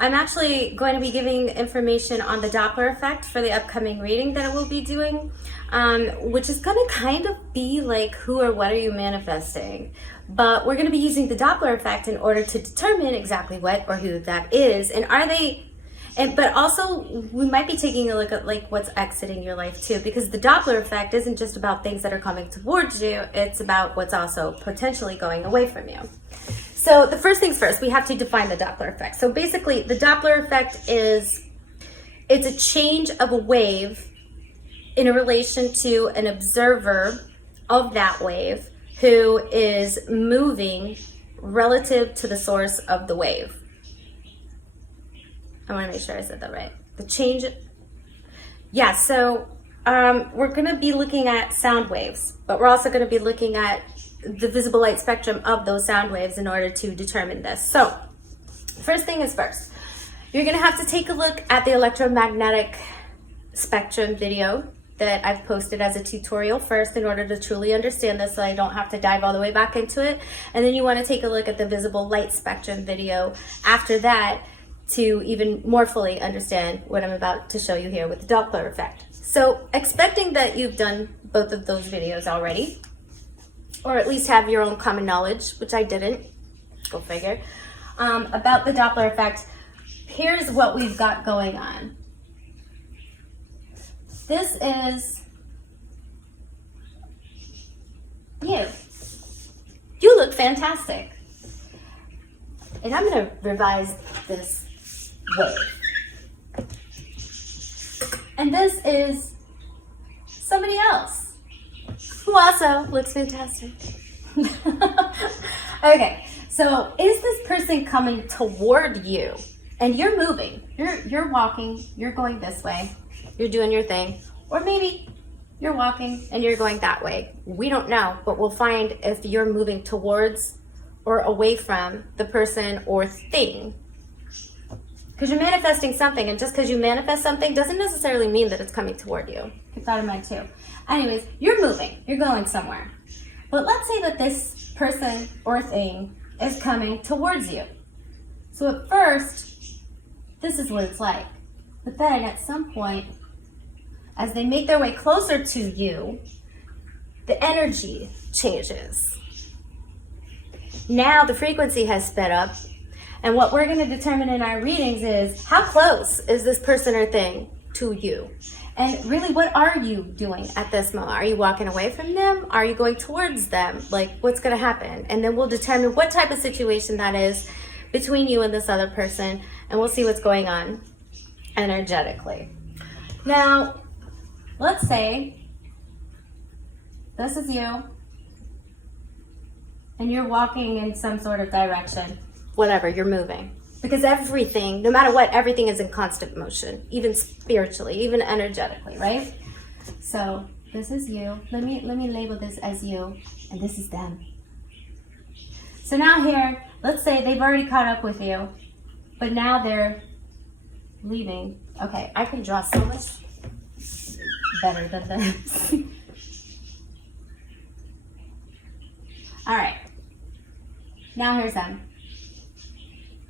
I'm actually going to be giving information on the Doppler effect for the upcoming reading that I will be doing, which is going to kind of be like who or what are you manifesting. But we're going to be using the Doppler effect in order to determine exactly what or who that is. And are they, but also we might be taking a look at like what's exiting your life too, because the Doppler effect isn't just about things that are coming towards you, it's about what's also potentially going away from you. So the first things first, we have to define the Doppler effect. So basically the Doppler effect it's a change of a wave in a relation to an observer of that wave who is moving relative to the source of the wave. I want to make sure I said that right. The change, yeah, so we're going to be looking at sound waves, but we're also going to be looking at the visible light spectrum of those sound waves in order to determine this. So first thing is first, you're going to have to take a look at the electromagnetic spectrum video that I've posted as a tutorial first in order to truly understand this, so I don't have to dive all the way back into it. And then you want to take a look at the visible light spectrum video after that to even more fully understand what I'm about to show you here with the Doppler effect. So expecting that you've done both of those videos already, or at least have your own common knowledge, which I didn't, go figure, about the Doppler effect, here's what we've got going on. This is you. You look fantastic. And I'm going to revise this wave. And this is somebody else who also looks fantastic. Okay, so is this person coming toward you? And you're moving, you're walking, you're going this way, you're doing your thing, or maybe you're walking and you're going that way. We don't know, but we'll find if you're moving towards or away from the person or thing. Because you're manifesting something, and just because you manifest something doesn't necessarily mean that it's coming toward you. Keep that in mind too. Anyways, you're moving, you're going somewhere. But let's say that this person or thing is coming towards you. So at first, this is what it's like. But then at some point, as they make their way closer to you, the energy changes. Now the frequency has sped up, and what we're going to determine in our readings is how close is this person or thing to you? And really, what are you doing at this moment? Are you walking away from them? Are you going towards them? Like, what's going to happen? And then we'll determine what type of situation that is between you and this other person, and we'll see what's going on energetically. Now, let's say this is you, and you're walking in some sort of direction. Whatever, you're moving. Because everything, no matter what, everything is in constant motion, even spiritually, even energetically, right? So this is you. Let me label this as you, and this is them. So now here, let's say they've already caught up with you, but now they're leaving. Okay, I can draw so much better than this. All right, now here's them.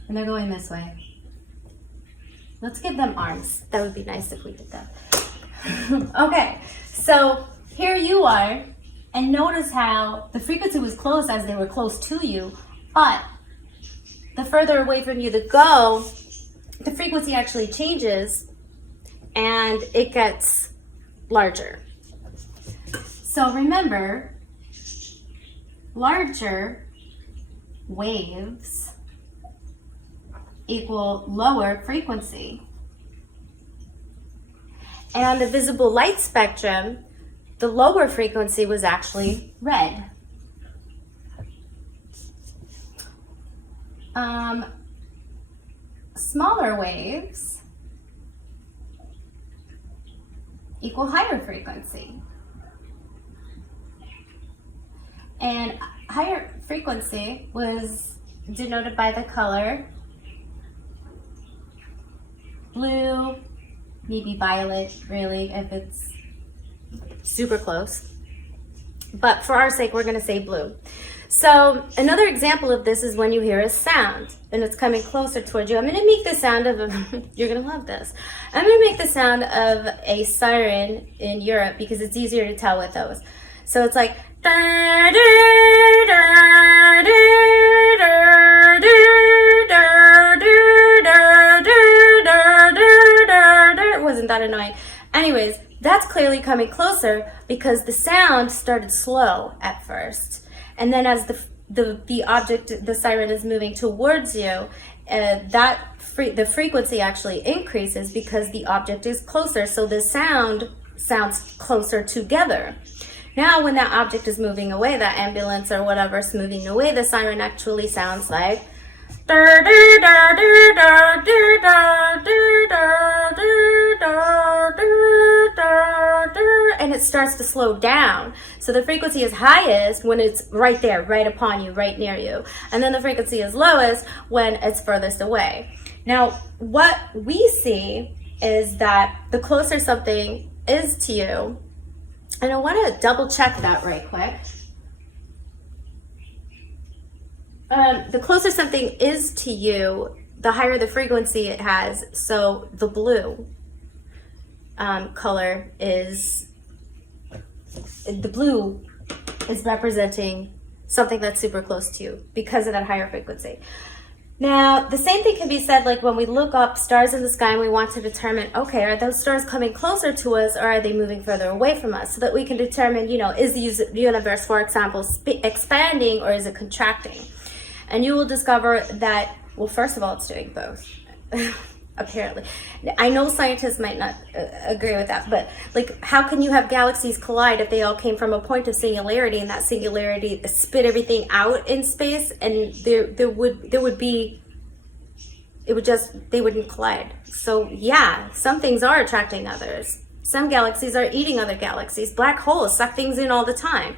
And they're going this way. Let's give them arms. That would be nice if we did that. Okay, so here you are, and notice how the frequency was close as they were close to you, but the further away from you they go, the frequency actually changes and it gets larger. So remember, larger waves equal lower frequency. And on the visible light spectrum, the lower frequency was actually red. Smaller waves equal higher frequency. And higher frequency was denoted by the color blue, maybe violet, really, if it's super close. But for our sake, we're going to say blue. So another example of this is when you hear a sound and it's coming closer towards you. I'm going to make the sound of you're going to love this. I'm going to make the sound of a siren in Europe because it's easier to tell with those. So it's like wasn't that annoying? Anyways, that's clearly coming closer because the sound started slow at first. And then as the object, the siren is moving towards you, the frequency actually increases because the object is closer. So the sound sounds closer together. Now when that object is moving away, that ambulance or whatever is moving away, the siren actually sounds like and it starts to slow down. So the frequency is highest when it's right there, right upon you, right near you. And then the frequency is lowest when it's furthest away. Now, what we see is that the closer something is to you, and I want to double check that right quick. The closer something is to you, the higher the frequency it has. So the blue color is, the blue is representing something that's super close to you because of that higher frequency. Now, the same thing can be said like when we look up stars in the sky and we want to determine, okay, are those stars coming closer to us or are they moving further away from us? So that we can determine, is the universe, for example, expanding or is it contracting? And you will discover that, well, first of all, it's doing both, apparently. I know scientists might not agree with that, but like, how can you have galaxies collide if they all came from a point of singularity and that singularity spit everything out in space and they wouldn't collide. So yeah, some things are attracting others. Some galaxies are eating other galaxies. Black holes suck things in all the time.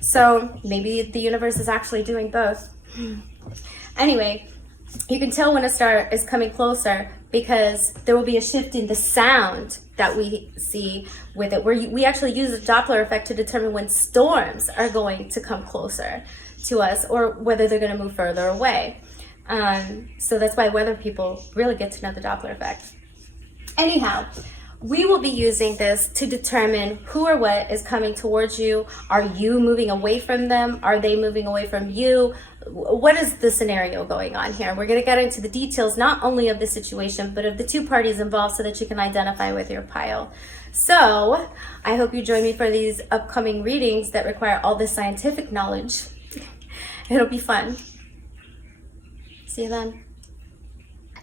So maybe the universe is actually doing both. Anyway, you can tell when a star is coming closer because there will be a shift in the sound that we see with it. We actually use the Doppler effect to determine when storms are going to come closer to us or whether they're going to move further away. So that's why weather people really get to know the Doppler effect. Anyhow, we will be using this to determine who or what is coming towards you. Are you moving away from them? Are they moving away from you? What is the scenario going on here? We're going to get into the details not only of the situation, but of the two parties involved so that you can identify with your pile. So I hope you join me for these upcoming readings that require all this scientific knowledge. It'll be fun. See you then.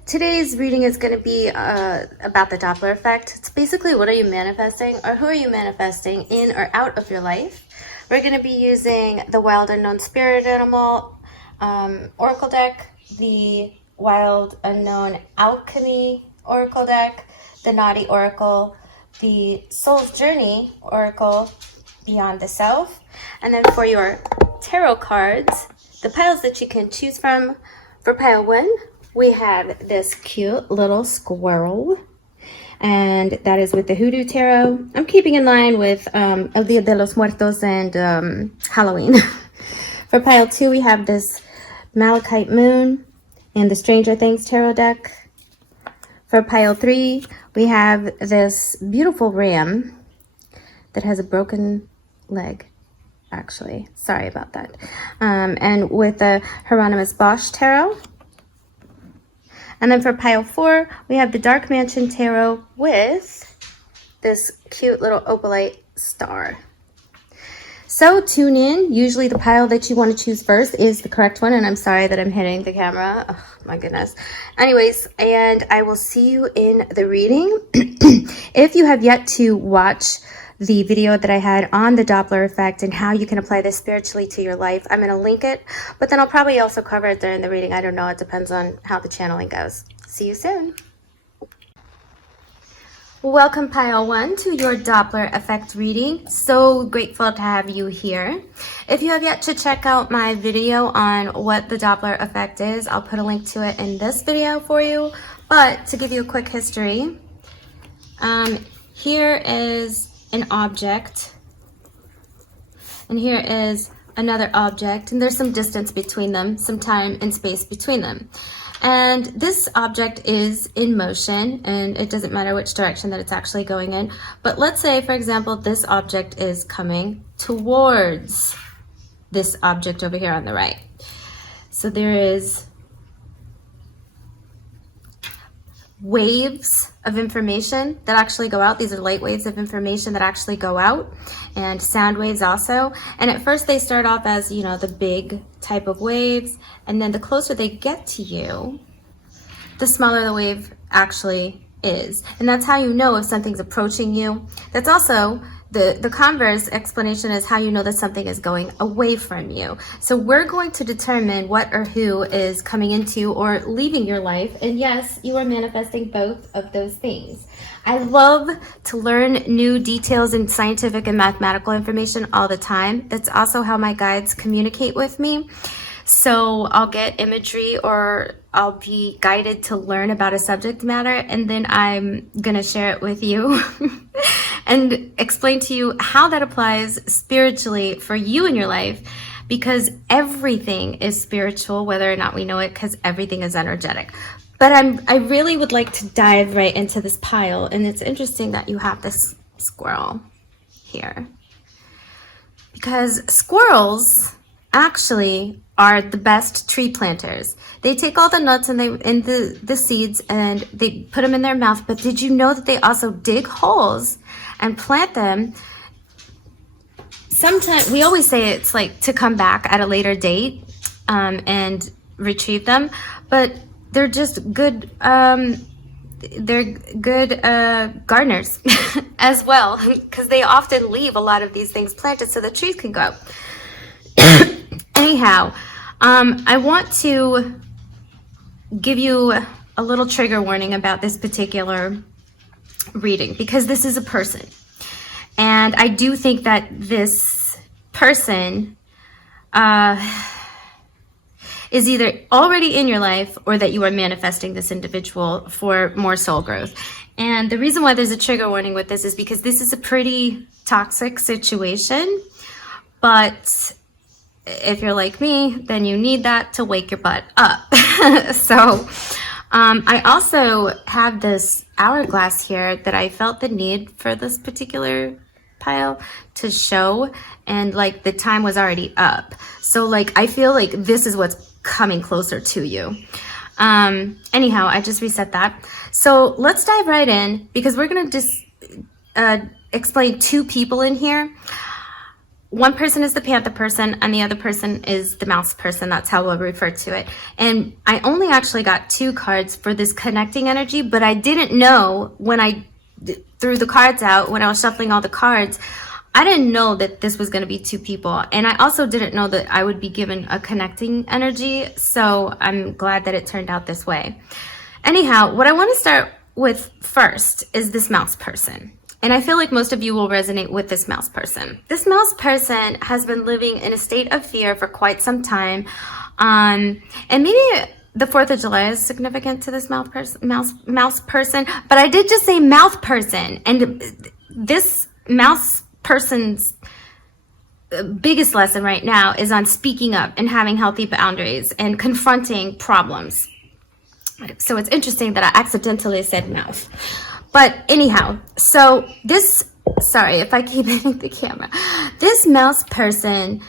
Today's reading is going to be about the Doppler effect. It's basically what are you manifesting or who are you manifesting in or out of your life. We're going to be using the Wild Unknown Spirit Animal Oracle deck, the Wild Unknown Alchemy Oracle deck, the Naughty Oracle, the Soul's Journey Oracle, Beyond the Self, and then for your tarot cards, the piles that you can choose from. For pile 1, we have this cute little squirrel, and that is with the Hoodoo Tarot. I'm keeping in line with El Dia de los Muertos and Halloween. For pile 2, we have this Malachite Moon and the Stranger Things Tarot deck. For pile 3, we have this beautiful ram that has a broken leg, actually. Sorry about that. And with the Hieronymus Bosch Tarot. And then for pile 4, we have the Dark Mansion Tarot with this cute little opalite star. So tune in. Usually the pile that you want to choose first is the correct one. And I'm sorry that I'm hitting the camera. Oh my goodness. Anyways, and I will see you in the reading. If you have yet to watch the video that I had on the Doppler effect and how you can apply this spiritually to your life, I'm going to link it, but then I'll probably also cover it during the reading. I don't know. It depends on how the channeling goes. See you soon. Welcome pile 1 to your Doppler effect reading. So grateful to have you here. If you have yet to check out my video on what the Doppler effect is, I'll put a link to it in this video for you. But to give you a quick history, here is an object, and here is another object, and there's some distance between them, some time and space between them. And this object is in motion, and it doesn't matter which direction that it's actually going in. But let's say, for example, this object is coming towards this object over here on the right. So there is waves of information that actually go out. These are light waves of information that actually go out, and sound waves also. And at first they start off as, you know, the big type of waves, and then the closer they get to you, the smaller the wave actually is. And that's how you know if something's approaching you. That's also the converse explanation is how you know that something is going away from you. So we're going to determine what or who is coming into or leaving your life. And yes, you are manifesting both of those things. I love to learn new details in scientific and mathematical information all the time. That's also how my guides communicate with me. So I'll get imagery or I'll be guided to learn about a subject matter, and then I'm gonna share it with you and explain to you how that applies spiritually for you in your life, because everything is spiritual, whether or not we know it, because everything is energetic. But I really would like to dive right into this pile, and it's interesting that you have this squirrel here, because squirrels actually are the best tree planters. They take all the nuts and the seeds and they put them in their mouth. But did you know that they also dig holes and plant them? Sometimes we always say it's like to come back at a later date and retrieve them, but they're just good. They're good gardeners as well, because they often leave a lot of these things planted so the trees can grow. Anyhow, I want to give you a little trigger warning about this particular reading, because this is a person. And I do think that this person is either already in your life or that you are manifesting this individual for more soul growth. And the reason why there's a trigger warning with this is because this is a pretty toxic situation. But if you're like me, then you need that to wake your butt up. So I also have this hourglass here that I felt the need for this particular pile to show, and like the time was already up. So like I feel like this is what's coming closer to you. Anyhow, I just reset that. So let's dive right in, because we're gonna just explain two people in here. One person is the panther person and the other person is the mouse person. That's how we'll refer to it. And I only actually got two cards for this connecting energy, but I didn't know when I threw the cards out, when I was shuffling all the cards, I didn't know that this was going to be two people. And I also didn't know that I would be given a connecting energy. So I'm glad that it turned out this way. Anyhow, what I want to start with first is this mouse person. And I feel like most of you will resonate with this mouse person. This mouse person has been living in a state of fear for quite some time. And maybe the 4th of July is significant to this mouse person. But I did just say mouth person. And this mouse person's biggest lesson right now is on speaking up and having healthy boundaries and confronting problems. So it's interesting that I accidentally said mouth. But anyhow, so this, sorry if I keep hitting the camera. This mouse person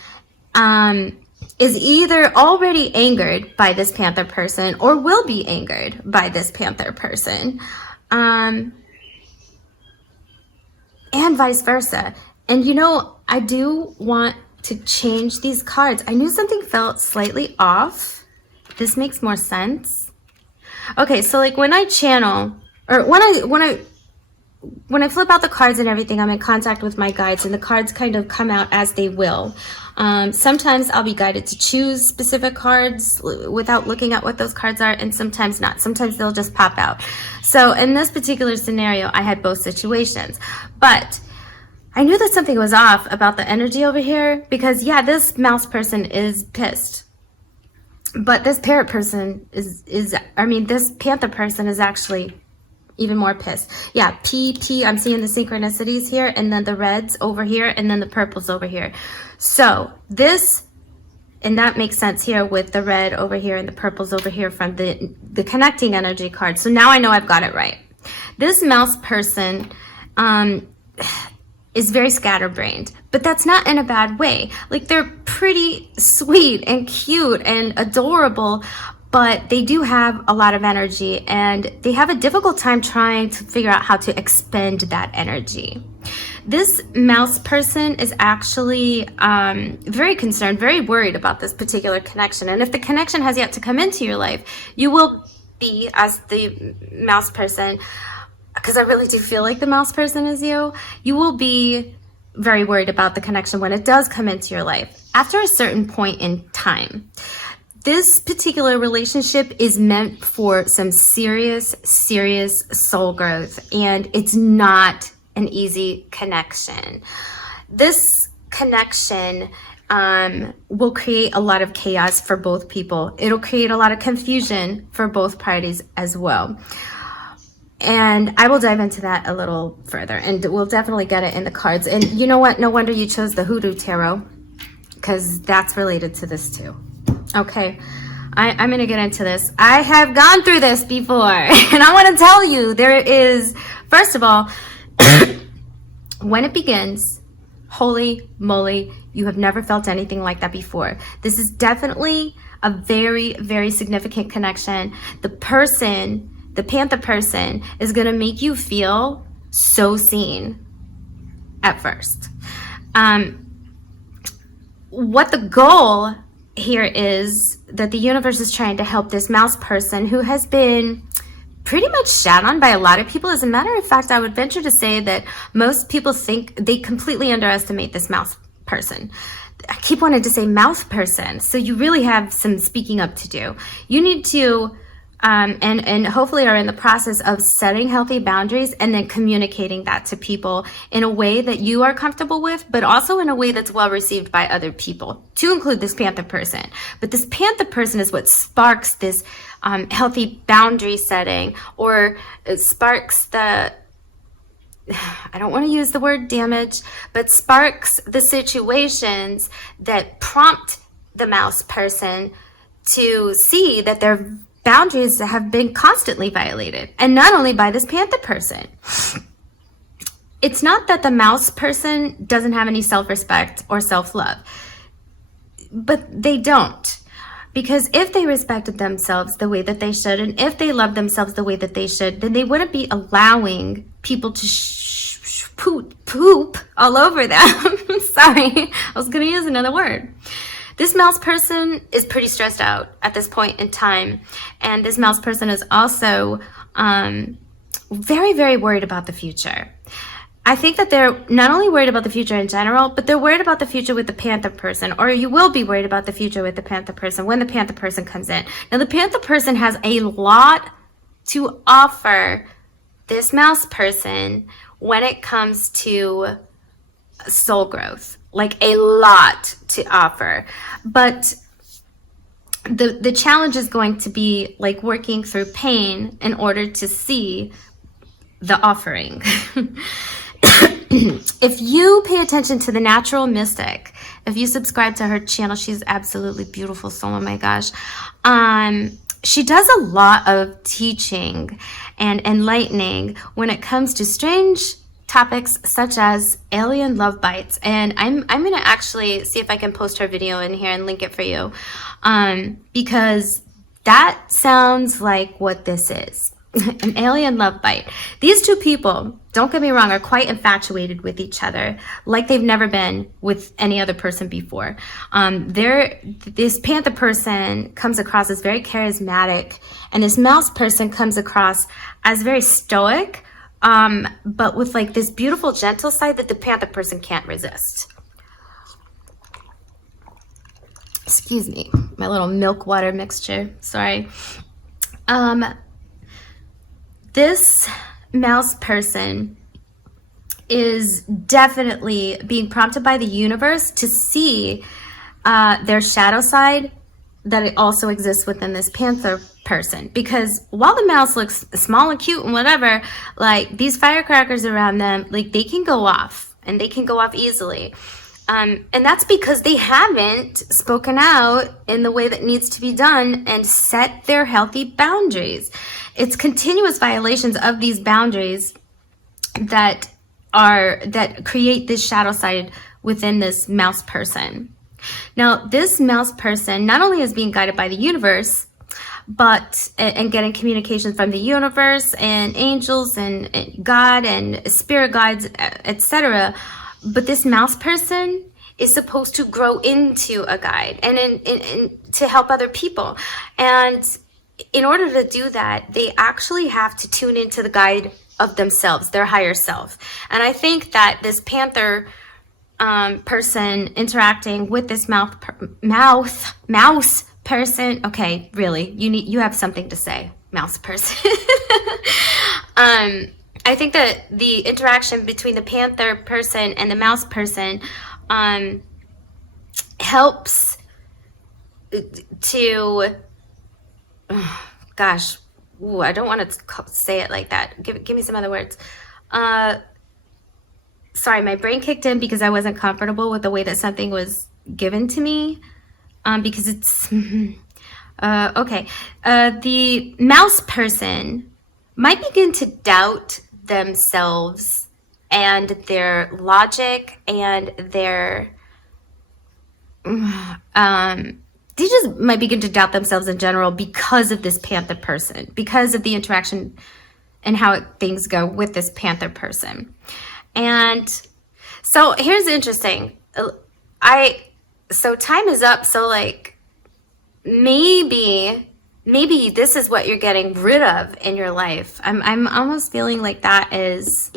is either already angered by this panther person or will be angered by this panther person. And vice versa. And you know, I do want to change these cards. I knew something felt slightly off. This makes more sense. Okay, so like when I channel, or when I flip out the cards and everything, I'm in contact with my guides, and the cards kind of come out as they will. Sometimes I'll be guided to choose specific cards without looking at what those cards are, and sometimes not. Sometimes they'll just pop out. So in this particular scenario, I had both situations. But I knew that something was off about the energy over here, because yeah, this mouse person is pissed. But this parrot person this panther person is actually even more pissed. Yeah, P, I'm seeing the synchronicities here, and then the reds over here, and then the purples over here. So this, and that makes sense here with the red over here and the purples over here from the connecting energy card. So now I know I've got it right. This mouse person is very scatterbrained, but that's not in a bad way. Like, they're pretty sweet and cute and adorable, but they do have a lot of energy, and they have a difficult time trying to figure out how to expend that energy. This mouse person is actually very concerned, very worried about this particular connection. And if the connection has yet to come into your life, you will be, as the mouse person, because I really do feel like the mouse person is you, you will be very worried about the connection when it does come into your life after a certain point in time. This particular relationship is meant for some serious soul growth, and it's not an easy connection. This connection will create a lot of chaos for both people. It'll create a lot of confusion for both parties as well. And I will dive into that a little further, and we'll definitely get it in the cards. And you know what? No wonder you chose the Hoodoo Tarot, because that's related to this too. Okay, I'm going to get into this. I have gone through this before, and I want to tell you, there is, first of all, when it begins, holy moly, you have never felt anything like that before. This is definitely a very significant connection. The person, the Panther person, is going to make you feel so seen at first. What the goal here is that the universe is trying to help this mouse person who has been pretty much shat on by a lot of people. As a matter of fact, I would venture to say that most people think they completely underestimate this mouse person. I keep wanting to say mouth person, so you really have some speaking up to do. You need to and hopefully are in the process of setting healthy boundaries and then communicating that to people in a way that you are comfortable with, but also in a way that's well received by other people, to include this Panther person. But this Panther person is what sparks this healthy boundary setting, or it sparks the, I don't want to use the word damage, but sparks the situations that prompt the mouse person to see that their boundaries have been constantly violated, and not only by this Panther person. It's not that the mouse person doesn't have any self-respect or self-love, but they don't. Because if they respected themselves the way that they should, and if they loved themselves the way that they should, then they wouldn't be allowing people to poop all over them. Sorry, I was going to use another word. This mouse person is pretty stressed out at this point in time. And this mouse person is also very worried about the future. I think that they're not only worried about the future in general, but they're worried about the future with the Panther person, or you will be worried about the future with the Panther person when the Panther person comes in. Now, the Panther person has a lot to offer this mouse person when it comes to soul growth. Like, a lot to offer. But the challenge is going to be like working through pain in order to see the offering. If you pay attention to the Natural Mystic, if you subscribe to her channel, she's absolutely beautiful soul, oh my gosh. She does a lot of teaching and enlightening when it comes to strange topics such as alien love bites. And I'm going to actually see if I can post her video in here and link it for you, because that sounds like what this is. An alien love bite. These two people, don't get me wrong, are quite infatuated with each other, like they've never been with any other person before. This Panther person comes across as very charismatic, and this mouse person comes across as very stoic, but with like this beautiful, gentle side that the Panther person can't resist. Excuse me, my little milk water mixture, sorry. This mouse person is definitely being prompted by the universe to see their shadow side that it also exists within this panther person, because while the mouse looks small and cute and whatever, like these firecrackers around them, like they can go off, and they can go off easily. And that's because they haven't spoken out in the way that needs to be done and set their healthy boundaries. It's continuous violations of these boundaries that create this shadow side within this mouse person. Now, this mouse person not only is being guided by the universe, but and getting communications from the universe and angels and God and spirit guides, etc. But this mouse person is supposed to grow into a guide and to help other people. And in order to do that, they actually have to tune into the guide of themselves, their higher self. And I think that this panther person interacting with this mouse person. Okay, really, you have something to say, mouse person. I think that the interaction between the panther person and the mouse person helps to, gosh, ooh, I don't want to say it like that. Give me some other words. Sorry, my brain kicked in because I wasn't comfortable with the way that something was given to me. Because it's, okay. The mouse person might begin to doubt themselves and their logic and their, they just might begin to doubt themselves in general because of this panther person, because of the interaction and how things go with this panther person. And so here's interesting. So time is up. So like maybe this is what you're getting rid of in your life. I'm almost feeling like that is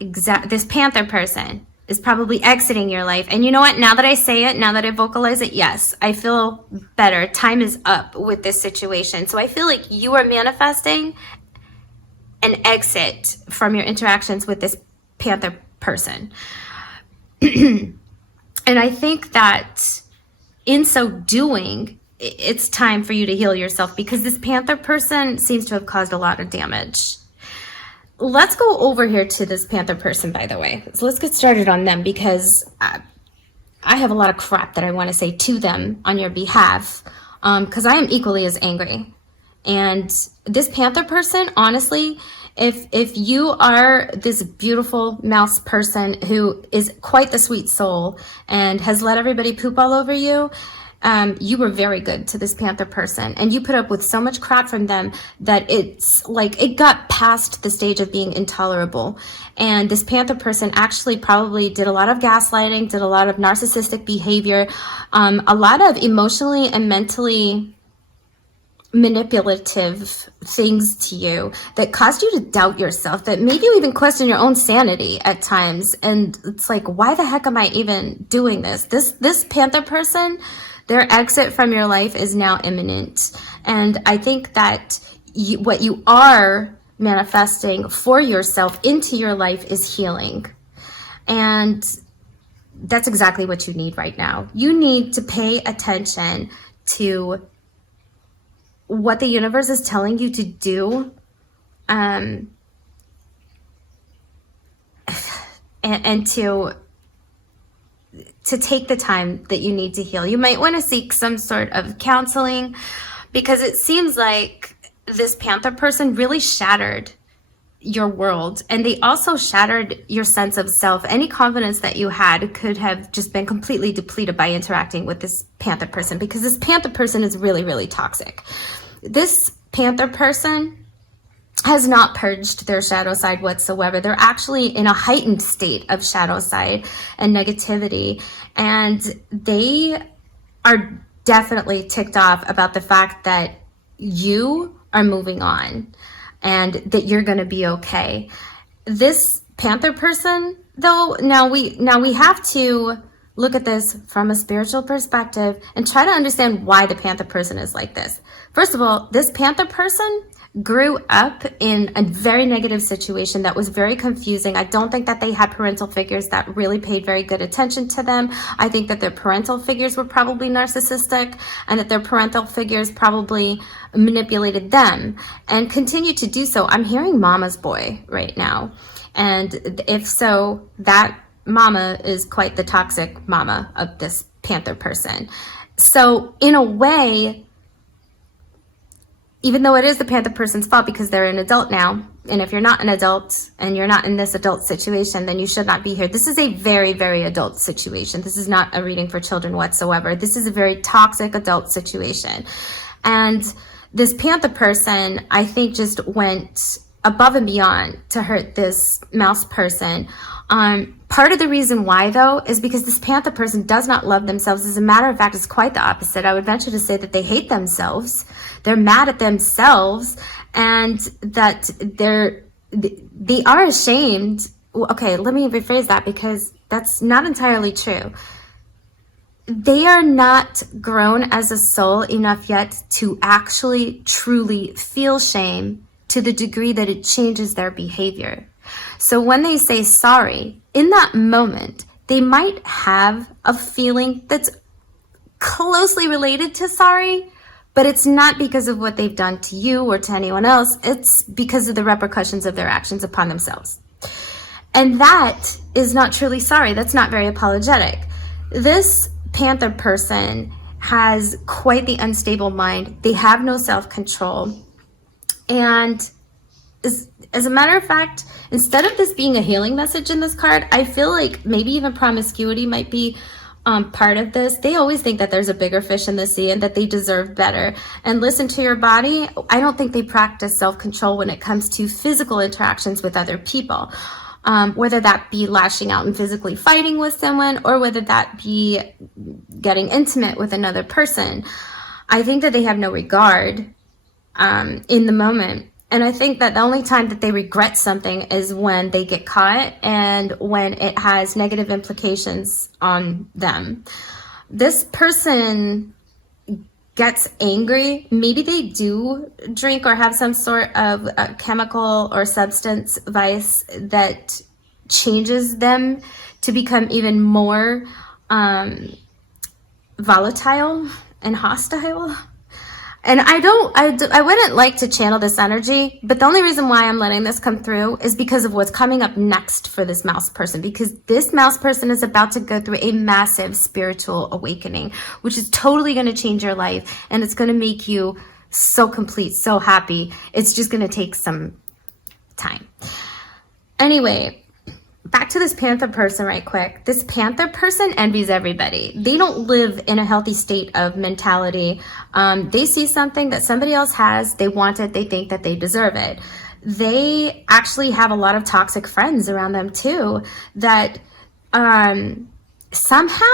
this panther person is probably exiting your life. And you know what? Now that I say it, now that I vocalize it, yes, I feel better. Time is up with this situation. So I feel like you are manifesting an exit from your interactions with this panther person. And I think that in so doing, it's time for you to heal yourself, because this panther person seems to have caused a lot of damage. Let's go over here to this panther person, by the way. So let's get started on them, because I have a lot of crap that I want to say to them on your behalf, because I am equally as angry. And this panther person, honestly, if you are this beautiful mouse person who is quite the sweet soul and has let everybody poop all over you, you were very good to this panther person, and you put up with so much crap from them that it's like it got past the stage of being intolerable. And this panther person actually probably did a lot of gaslighting, did a lot of narcissistic behavior, a lot of emotionally and mentally manipulative things to you that caused you to doubt yourself, that made you even question your own sanity at times. And it's like, why the heck am I even doing this? This panther person, their exit from your life is now imminent. And I think that what you are manifesting for yourself into your life is healing. And that's exactly what you need right now. You need to pay attention to what the universe is telling you to do, and to take the time that you need to heal. You might want to seek some sort of counseling, because it seems like this panther person really shattered your world, and they also shattered your sense of self. Any confidence that you had could have just been completely depleted by interacting with this panther person, because this panther person is really, really toxic. This panther person has not purged their shadow side whatsoever. They're actually in a heightened state of shadow side and negativity, and they are definitely ticked off about the fact that you are moving on and that you're going to be okay. This panther person, though, now we have to look at this from a spiritual perspective and try to understand why the panther person is like this. First of all, this panther person grew up in a very negative situation that was very confusing. I don't think that they had parental figures that really paid very good attention to them. I think that their parental figures were probably narcissistic, and that their parental figures probably manipulated them and continue to do so. I'm hearing mama's boy right now. And if so, that mama is quite the toxic mama of this Panther person. So in a way, even though it is the Panther person's fault because they're an adult now, and if you're not an adult and you're not in this adult situation, then you should not be here. This is a very, very adult situation. This is not a reading for children whatsoever. This is a very toxic adult situation. And this Panther person, I think, just went above and beyond to hurt this mouse person. Part of the reason why, though, is because this Panther person does not love themselves. As a matter of fact, it's quite the opposite. I would venture to say that they hate themselves. They're mad at themselves, and that they are ashamed. Okay, let me rephrase that, because that's not entirely true. They are not grown as a soul enough yet to actually truly feel shame to the degree that it changes their behavior. So when they say sorry, in that moment, they might have a feeling that's closely related to sorry, but it's not because of what they've done to you or to anyone else. It's because of the repercussions of their actions upon themselves. And that is not truly sorry. That's not very apologetic. This Panther person has quite the unstable mind. They have no self-control. And as a matter of fact, instead of this being a healing message in this card, I feel like maybe even promiscuity might be part of this. They always think that there's a bigger fish in the sea and that they deserve better. And listen to your body. I don't think they practice self-control when it comes to physical interactions with other people. Whether that be lashing out and physically fighting with someone, or whether that be getting intimate with another person. I think that they have no regard in the moment. And I think that the only time that they regret something is when they get caught and when it has negative implications on them. This person gets angry. Maybe they do drink or have some sort of chemical or substance vice that changes them to become even more volatile and hostile. And I wouldn't like to channel this energy, but the only reason why I'm letting this come through is because of what's coming up next for this mouse person, because this mouse person is about to go through a massive spiritual awakening, which is totally going to change your life, and it's going to make you so complete, so happy. It's just going to take some time. Anyway, back to this Panther person right quick. This Panther person envies everybody. They don't live in a healthy state of mentality. They see something that somebody else has, they want it, they think that they deserve it. They actually have a lot of toxic friends around them too, that somehow,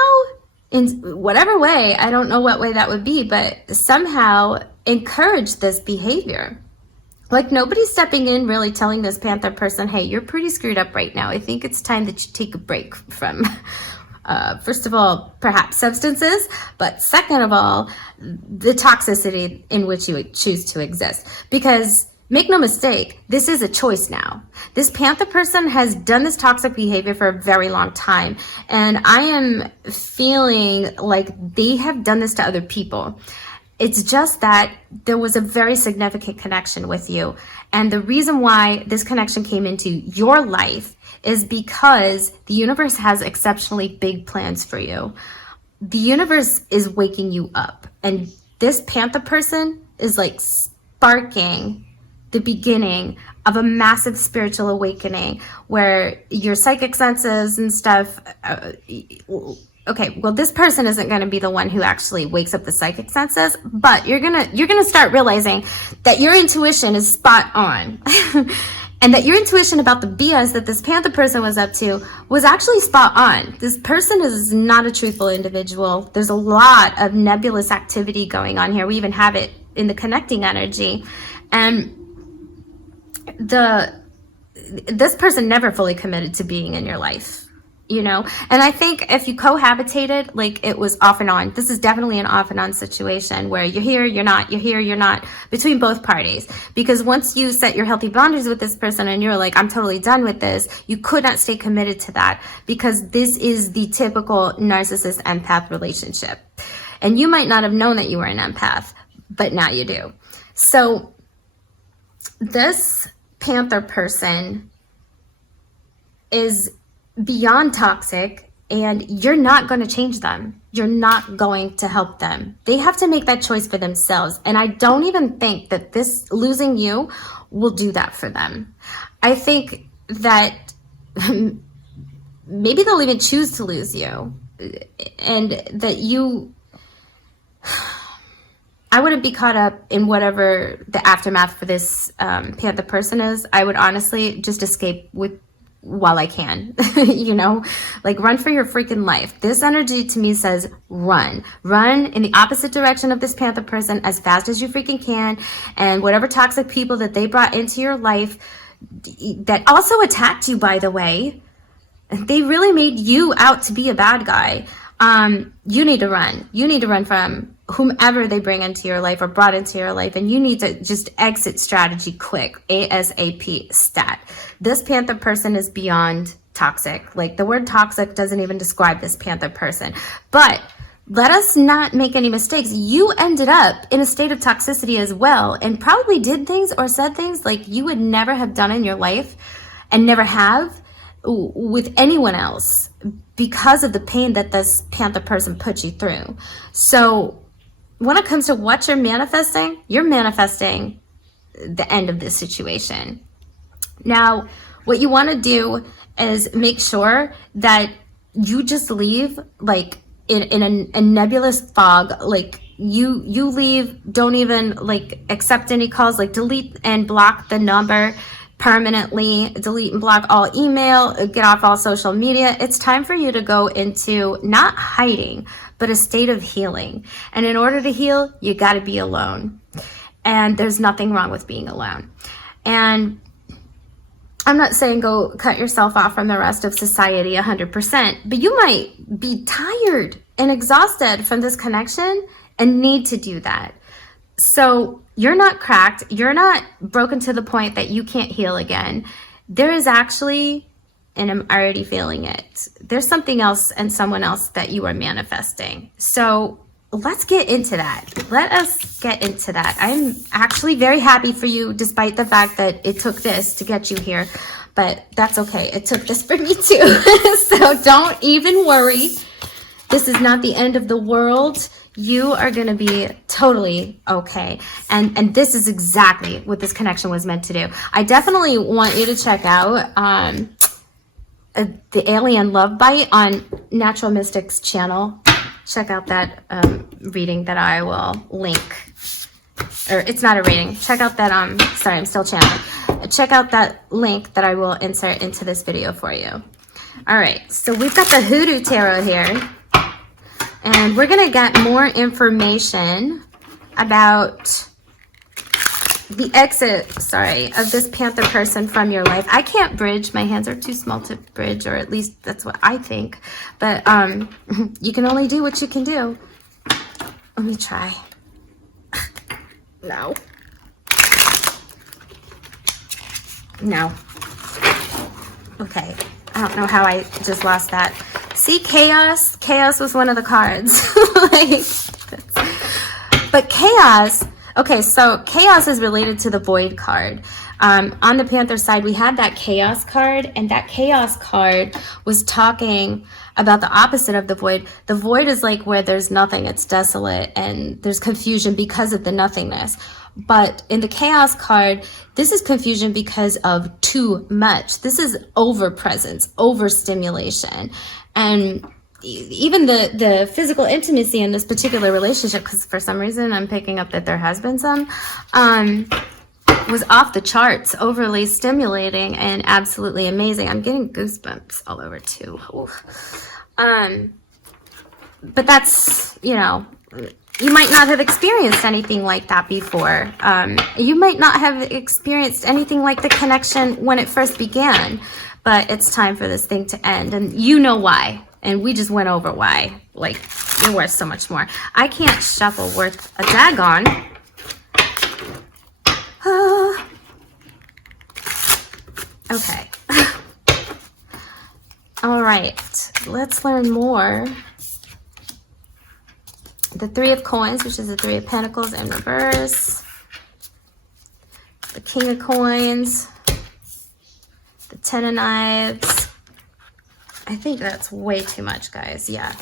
in whatever way, I don't know what way that would be, but somehow encourage this behavior. Like, nobody's stepping in really telling this Panther person, hey, you're pretty screwed up right now. I think it's time that you take a break from, first of all, perhaps substances, but second of all, the toxicity in which you would choose to exist. Because make no mistake, this is a choice now. This Panther person has done this toxic behavior for a very long time. And I am feeling like they have done this to other people. It's just that there was a very significant connection with you. And the reason why this connection came into your life is because the universe has exceptionally big plans for you. The universe is waking you up. And this Panther person is like sparking the beginning of a massive spiritual awakening where your psychic senses and stuff... Okay, well, this person isn't going to be the one who actually wakes up the psychic senses, but you're gonna start realizing that your intuition is spot on, and that your intuition about the BS that this Panther person was up to was actually spot on. This person is not a truthful individual. There's a lot of nebulous activity going on here. We even have it in the connecting energy, and this person never fully committed to being in your life. you know? And I think if you cohabitated, like it was off and on. This is definitely an off and on situation where you're here, you're not, you're here, you're not, between both parties. Because once you set your healthy boundaries with this person and you're like, I'm totally done with this, you could not stay committed to that, because this is the typical narcissist empath relationship. And you might not have known that you were an empath, but now you do. So this Panther person is beyond toxic, and you're not going to change them. You're not going to help them. They have to make that choice for themselves. And I don't even think that this losing you will do that for them. I think that maybe they'll even choose to lose you, and that you, I wouldn't be caught up in whatever the aftermath for this Panther person is. I would honestly just escape with while I can, you know, like run for your freaking life. This energy to me says run in the opposite direction of this Panther person as fast as you freaking can. And whatever toxic people that they brought into your life that also attacked you, by the way, they really made you out to be a bad guy. You need to run. You need to run from whomever they bring into your life or brought into your life, and you need to just exit strategy quick, ASAP stat. This Panther person is beyond toxic. Like, the word toxic doesn't even describe this Panther person. But let us not make any mistakes. You ended up in a state of toxicity as well, and probably did things or said things like you would never have done in your life and never have with anyone else, because of the pain that this Panther person put you through. So when it comes to what you're manifesting the end of this situation. Now, what you want to do is make sure that you just leave like in a nebulous fog. Like you leave, don't even like accept any calls, like delete and block the number permanently, delete and block all email, get off all social media. It's time for you to go into not hiding, but a state of healing. And in order to heal, you got to be alone. And there's nothing wrong with being alone. And I'm not saying go cut yourself off from the rest of society 100%, but you might be tired and exhausted from this connection and need to do that. So you're not cracked. You're not broken to the point that you can't heal again. There is actually, and I'm already feeling it, there's something else and someone else that you are manifesting. So let's get into that. Let us get into that. I'm actually very happy for you, despite the fact that it took this to get you here. But that's okay. It took this for me too. So don't even worry. This is not the end of the world. You are going to be totally okay. And this is exactly what this connection was meant to do. I definitely want you to check out the Alien Love Bite on Natural Mystics channel. Check out that reading that I will link. Or it's not a reading. Check out that, sorry, I'm still channeling. Check out that link that I will insert into this video for you. All right, so we've got the Hoodoo Tarot here. And we're going to get more information about the exit, of this Panther person from your life. I can't bridge. My hands are too small to bridge, or at least that's what I think. But you can only do what you can do. Let me try. No. No. Okay. I don't know how I just lost that. See, chaos? Chaos was one of the cards. But chaos, okay, so chaos is related to the void card. On the Panther side, we had that chaos card, and that chaos card was talking about the opposite of the void. The void is like where there's nothing, it's desolate, and there's confusion because of the nothingness. But in the chaos card, this is confusion because of too much. This is over-presence, overstimulation. And even the physical intimacy in this particular relationship, because for some reason I'm picking up that there has been some, was off the charts, overly stimulating and absolutely amazing. I'm getting goosebumps all over too. But that's, you know, you might not have experienced anything like that before. You might not have experienced anything like the connection when it first began, but it's time for this thing to end, and you know why. And we just went over why. Like, you're worth so much more. I can't shuffle worth a daggone. Okay. All right. Let's learn more. The Three of Coins, which is the Three of Pentacles in reverse. The King of Coins. The Ten of Knives. I think that's way too much, guys. Yeah.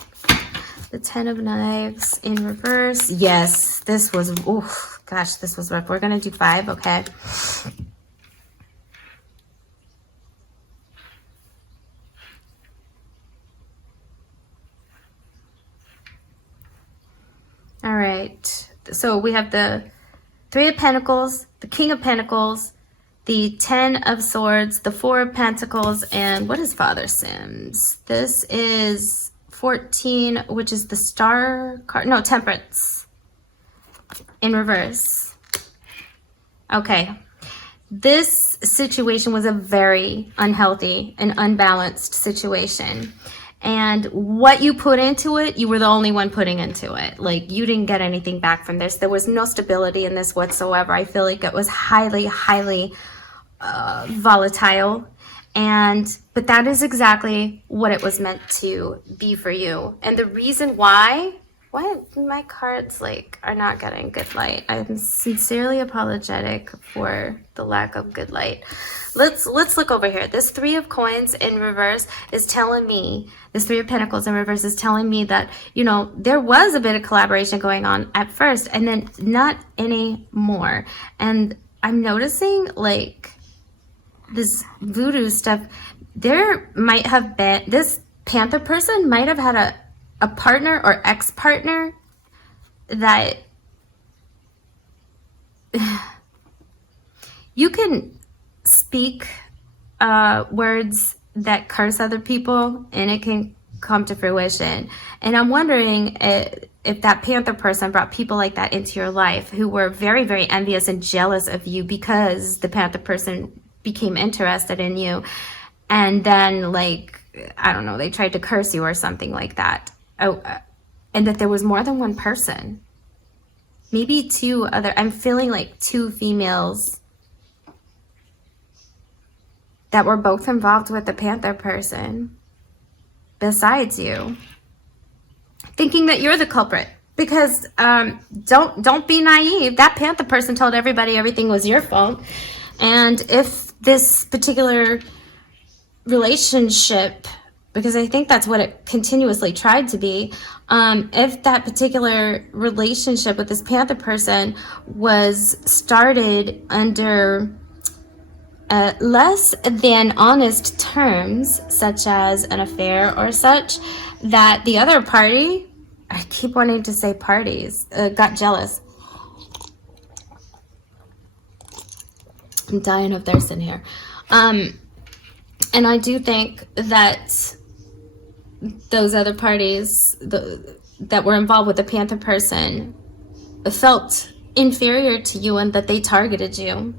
The Ten of Knives in reverse. Yes, this was, oh gosh, this was rough. We're going to do 5, okay? All right. So we have the Three of Pentacles, the King of Pentacles, the 10 of Swords, the 4 of Pentacles, and what is Father Sims? This is 14, which is the Star card. No, Temperance in reverse. Okay. This situation was a very unhealthy and unbalanced situation. And what you put into it, you were the only one putting into it. Like, you didn't get anything back from this. There was no stability in this whatsoever. I feel like it was highly, highly volatile. But that is exactly what it was meant to be for you. And the reason why my cards are not getting good light. I'm sincerely apologetic for the lack of good light. Let's look over here. This Three of Coins in reverse is telling me, this Three of Pentacles in reverse is telling me that, you know, there was a bit of collaboration going on at first, and then not anymore. And I'm noticing, like, this voodoo stuff, there might have been, this Panther person might have had a partner or ex-partner that you can speak words that curse other people and it can come to fruition. And I'm wondering if that Panther person brought people like that into your life who were very, very envious and jealous of you because the Panther person became interested in you, and then, like, I don't know, they tried to curse you or something like that. Oh, and that there was more than one person, maybe 2 other, I'm feeling like 2 females that were both involved with the Panther person besides you, thinking that you're the culprit. Because don't be naive. That Panther person told everybody everything was your fault. And if this particular relationship, because I think that's what it continuously tried to be, if that particular relationship with this Panther person was started under less than honest terms, such as an affair or such, that the other party, I keep wanting to say parties, got jealous. I'm dying of thirst in here. And I do think that those other parties that were involved with the Panther person felt inferior to you and that they targeted you,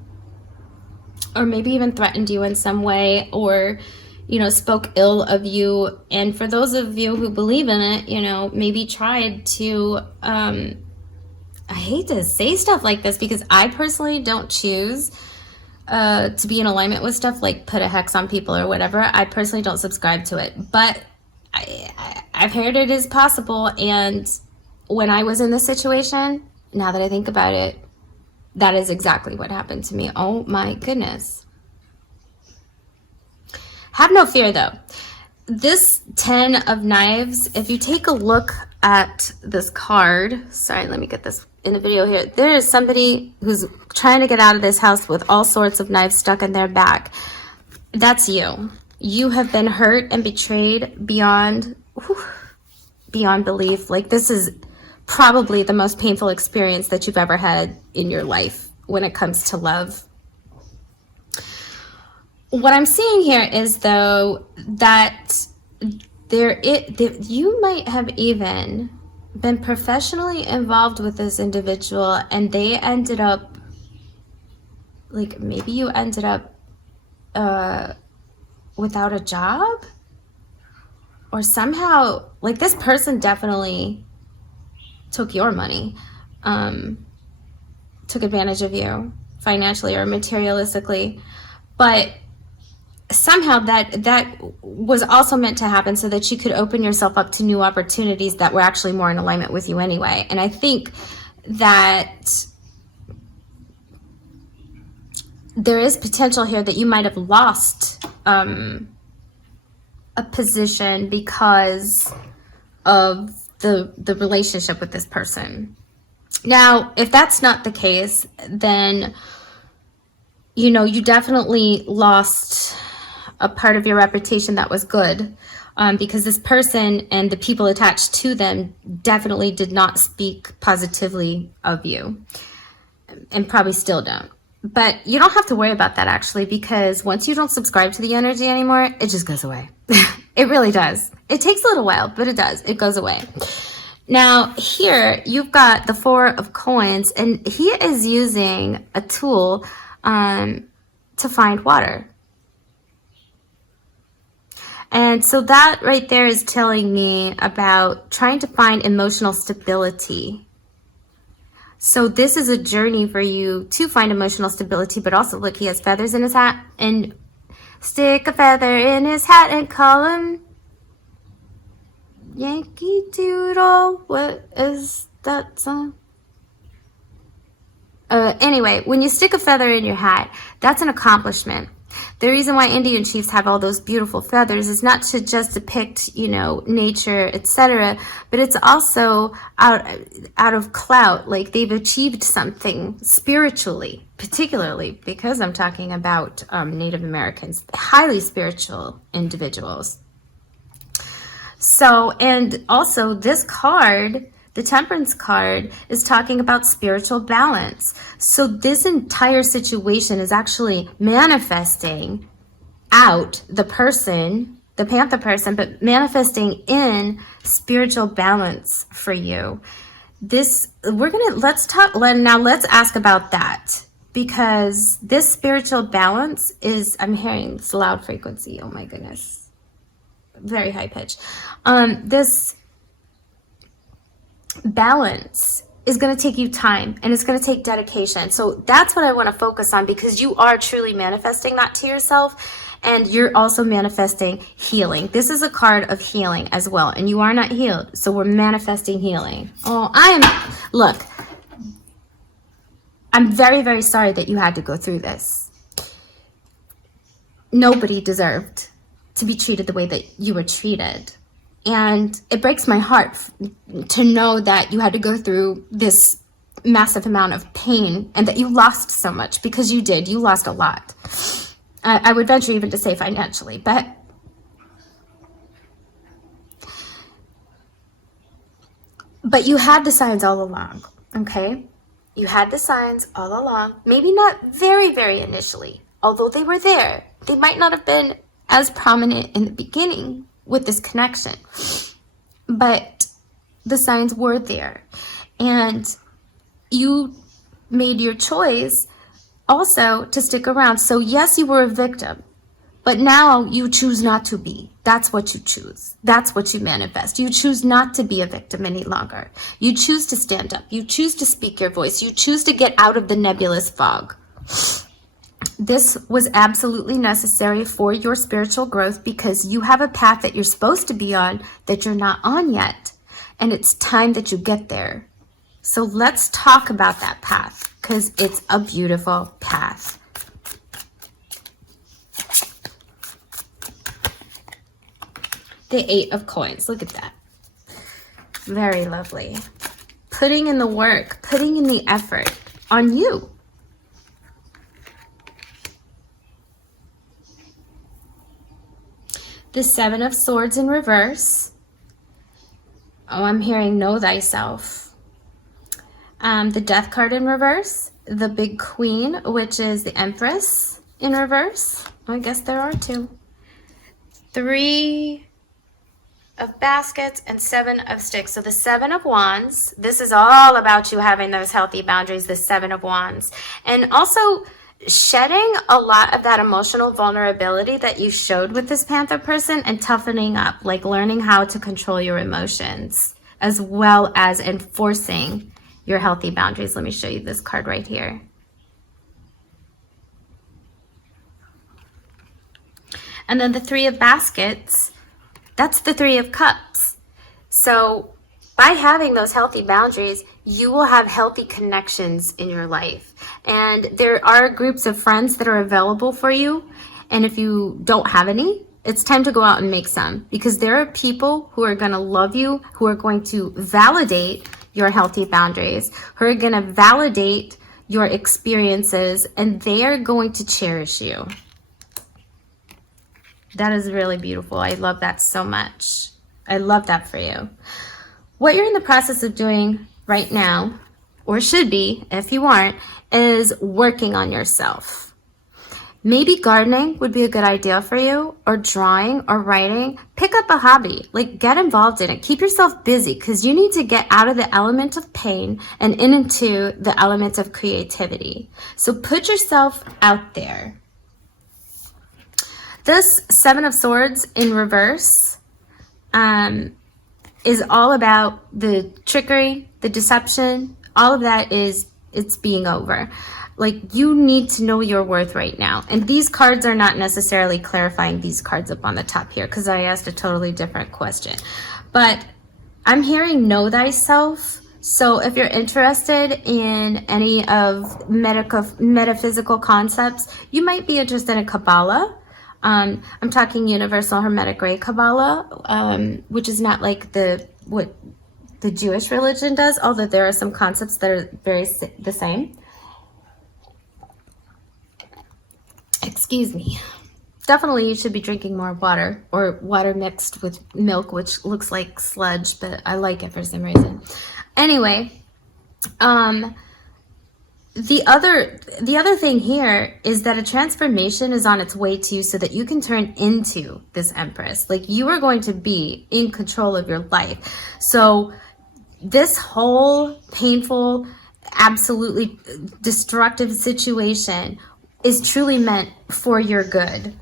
or maybe even threatened you in some way, or, you know, spoke ill of you. And for those of you who believe in it, you know, maybe tried to, I hate to say stuff like this because I personally don't choose to be in alignment with stuff like put a hex on people or whatever. I personally don't subscribe to it, but I've heard it is possible. And when I was in this situation, now that I think about it, that is exactly what happened to me. Oh my goodness. Have no fear though. This 10 of Knives, if you take a look at this card, sorry, let me get this in the video here. There is somebody who's trying to get out of this house with all sorts of knives stuck in their back. That's you. You have been hurt and betrayed beyond belief. Like, this is probably the most painful experience that you've ever had in your life when it comes to love. What I'm seeing here is, though, that you might have even been professionally involved with this individual, and they ended up, like, maybe you ended up without a job, or somehow, like, this person definitely took your money, took advantage of you financially or materialistically, but somehow that was also meant to happen so that you could open yourself up to new opportunities that were actually more in alignment with you anyway. And I think that there is potential here that you might have lost a position because of the relationship with this person. Now, if that's not the case, then, you know, you definitely lost a part of your reputation that was good, because this person and the people attached to them definitely did not speak positively of you, and probably still don't. But you don't have to worry about that, actually, because once you don't subscribe to the energy anymore, it just goes away. It really does. It takes a little while, but it does. It goes away. Now, here you've got the Four of Coins, and he is using a tool to find water. And so that right there is telling me about trying to find emotional stability. So this is a journey for you to find emotional stability, but also, look, he has feathers in his hat, and stick a feather in his hat and call him Yankee Doodle. What is that song? Anyway, when you stick a feather in your hat, that's an accomplishment. The reason why Indian chiefs have all those beautiful feathers is not to just depict, you know, nature, etc., but it's also out of clout, like they've achieved something spiritually, particularly because I'm talking about Native Americans, highly spiritual individuals. So, and also this card, the Temperance card, is talking about spiritual balance. So this entire situation is actually manifesting out the person, the Panther person, but manifesting in spiritual balance for you. Let's ask about that, because this spiritual balance is, I'm hearing this loud frequency. Oh my goodness. Very high pitch. This balance is going to take you time, and it's going to take dedication. So that's what I want to focus on, because you are truly manifesting that to yourself, and you're also manifesting healing. This is a card of healing as well, and you are not healed, so we're manifesting healing. Look, I'm very, very sorry that you had to go through this. Nobody deserved to be treated the way that you were treated. And it breaks my heart to know that you had to go through this massive amount of pain, and that you lost so much, because you did. You lost a lot. I would venture even to say financially, but you had the signs all along, okay? You had the signs all along. Maybe not very, very initially, although they were there. They might not have been as prominent in the beginning with this connection, but the signs were there, and you made your choice also to stick around. So yes, you were a victim, but now you choose not to be. That's what you choose. That's what you manifest. You choose not to be a victim any longer. You choose to stand up. You choose to speak your voice. You choose to get out of the nebulous fog. This was absolutely necessary for your spiritual growth, because you have a path that you're supposed to be on that you're not on yet. And it's time that you get there. So let's talk about that path, because it's a beautiful path. The Eight of Coins. Look at that. Very lovely. Putting in the work, putting in the effort on you. The Seven of Swords in reverse. Oh, I'm hearing know thyself. The Death card in reverse. The Big Queen, which is the Empress, in reverse. I guess there are two. Three of baskets and 7 of sticks. So the 7 of wands, this is all about you having those healthy boundaries, the 7 of wands. And also shedding a lot of that emotional vulnerability that you showed with this Panther person and toughening up, like learning how to control your emotions as well as enforcing your healthy boundaries. Let me show you this card right here. And then the 3 of baskets, that's the 3 of cups. So by having those healthy boundaries, you will have healthy connections in your life. And there are groups of friends that are available for you. And if you don't have any, it's time to go out and make some, because there are people who are going to love you, who are going to validate your healthy boundaries, who are going to validate your experiences, and they are going to cherish you. That is really beautiful. I love that so much. I love that for you. What you're in the process of doing right now, or should be if you aren't, is working on yourself. Maybe gardening would be a good idea for you, or drawing or writing. Pick up a hobby, like get involved in it. Keep yourself busy, because you need to get out of the element of pain and into the element of creativity. So put yourself out there. This 7 of Swords in reverse is all about the trickery, the deception. All of that it's being over. Like, you need to know your worth right now. And these cards are not necessarily clarifying these cards up on the top here, because I asked a totally different question. But I'm hearing know thyself. So if you're interested in any of metaphysical concepts, you might be interested in Kabbalah. I'm talking Universal Hermetic Ray Kabbalah, which is not like what the Jewish religion does, although there are some concepts that are very the same. Excuse me. Definitely you should be drinking more water, or water mixed with milk, which looks like sludge, but I like it for some reason. Anyway, the other thing here is that a transformation is on its way to you, so that you can turn into this Empress. Like, you are going to be in control of your life. So this whole painful, absolutely destructive situation is truly meant for your good.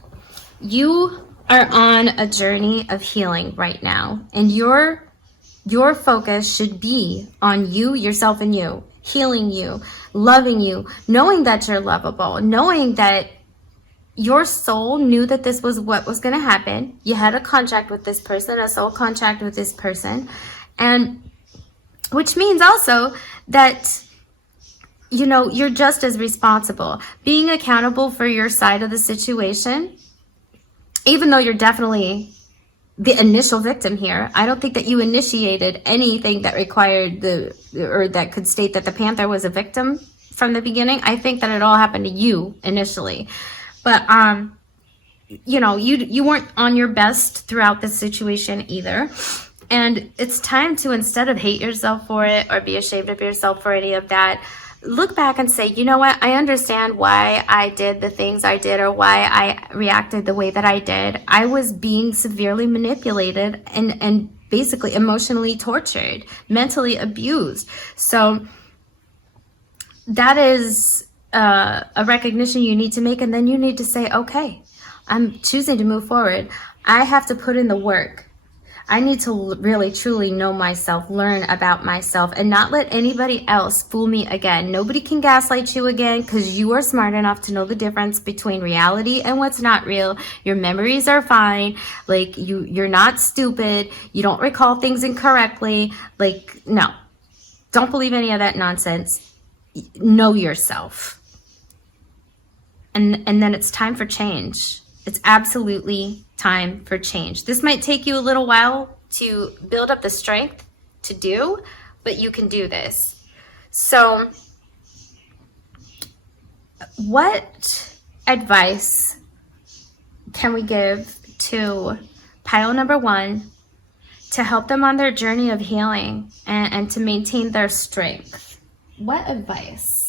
You are on a journey of healing right now, and your focus should be on you, yourself, and you. Healing you, loving you, knowing that you're lovable, knowing that your soul knew that this was what was going to happen. You had a contract with this person, a soul contract with this person, and which means also that, you know, you're just as responsible, being accountable for your side of the situation, even though you're definitely the initial victim here. I don't think that you initiated anything that required or that could state that the Panther was a victim from the beginning. I think that it all happened to you initially. But, you know, you weren't on your best throughout this situation either. And it's time to, instead of hate yourself for it or be ashamed of yourself for any of that, look back and say, you know what, I understand why I did the things I did, or why I reacted the way that I did. I was being severely manipulated and basically emotionally tortured, mentally abused. So that is a recognition you need to make, and then you need to say, okay, I'm choosing to move forward. I have to put in the work. I need to really, truly know myself, learn about myself, and not let anybody else fool me again. Nobody can gaslight you again, because you are smart enough to know the difference between reality and what's not real. Your memories are fine. Like, you're not stupid. You don't recall things incorrectly. Like, no. Don't believe any of that nonsense. Know yourself. And then it's time for change. It's absolutely time for change. This might take you a little while to build up the strength to do, but you can do this. So what advice can we give to pile number 1 to help them on their journey of healing and to maintain their strength? What advice?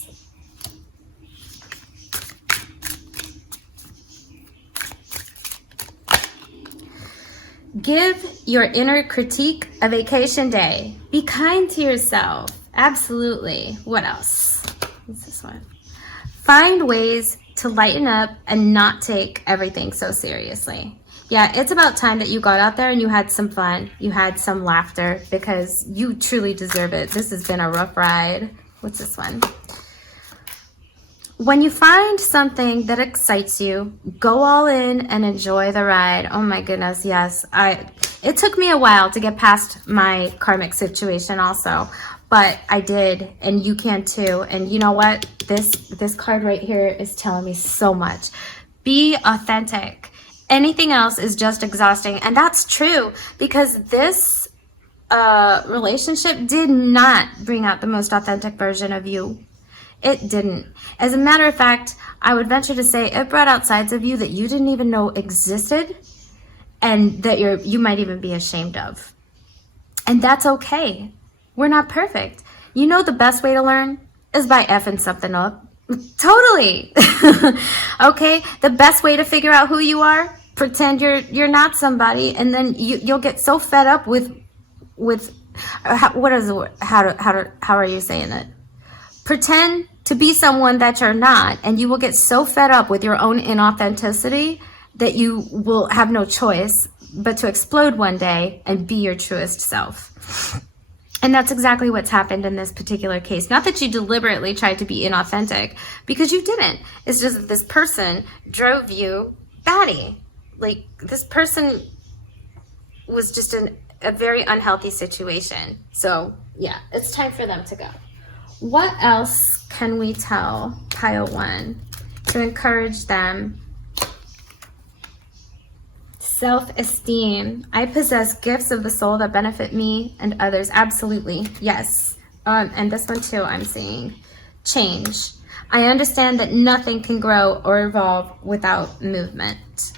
Give your inner critique a vacation day. Be kind to yourself. Absolutely. What else? What's this one? Find ways to lighten up and not take everything so seriously. Yeah, it's about time that you got out there and you had some fun. You had some laughter, because you truly deserve it. This has been a rough ride. What's this one? When you find something that excites you, go all in and enjoy the ride. Oh my goodness, yes. It took me a while to get past my karmic situation also, but I did, and you can too. And you know what? This card right here is telling me so much. Be authentic. Anything else is just exhausting. And that's true, because this relationship did not bring out the most authentic version of you. It didn't. As a matter of fact, I would venture to say it brought out sides of you that you didn't even know existed, and that you might even be ashamed of. And that's okay. We're not perfect. You know, the best way to learn is by effing something up. Totally. Okay? The best way to figure out who you are, pretend you're not somebody, and then you'll get so fed up with how are you saying it? Pretend to be someone that you're not, and you will get so fed up with your own inauthenticity that you will have no choice but to explode one day and be your truest self. And that's exactly what's happened in this particular case. Not that you deliberately tried to be inauthentic, because you didn't. It's just that this person drove you batty. Like, this person was just in a very unhealthy situation. So yeah, it's time for them to go. What else can we tell pile 1 to encourage them? Self-esteem. I possess gifts of the soul that benefit me and others. Absolutely. Yes. And this one too, I'm seeing. Change. I understand that nothing can grow or evolve without movement.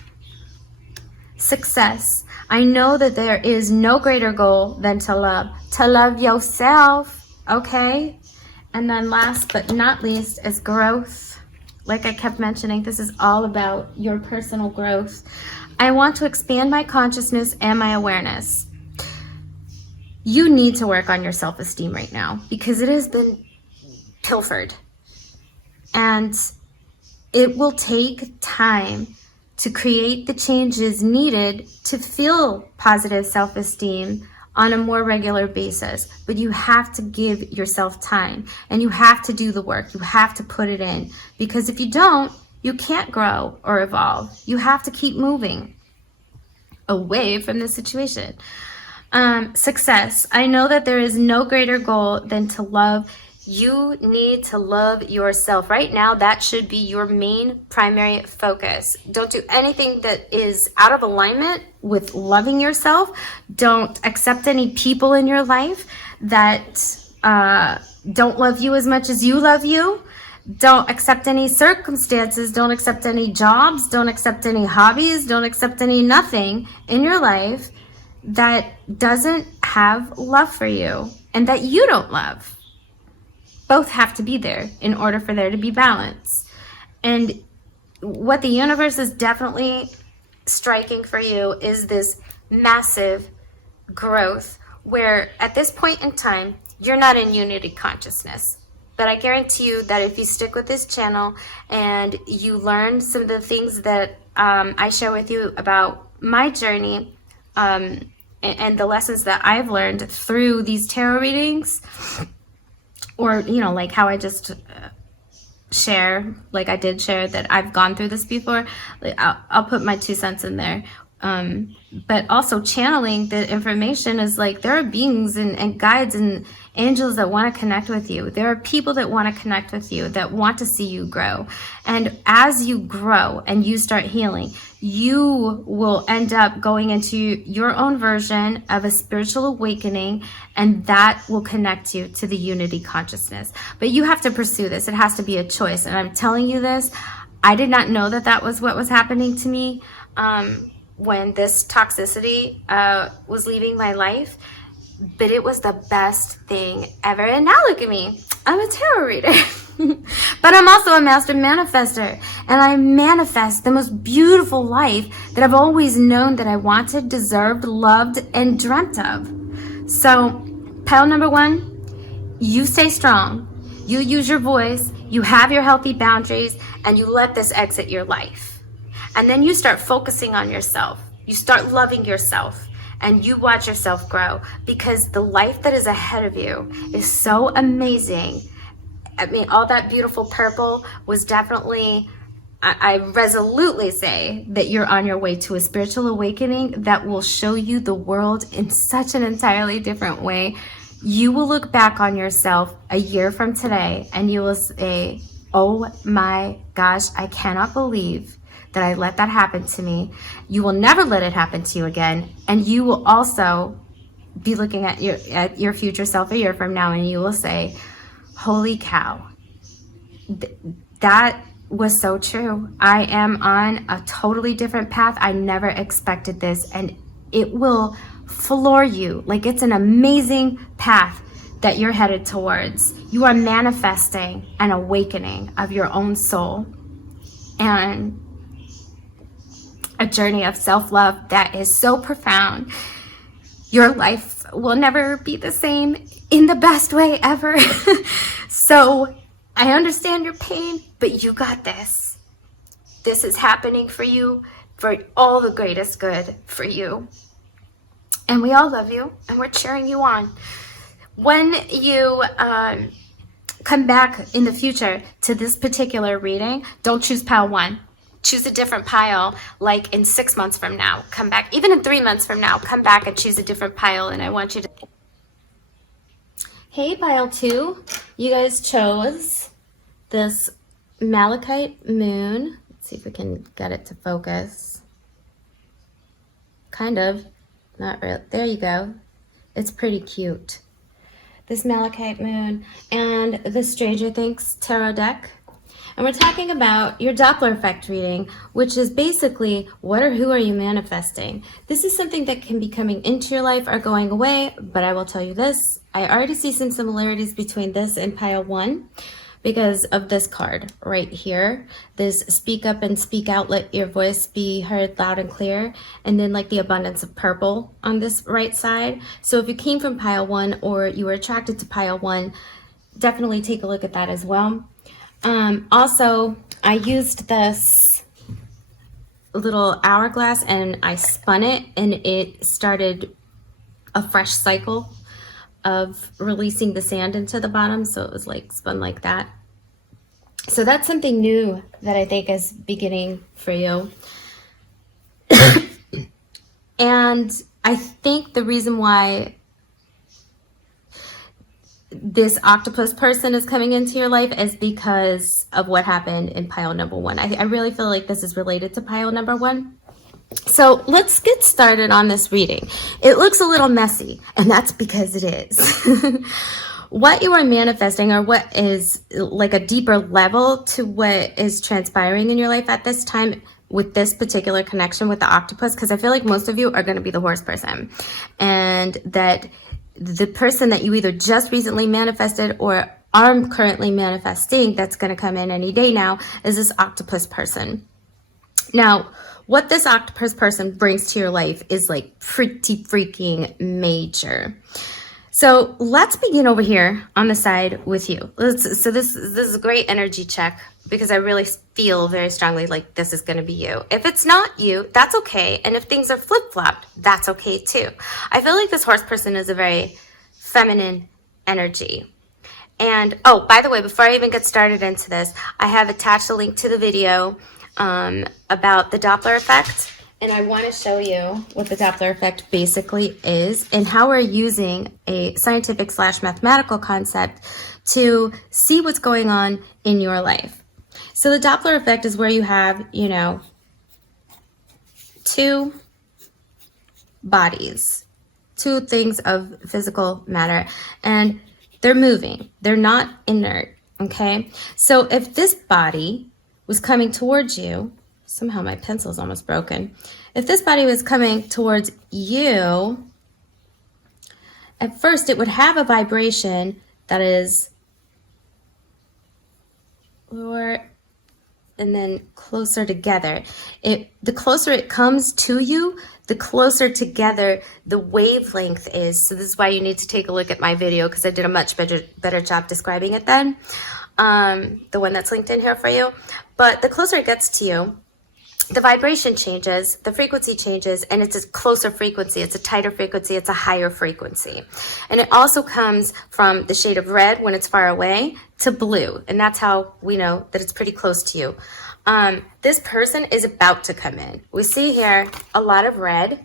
Success. I know that there is no greater goal than to love yourself. Okay? And then last but not least is growth. Like I kept mentioning, this is all about your personal growth. I want to expand my consciousness and my awareness. You need to work on your self-esteem right now, because it has been pilfered. And it will take time to create the changes needed to feel positive self-esteem on a more regular basis. But you have to give yourself time, and you have to do the work. You have to put it in, because if you don't, you can't grow or evolve. You have to keep moving away from the situation. Success. I know that there is no greater goal than to love. You need to love yourself. Right now, that should be your main primary focus. Don't do anything that is out of alignment with loving yourself. Don't accept any people in your life that don't love you as much as you love you. Don't accept any circumstances. Don't accept any jobs. Don't accept any hobbies. Don't accept any nothing in your life that doesn't have love for you and that you don't love. Both have to be there in order for there to be balance. And what the universe is definitely striking for you is this massive growth, where at this point in time, you're not in unity consciousness. But I guarantee you that if you stick with this channel and you learn some of the things that I share with you about my journey and the lessons that I've learned through these tarot readings, or, you know, like how I just share, like I did share that I've gone through this before, I'll put my 2 cents in there. But also channeling the information is like, there are beings and guides and angels that want to connect with you. There are people that want to connect with you, that want to see you grow. And as you grow and you start healing, you will end up going into your own version of a spiritual awakening, and that will connect you to the unity consciousness. But you have to pursue this. It has to be a choice. And I'm telling you this, I did not know that that was what was happening to me when this toxicity was leaving my life. But it was the best thing ever. And now look at me. I'm a tarot reader. But I'm also a master manifester, and I manifest the most beautiful life that I've always known that I wanted, deserved, loved, and dreamt of. So, pile number one, you stay strong, you use your voice, you have your healthy boundaries, and you let this exit your life. And then you start focusing on yourself. You start loving yourself, and you watch yourself grow, because the life that is ahead of you is so amazing. I mean, all that beautiful purple was definitely, I resolutely say that you're on your way to a spiritual awakening that will show you the world in such an entirely different way. You will look back on yourself a year from today and you will say, oh my gosh, I cannot believe that I let that happen to me. You will never let it happen to you again. And you will also be looking at your future self a year from now, and you will say, holy cow, that was so true. I am on a totally different path. I never expected this, and it will floor you. Like, it's an amazing path that you're headed towards. You are manifesting an awakening of your own soul and a journey of self-love that is so profound. Your life will never be the same in the best way ever. So I understand your pain, but you got this. This is happening for you, for all the greatest good for you. And we all love you, and we're cheering you on. When you come back in the future to this particular reading, don't choose pile one. Choose a different pile, like in 6 months from now. Come back, even in 3 months from now, come back and choose a different pile, and I want you to... Hey, pile two, you guys chose this malachite moon. Let's see if we can get it to focus. Kind of, not really. There you go. It's pretty cute. This malachite moon and the Stranger Things tarot deck. And we're talking about your Doppler Effect reading, which is basically what or who are you manifesting? This is something that can be coming into your life or going away, but I will tell you this. I already see some similarities between this and pile one because of this card right here. This speak up and speak out, let your voice be heard loud and clear. And then like the abundance of purple on this right side. So if you came from pile one or you were attracted to pile one, definitely take a look at that as well. Also, I used this little hourglass and I spun it, and it started a fresh cycle of releasing the sand into the bottom. So it was like spun like that. So that's something new that I think is beginning for you. And I think the reason why this octopus person is coming into your life is because of what happened in pile number one. I really feel like this is related to pile number one. So let's get started on this reading. It looks a little messy, and that's because it is. What you are manifesting, or what is like a deeper level to what is transpiring in your life at this time with this particular connection with the octopus, because I feel like most of you are going to be the horse person, and that the person that you either just recently manifested or are currently manifesting that's going to come in any day now is this octopus person. Now, what this octopus person brings to your life is like pretty freaking major. So let's begin over here on the side with you. So this is a great energy check, because I really feel very strongly like this is going to be you. If it's not you, that's okay. And if things are flip-flopped, that's okay too. I feel like this horse person is a very feminine energy. And oh, by the way, before I even get started into this, I have attached a link to the video about the Doppler Effect. And I want to show you what the Doppler Effect basically is and how we're using a scientific / mathematical concept to see what's going on in your life. So the Doppler Effect is where you have, you know, two bodies, two things of physical matter, and they're moving. They're not inert, okay? So if this body was coming towards you, somehow my pencil's almost broken. If this body was coming towards you, at first it would have a vibration that is or and then closer together. The closer it comes to you, the closer together the wavelength is. So this is why you need to take a look at my video, because I did a much better job describing it then. The one that's linked in here for you. But the closer it gets to you, the vibration changes, the frequency changes, and it's a closer frequency, it's a tighter frequency, it's a higher frequency. And it also comes from the shade of red when it's far away to blue, and that's how we know that it's pretty close to you. This person is about to come in. We see here a lot of red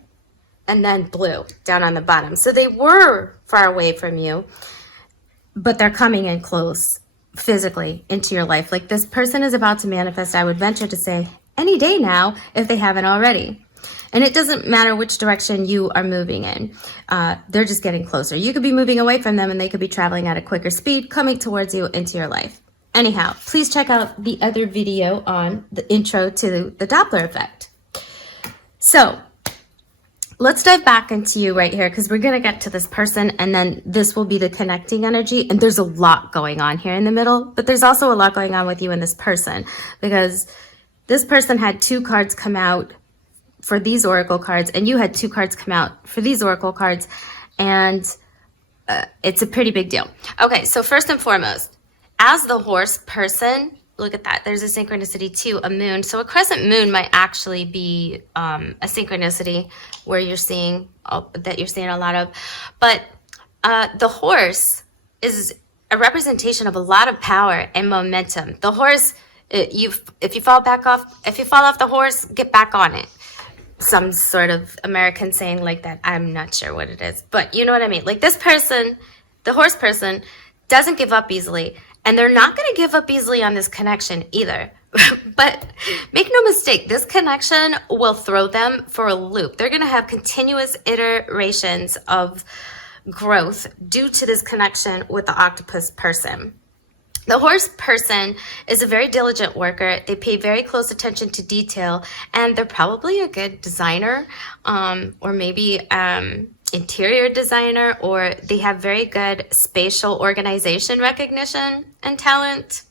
and then blue down on the bottom. So they were far away from you, but they're coming in close physically into your life. Like this person is about to manifest, I would venture to say, any day now, if they haven't already. And it doesn't matter which direction you are moving in. They're just getting closer. You could be moving away from them and they could be traveling at a quicker speed, coming towards you into your life. Anyhow, please check out the other video on the intro to the Doppler Effect. So let's dive back into you right here, because we're going to get to this person and then this will be the connecting energy. And there's a lot going on here in the middle, but there's also a lot going on with you and this person, because this person had 2 cards come out for these oracle cards, and you had 2 cards come out for these oracle cards, and it's a pretty big deal. Okay, so first and foremost, as the horse person, look at that. There's a synchronicity to a moon. So a crescent moon might actually be a synchronicity where you're seeing that you're seeing a lot of. But the horse is a representation of a lot of power and momentum. The horse, if you fall off the horse, get back on it. Some sort of American saying like that. I'm not sure what it is, but you know what I mean. Like this person, the horse person, doesn't give up easily, and they're not going to give up easily on this connection either. But make no mistake, this connection will throw them for a loop. They're going to have continuous iterations of growth due to this connection with the octopus person. The horse person is a very diligent worker. They pay very close attention to detail, and they're probably a good designer, or maybe interior designer, or they have very good spatial organization recognition and talent.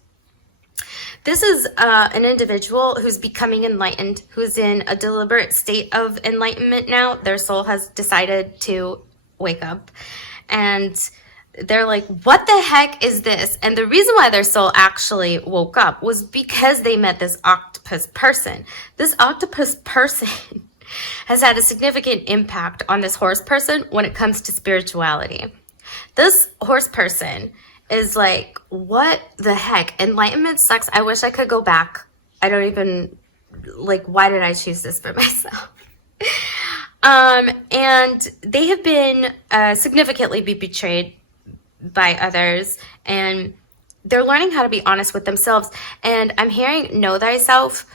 This is an individual who's becoming enlightened, who's in a deliberate state of enlightenment now. Their soul has decided to wake up, and they're like, what the heck is this? And the reason why their soul actually woke up was because they met this octopus person. This octopus person has had a significant impact on this horse person when it comes to spirituality. This horse person is like, what the heck? Enlightenment sucks. I wish I could go back. I don't even, like, why did I choose this for myself? And they have been significantly betrayed by others, and they're learning how to be honest with themselves. And I'm hearing know thyself,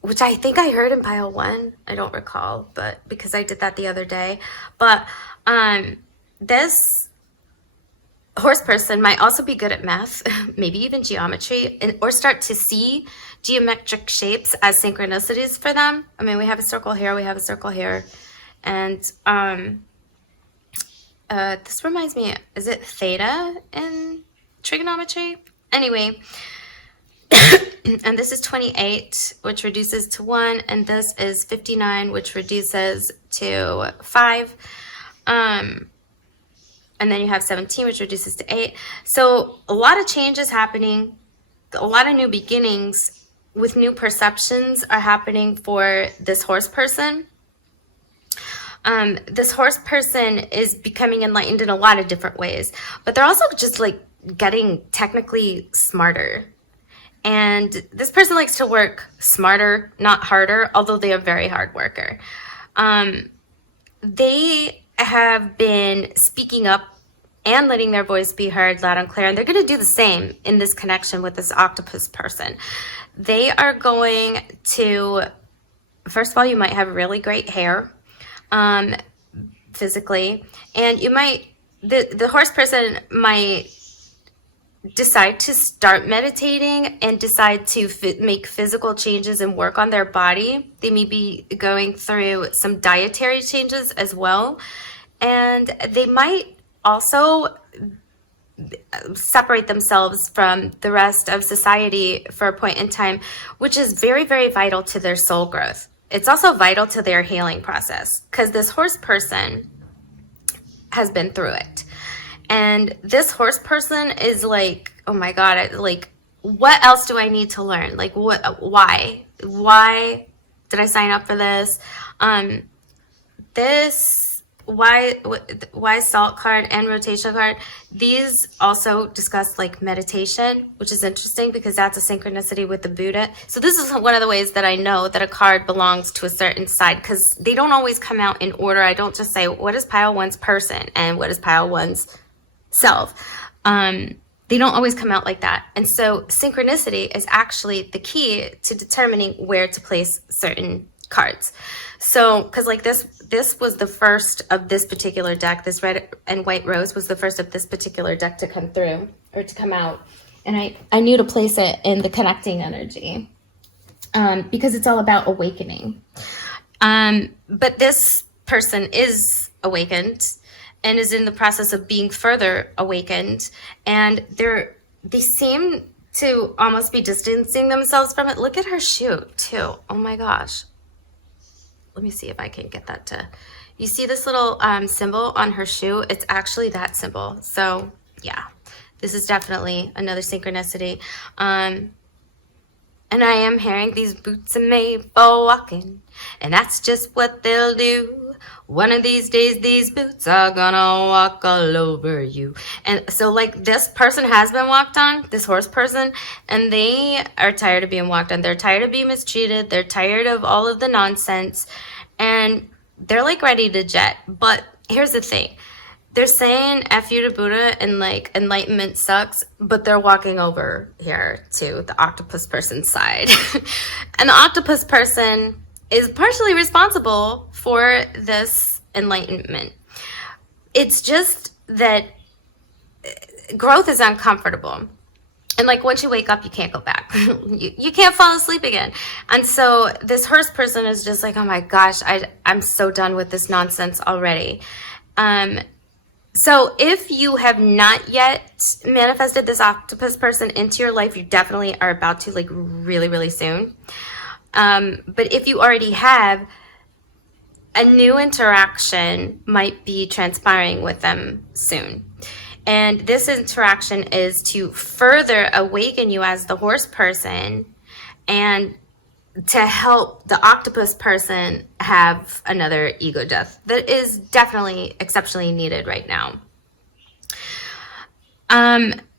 which I think I heard in pile 1. I don't recall, but because I did that the other day. But this horse person might also be good at math, maybe even geometry, or start to see geometric shapes as synchronicities for them. I mean, we have a circle here, we have a circle here, and this reminds me, is it theta in trigonometry? Anyway, and this is 28, which reduces to 1, and this is 59, which reduces to 5. And then you have 17, which reduces to 8. So a lot of change is happening. A lot of new beginnings with new perceptions are happening for this horse person. This horse person is becoming enlightened in a lot of different ways, but they're also just like getting technically smarter. And this person likes to work smarter, not harder, although they are a very hard worker. They have been speaking up and letting their voice be heard loud and clear, and they're going to do the same in this connection with this octopus person. They are going to, first of all, you might have really great hair. Physically, and you might, the horse person might decide to start meditating and decide to make physical changes and work on their body. They may be going through some dietary changes as well, and they might also separate themselves from the rest of society for a point in time, which is very, very vital to their soul growth. It's also vital to their healing process, because this horse person has been through it. And this horse person is like, oh my God, like, what else do I need to learn? Like, why did I sign up for this? Why salt card and rotation card, these also discuss like meditation, which is interesting because that's a synchronicity with the Buddha. So this is one of the ways that I know that a card belongs to a certain side, because they don't always come out in order. I don't just say, what is pile one's person and what is pile one's self? They don't always come out like that. And so synchronicity is actually the key to determining where to place certain cards. So, because like this was the first of this particular deck, this red and white rose was the first of this particular deck to come through, or to come out. And I knew to place it in the connecting energy, because it's all about awakening. But this person is awakened and is in the process of being further awakened. And they seem to almost be distancing themselves from it. Look at her shoe too. Oh my gosh. Let me see if I can get that to, you see this little symbol on her shoe? It's actually that symbol. So yeah, this is definitely another synchronicity. And I am hearing these boots are made for walking, and that's just what they'll do. One of these days, these boots are gonna walk all over you. And so like this person has been walked on, this horse person, and they are tired of being walked on. They're tired of being mistreated. They're tired of all of the nonsense, and they're like ready to jet. But here's the thing. They're saying F you to Buddha and like enlightenment sucks, but they're walking over here to the octopus person's side. And the octopus person is partially responsible for this enlightenment. It's just that growth is uncomfortable. And like once you wake up, you can't go back. you can't fall asleep again. And so this horse person is just like, oh my gosh, I'm so done with this nonsense already. So if you have not yet manifested this octopus person into your life, you definitely are about to, like really, really soon. But if you already have, a new interaction might be transpiring with them soon. And this interaction is to further awaken you as the horse person and to help the octopus person have another ego death that is definitely exceptionally needed right now.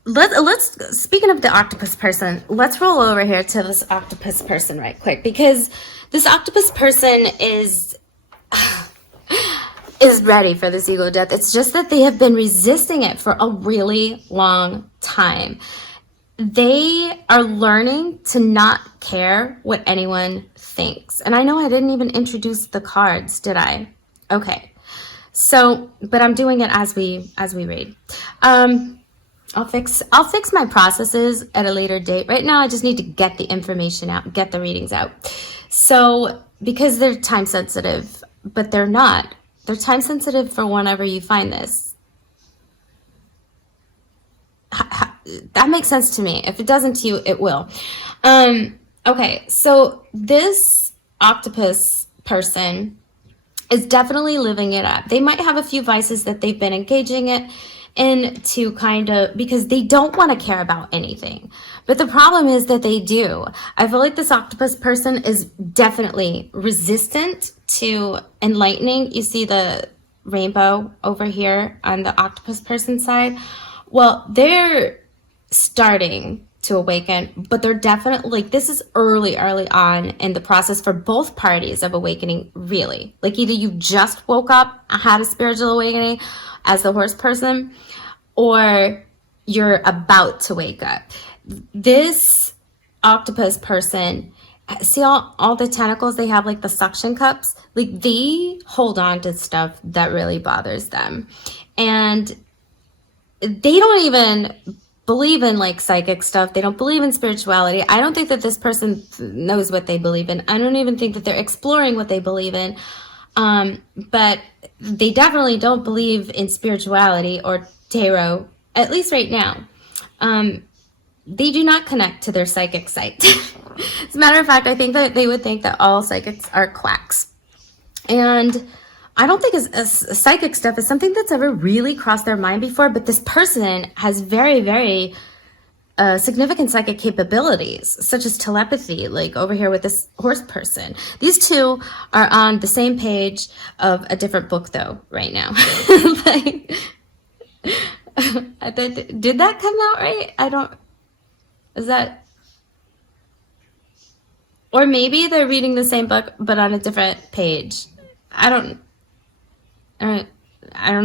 Let's speaking of the octopus person, let's roll over here to this octopus person right quick, because this octopus person is ready for this ego death. It's just that they have been resisting it for a really long time. They are learning to not care what anyone thinks. And I know I didn't even introduce the cards, did I? Okay. So, but I'm doing it as we read. I'll fix my processes at a later date. Right now, I just need to get the information out, get the readings out. So, because they're time sensitive, but they're not. They're time sensitive for whenever you find this. That makes sense to me. If it doesn't to you, it will. Okay, so this octopus person is definitely living it up. They might have a few vices that they've been engaging in to kind of, because they don't want to care about anything. But the problem is that they do. I feel like this octopus person is definitely resistant to enlightening. You see the rainbow over here on the octopus person side? Well, they're starting to awaken, but they're definitely, like, this is early on in the process for both parties of awakening, really. Like, either you just woke up, had a spiritual awakening as the horse person, or you're about to wake up. This octopus person, see all the tentacles they have, like the suction cups? Like, they hold on to stuff that really bothers them. And they don't even believe in like psychic stuff. They don't believe in spirituality. I don't think that this person knows what they believe in. I don't even think that they're exploring what they believe in. But they definitely don't believe in spirituality or tarot at least right now, they do not connect to their psychic site. As a matter of fact, I think that they would think that all psychics are quacks. And I don't think psychic stuff is something that's ever really crossed their mind before, but this person has very, very significant psychic capabilities, such as telepathy, like over here with this horse person. These two are on the same page of a different book, though, right now. Like, did that come out right? Is that, or maybe they're reading the same book, but on a different page. I don't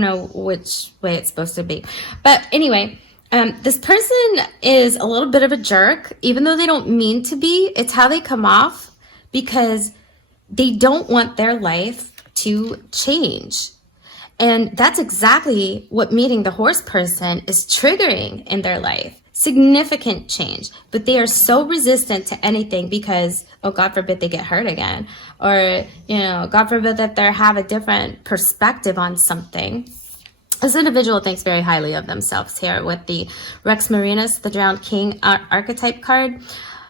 know which way it's supposed to be. But anyway, this person is a little bit of a jerk, even though they don't mean to be. It's how they come off, because they don't want their life to change. And that's exactly what meeting the horse person is triggering in their life. Significant change, but they are so resistant to anything because, oh, God forbid they get hurt again, or, God forbid that they have a different perspective on something. This individual thinks very highly of themselves here with the Rex Marinus, the Drowned King archetype card.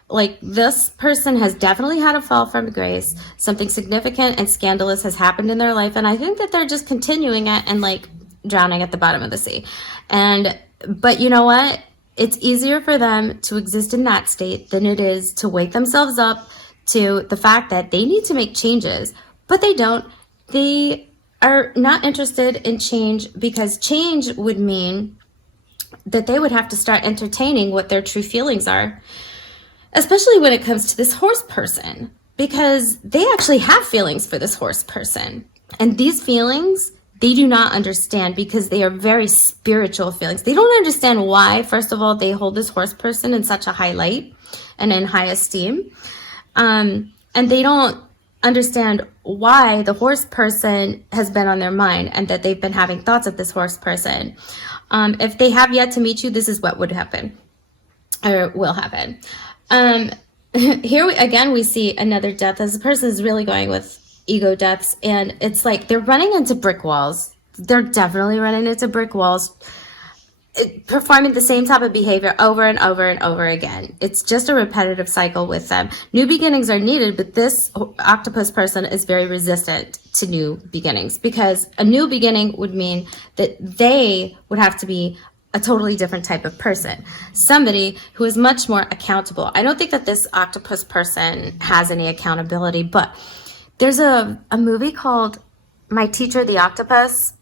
Like, this person has definitely had a fall from grace. Something significant and scandalous has happened in their life, and I think that they're just continuing it and like drowning at the bottom of the sea. But you know what? It's easier for them to exist in that state than it is to wake themselves up to the fact that they need to make changes, but they don't. They are not interested in change because change would mean that they would have to start entertaining what their true feelings are, especially when it comes to this horse person, because they actually have feelings for this horse person. And these feelings, they do not understand because they are very spiritual feelings. They don't understand why, first of all, they hold this horse person in such a high light and in high esteem. And they don't understand why the horse person has been on their mind and that they've been having thoughts of this horse person. If they have yet to meet you, this is what would happen or will happen. Here we see another death as the person is really going with ego deaths, and it's like they're running into brick walls. They're definitely running into brick walls, performing the same type of behavior over and over and over again. It's just a repetitive cycle with them. New beginnings are needed, but this octopus person is very resistant to new beginnings, because a new beginning would mean that they would have to be a totally different type of person, somebody who is much more accountable. I don't think that this octopus person has any accountability, but there's a movie called My Teacher the Octopus,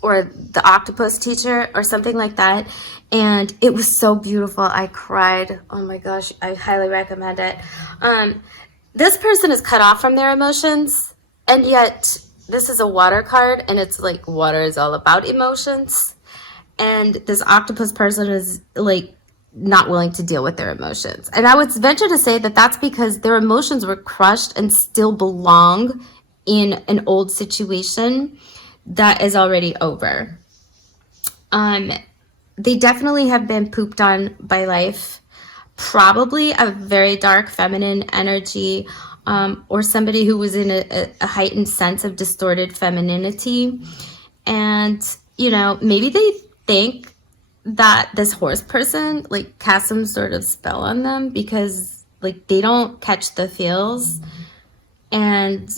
or The Octopus Teacher, or something like that. And it was so beautiful. I cried. Oh my gosh, I highly recommend it. This person is cut off from their emotions, and yet this is a water card, and it's like water is all about emotions. And this octopus person is like not willing to deal with their emotions. And I would venture to say that that's because their emotions were crushed and still belong in an old situation that is already over. They definitely have been pooped on by life, probably a very dark feminine energy, or somebody who was in a heightened sense of distorted femininity. And, maybe they think that this horse person like cast some sort of spell on them because like they don't catch the feels, and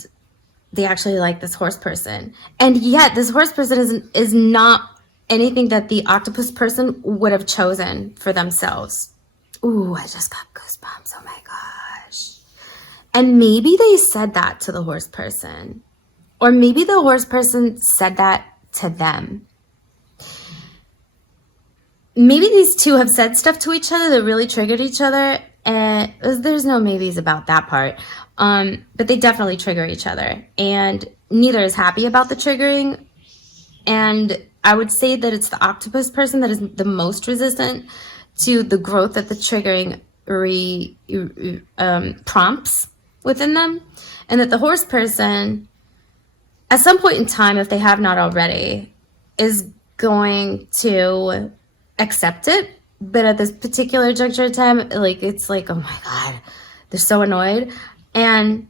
they actually like this horse person. And yet this horse person is not anything that the octopus person would have chosen for themselves. Ooh, I just got goosebumps. Oh my gosh. And maybe they said that to the horse person, or maybe the horse person said that to them. Maybe these two have said stuff to each other that really triggered each other, and there's no maybes about that part. But they definitely trigger each other, and neither is happy about the triggering. And I would say that it's the octopus person that is the most resistant to the growth that the triggering prompts within them, and that the horse person, at some point in time, if they have not already, is going to accept it. But at this particular juncture of time, like it's like, oh my God, they're so annoyed. And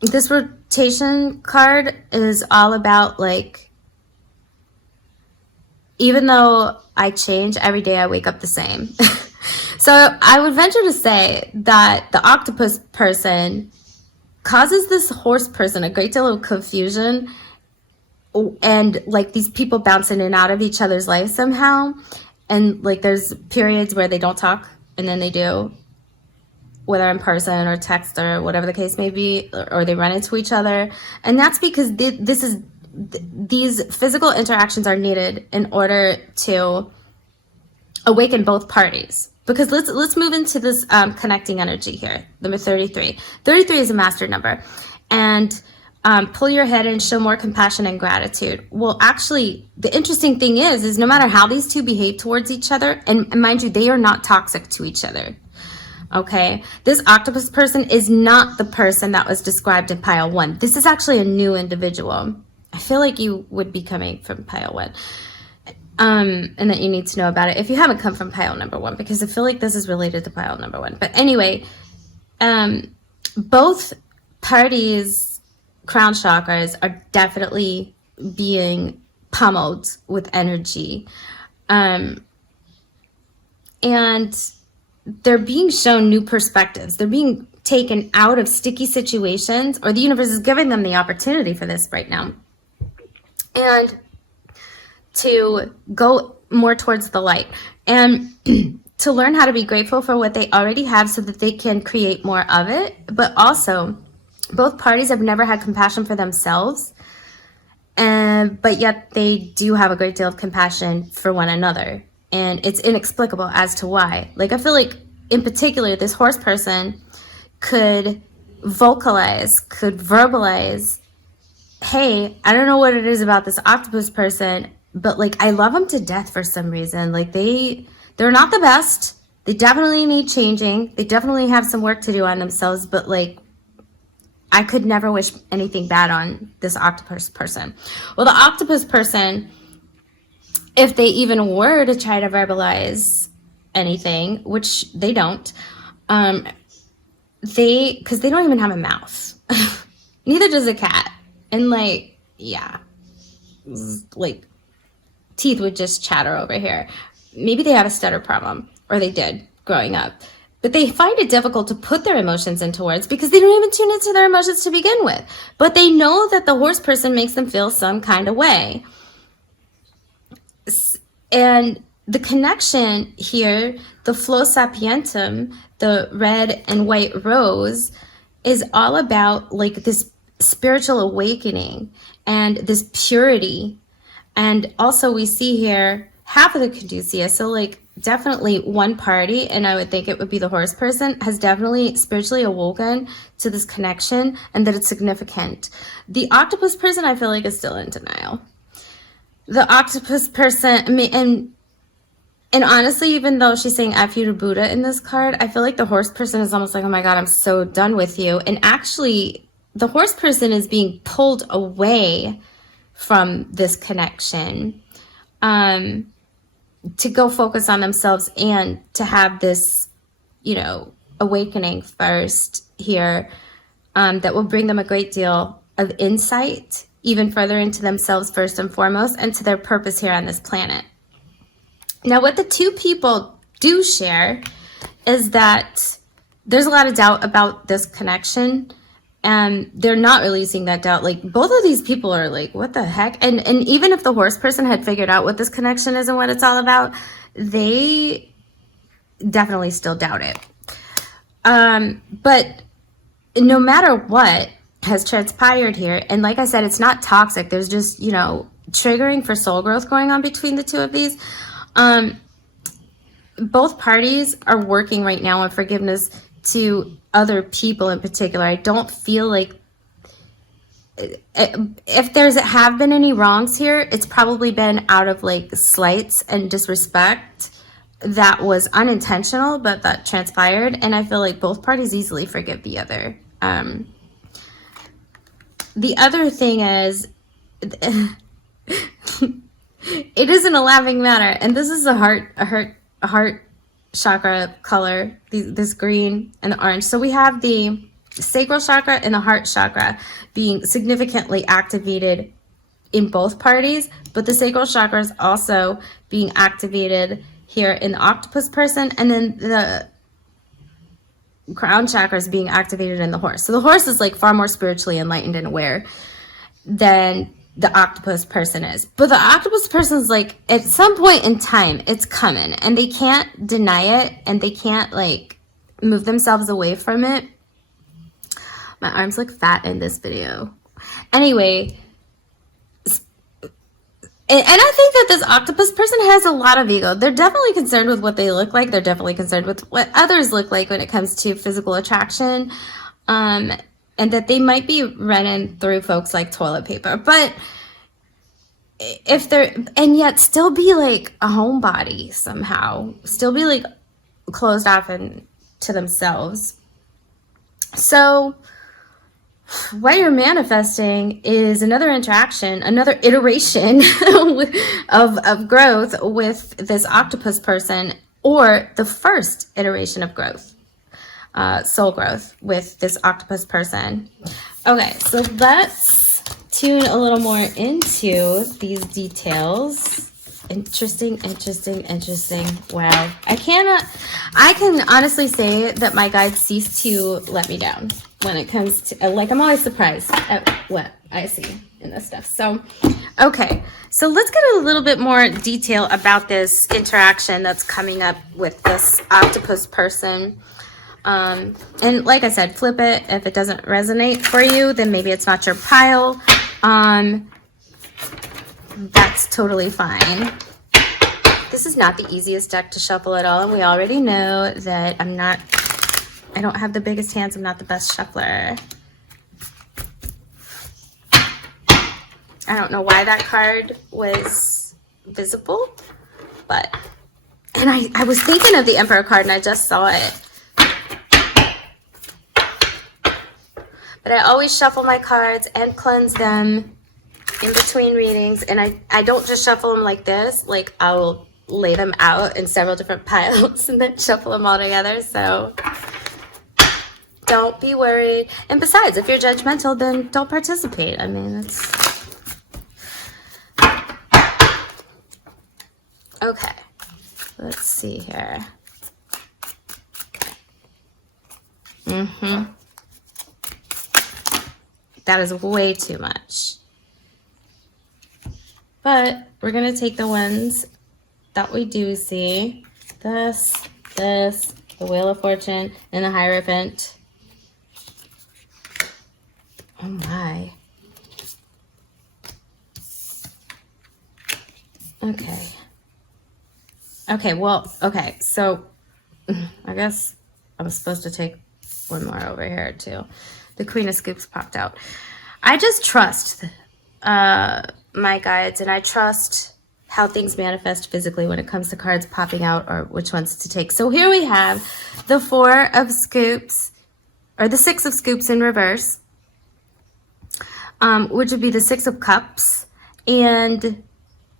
this rotation card is all about like even though I change every day, I wake up the same. So I would venture to say that the octopus person causes this horse person a great deal of confusion, and like these people bounce in and out of each other's lives somehow. And like there's periods where they don't talk and then they do, whether in person or text or whatever the case may be, or they run into each other. And that's because these physical interactions are needed in order to awaken both parties. Because let's move into this connecting energy here, number 33. 33 is a master number. And pull your head and show more compassion and gratitude. Well, actually, the interesting thing is no matter how these two behave towards each other, and mind you, they are not toxic to each other. Okay, this octopus person is not the person that was described in pile 1. This is actually a new individual. I feel like you would be coming from pile 1. And that you need to know about it if you haven't come from pile number 1, because I feel like this is related to pile number 1. But anyway, both parties' crown chakras are definitely being pummeled with energy. And they're being shown new perspectives. They're being taken out of sticky situations, or the universe is giving them the opportunity for this right now. And to go more towards the light and to learn how to be grateful for what they already have so that they can create more of it. But also, both parties have never had compassion for themselves, but yet they do have a great deal of compassion for one another. And it's inexplicable as to why. Like, I feel like, in particular, this horse person could verbalize, hey, I don't know what it is about this octopus person, but, like, I love them to death for some reason. Like, they're not the best. They definitely need changing. They definitely have some work to do on themselves, but, like, I could never wish anything bad on this octopus person. Well, the octopus person, if they even were to try to verbalize anything, which they don't, because they don't even have a mouth. Neither does a cat. And like, yeah, like teeth would just chatter over here. Maybe they have a stutter problem, or they did growing up. But they find it difficult to put their emotions into words because they don't even tune into their emotions to begin with. But they know that the horse person makes them feel some kind of way. And the connection here, the flow sapientum, the red and white rose, is all about like this spiritual awakening and this purity. And also we see here half of the caduceus, so like definitely one party, and I would think it would be the horse person, has definitely spiritually awoken to this connection and that it's significant. The octopus person, I feel like, is still in denial. The octopus person, and honestly, even though she's saying F you to Buddha in this card, I feel like the horse person is almost like, oh my God, I'm so done with you. And actually, the horse person is being pulled away from this connection to go focus on themselves and to have this, awakening first here that will bring them a great deal of insight, even further into themselves first and foremost, and to their purpose here on this planet. Now, what the two people do share is that there's a lot of doubt about this connection, and they're not releasing that doubt. Like, both of these people are like, what the heck? And even if the horse person had figured out what this connection is and what it's all about, they definitely still doubt it. But no matter what has transpired here, and like I said, it's not toxic. There's just, triggering for soul growth going on between the two of these. Both parties are working right now on forgiveness to other people in particular. I don't feel like if have been any wrongs here, it's probably been out of like slights and disrespect that was unintentional, but that transpired. And I feel like both parties easily forgive the other. The other thing is, it isn't a laughing matter, and this is a heart chakra color, this green and the orange. So we have the sacral chakra and the heart chakra being significantly activated in both parties, but the sacral chakra is also being activated here in the octopus person, and then the crown chakra is being activated in the horse. So the horse is like far more spiritually enlightened and aware than the octopus person is. But the octopus person is like, at some point in time, it's coming, and they can't deny it, and they can't like move themselves away from it. My arms look fat in this video. Anyway, and I think that this octopus person has a lot of ego. They're definitely concerned with what they look like. They're definitely concerned with what others look like when it comes to physical attraction. And that they might be running through folks like toilet paper. But if they're, and yet still be like a homebody somehow. Still be like closed off and to themselves. So what you're manifesting is another interaction, another iteration of growth with this octopus person, or the first iteration of growth, soul growth with this octopus person. Okay, so let's tune a little more into these details. Interesting. Wow. I can honestly say that my guides cease to let me down when it comes to, like, I'm always surprised at what I see in this stuff. So, okay. So let's get a little bit more detail about this interaction that's coming up with this octopus person. And like I said, flip it. If it doesn't resonate for you, then maybe it's not your pile. That's totally fine. This is not the easiest deck to shuffle at all, and we already know that I don't have the biggest hands. I'm not the best shuffler. I don't know why that card was visible, but, and I was thinking of the Emperor card, and I just saw it. But I always shuffle my cards and cleanse them in between readings, and I don't just shuffle them like this. Like, I will lay them out in several different piles and then shuffle them all together. So don't be worried. And besides, if you're judgmental, then don't participate. I mean, it's okay. Let's see here. That is way too much. But we're going to take the ones that we do see. This, the Wheel of Fortune, and the Hierophant. Oh my. Okay. Okay, well, okay. So I guess I'm supposed to take one more over here too. The Queen of Scoops popped out. I just trust my guides, and I trust how things manifest physically when it comes to cards popping out or which ones to take. So here we have the Four of Scoops, or the Six of Scoops in reverse, which would be the Six of Cups. And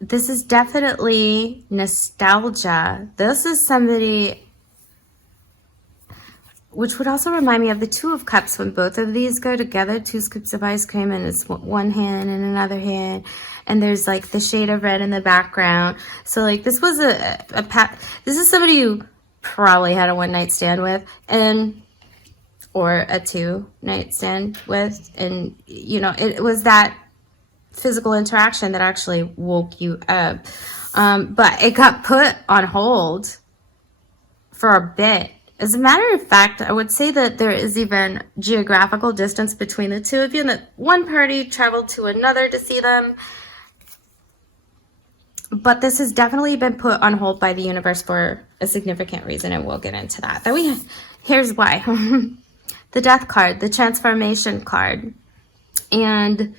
this is definitely nostalgia. This is somebody, which would also remind me of the Two of Cups when both of these go together. 2 scoops of ice cream, and it's one hand and another hand, and there's like the shade of red in the background. So like this was this is somebody you probably had a one-night stand with, or a 2-night stand with, and you know, it was that physical interaction that actually woke you up. But it got put on hold for a bit. As a matter of fact, I would say that there is even geographical distance between the two of you, and that one party traveled to another to see them. But this has definitely been put on hold by the universe for a significant reason, and we'll get into that. Here's why. The Death card, the Transformation card. And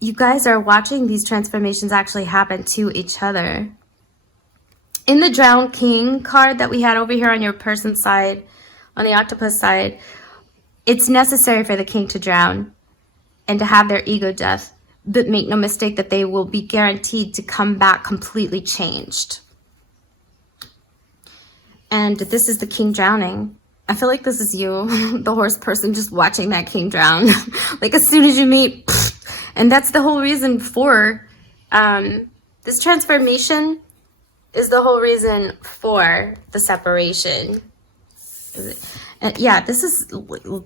you guys are watching these transformations actually happen to each other. In the Drowned King card that we had over here on your person's side, on the octopus side, it's necessary for the king to drown and to have their ego death. But make no mistake that they will be guaranteed to come back completely changed. And this is the king drowning. I feel like this is you, the horse person, just watching that king drown. Like as soon as you meet, and that's the whole reason for this transformation is the whole reason for the separation. And yeah, this is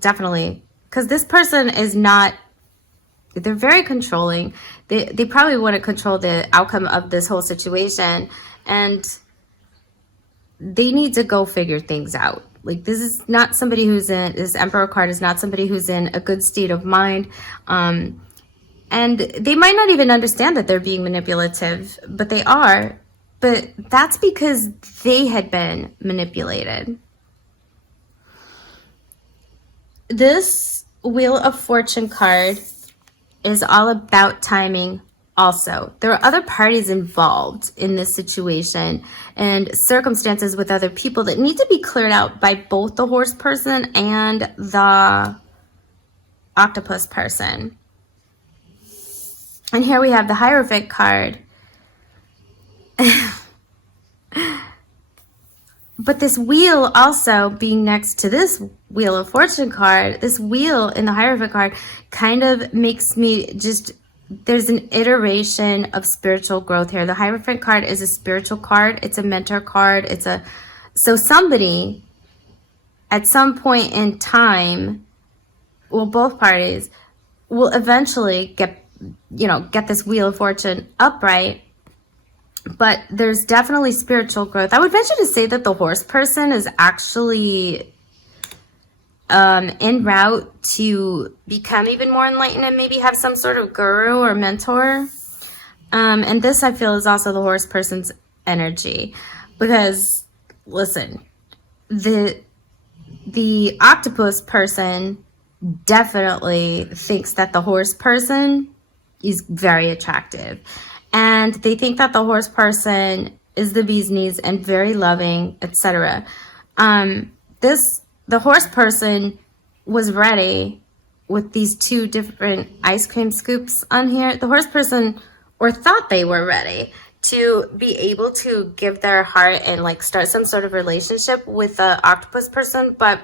definitely, because this person is not, they're very controlling. They probably want to control the outcome of this whole situation, and they need to go figure things out. Like this is not somebody who's in, this Emperor card is not somebody who's in a good state of mind. And they might not even understand that they're being manipulative, but they are. But that's because they had been manipulated. This Wheel of Fortune card is all about timing also. There are other parties involved in this situation and circumstances with other people that need to be cleared out by both the horse person and the octopus person. And here we have the Hierophant card. But this wheel also being next to this Wheel of Fortune card, this wheel in the Hierophant card kind of makes me just, there's an iteration of spiritual growth here. The Hierophant card is a spiritual card. It's a mentor card. So somebody at some point in time, well, both parties will eventually get this Wheel of Fortune upright. But there's definitely spiritual growth. I would venture to say that the horse person is actually en route to become even more enlightened and maybe have some sort of guru or mentor. And this, I feel, is also the horse person's energy. Because, listen, the octopus person definitely thinks that the horse person is very attractive. And they think that the horse person is the bee's knees and very loving, etc. The horse person was ready with these two different ice cream scoops on here. The horse person, or thought they were ready to be able to give their heart and like start some sort of relationship with the octopus person. But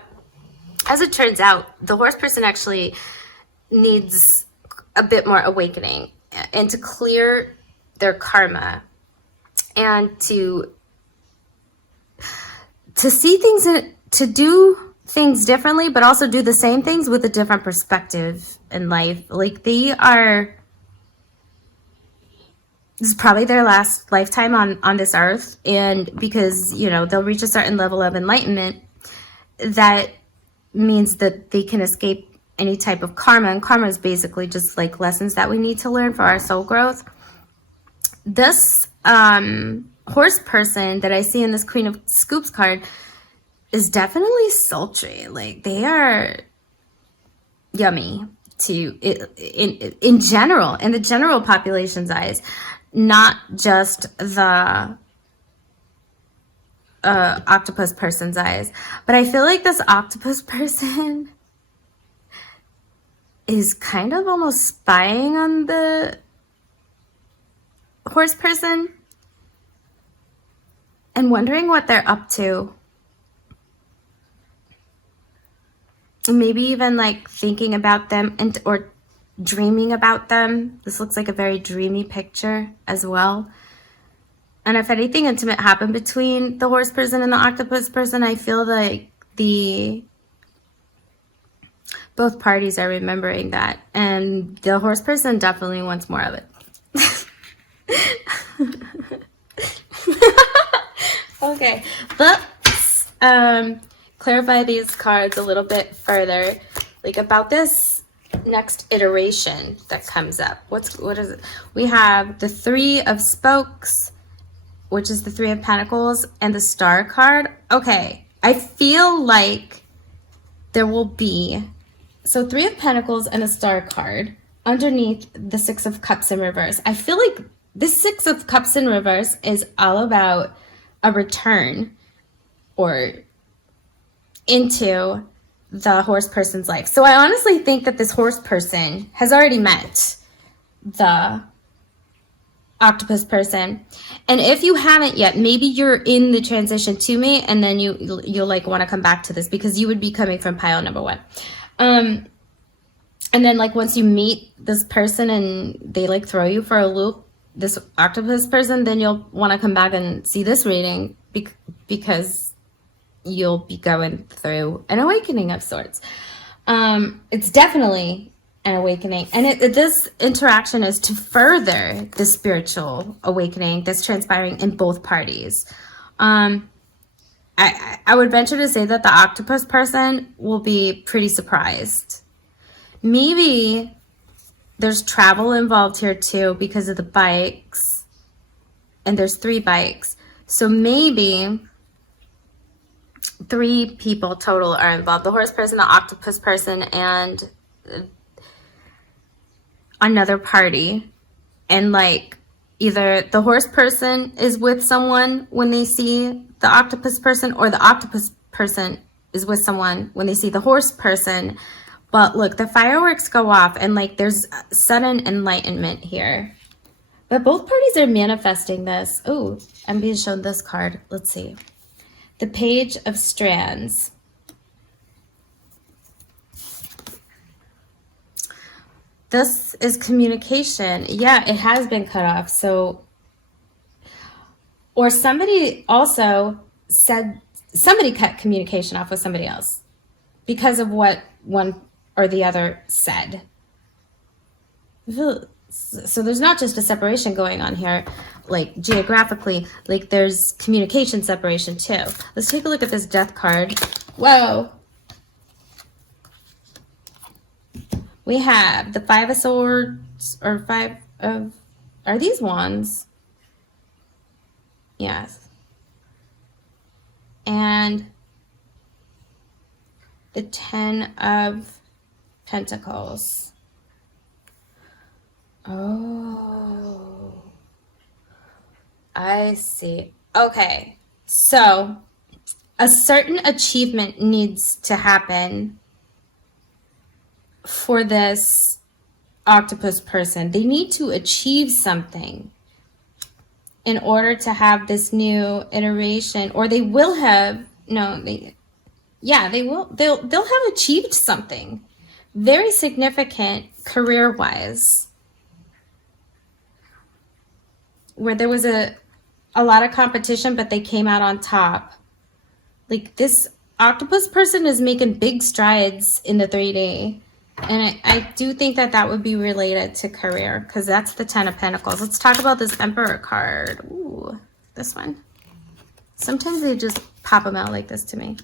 as it turns out, the horse person actually needs a bit more awakening and to clear their karma and to see things, to do things differently, but also do the same things with a different perspective in life. Like this is probably their last lifetime on this earth. And because, they'll reach a certain level of enlightenment, that means that they can escape any type of karma. And karma is basically just like lessons that we need to learn for our soul growth. This horse person that I see in this Queen of Scoops card is definitely sultry. Like they are yummy in general, in the general population's eyes, not just the octopus person's eyes. But I feel like this octopus person is kind of almost spying on the horse person and wondering what they're up to. And maybe even like thinking about them or dreaming about them. This looks like a very dreamy picture as well. And if anything intimate happened between the horse person and the octopus person, I feel like both parties are remembering that. And the horse person definitely wants more of it. Okay, let's clarify these cards a little bit further, like about this next iteration that comes up. What is it? We have the Three of Spokes, which is the Three of Pentacles, and the Star card. Okay, I feel like there will be, so Three of Pentacles and a Star card underneath the Six of Cups in reverse. I feel like this Six of Cups in reverse is all about a return or into the horse person's life. So I honestly think that this horse person has already met the octopus person. And if you haven't yet, maybe you're in the transition to me, and then you'll like want to come back to this, because you would be coming from pile number 1. And then like once you meet this person and they like throw you for a loop, this octopus person, then you'll want to come back and see this reading, because you'll be going through an awakening of sorts. It's definitely an awakening, and this interaction is to further the spiritual awakening that's transpiring in both parties. I would venture to say that the octopus person will be pretty surprised. Maybe there's travel involved here too, because of the bikes, and there's 3 bikes, so maybe 3 people total are involved: the horse person, the octopus person, and another party. And like either the horse person is with someone when they see the octopus person, or the octopus person is with someone when they see the horse person. But look, the fireworks go off, and like there's sudden enlightenment here. But both parties are manifesting this. Oh, I'm being shown this card. Let's see. The Page of Strands. This is communication. Yeah, it has been cut off. So, or somebody also said, somebody cut communication off with somebody else because of what one or the other said. So there's not just a separation going on here, like geographically, like there's communication separation too. Let's take a look at this Death card. Whoa. We have the 5 of Swords, or 5 of, are these wands? Yes. And the 10 of Pentacles. Oh, I see. Okay, so a certain achievement needs to happen for this octopus person. They need to achieve something in order to have this new iteration, or they will have, no, they will, they'll have achieved something very significant career-wise, where there was a lot of competition, but they came out on top. Like this octopus person is making big strides in the 3D. And I do think that that would be related to career, because that's the 10 of Pentacles. Let's talk about this Emperor card. Ooh, this one. Sometimes they just pop them out like this to me.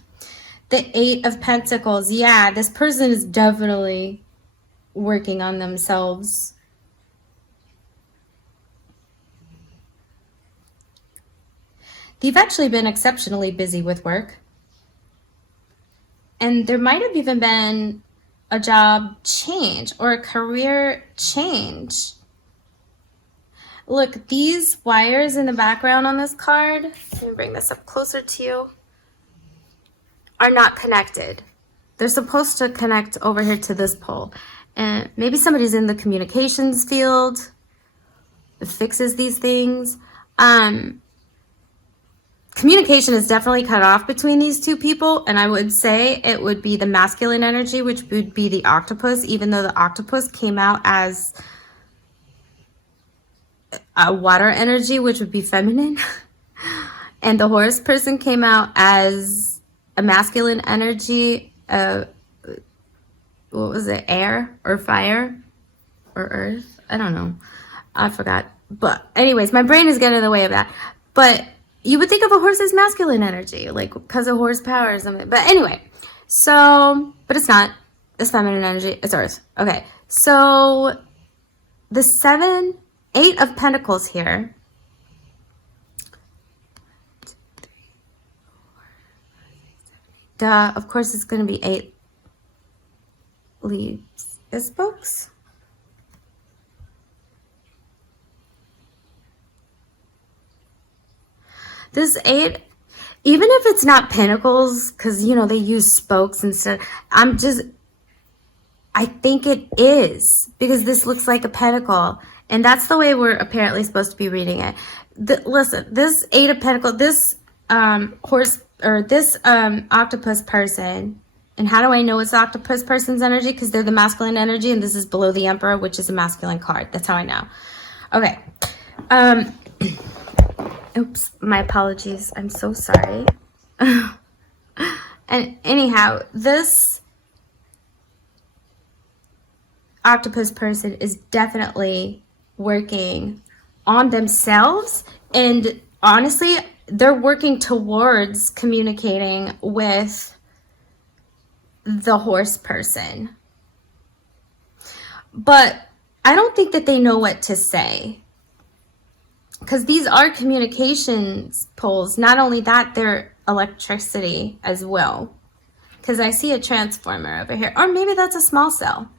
The 8 of Pentacles. Yeah, this person is definitely working on themselves. They've actually been exceptionally busy with work. And there might have even been a job change or a career change. Look, these wires in the background on this card, let me bring this up closer to you, are not connected. They're supposed to connect over here to this pole. And maybe somebody's in the communications field that fixes these things. Communication is definitely cut off between these 2 people, and I would say it would be the masculine energy, which would be the octopus, even though the octopus came out as a water energy, which would be feminine, and the horse person came out as a masculine energy, what was it, air or fire or earth? I don't know. I forgot. But anyways, my brain is getting in the way of that. But you would think of a horse as masculine energy, like because of horsepower or something. But anyway, so, but it's not. It's feminine energy. It's earth. Okay, so the 8 of Pentacles here. Duh, of course it's going to be 8 leaves. Is folks? This 8, even if it's not pentacles, because, you know, they use spokes instead, I think it is, because this looks like a pentacle. And that's the way we're apparently supposed to be reading it. Listen, this Eight of Pentacles, this this octopus person, and how do I know it's the octopus person's energy? Because they're the masculine energy, and this is below the Emperor, which is a masculine card. That's how I know. Okay. Oops, my apologies. I'm so sorry. And anyhow, this octopus person is definitely working on themselves, and honestly, they're working towards communicating with the horse person. But I don't think that they know what to say, because these are communications poles. Not only that, they're electricity as well, because I see a transformer over here, or maybe that's a small cell.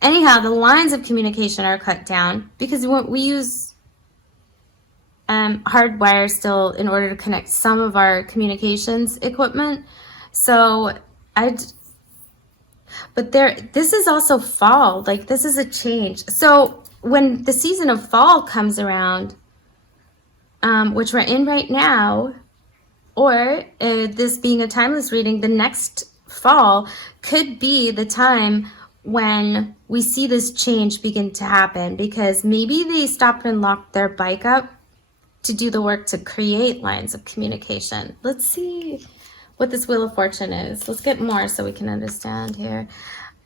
Anyhow, the lines of communication are cut down because we use hard wire still in order to connect some of our communications equipment. So but this is also fall. Like, this is a change. So when the season of fall comes around, which we're in right now, or this being a timeless reading, the next fall could be the time when we see this change begin to happen, because maybe they stopped and locked their bike up to do the work to create lines of communication. Let's see what this Wheel of Fortune is. Let's get more so we can understand here.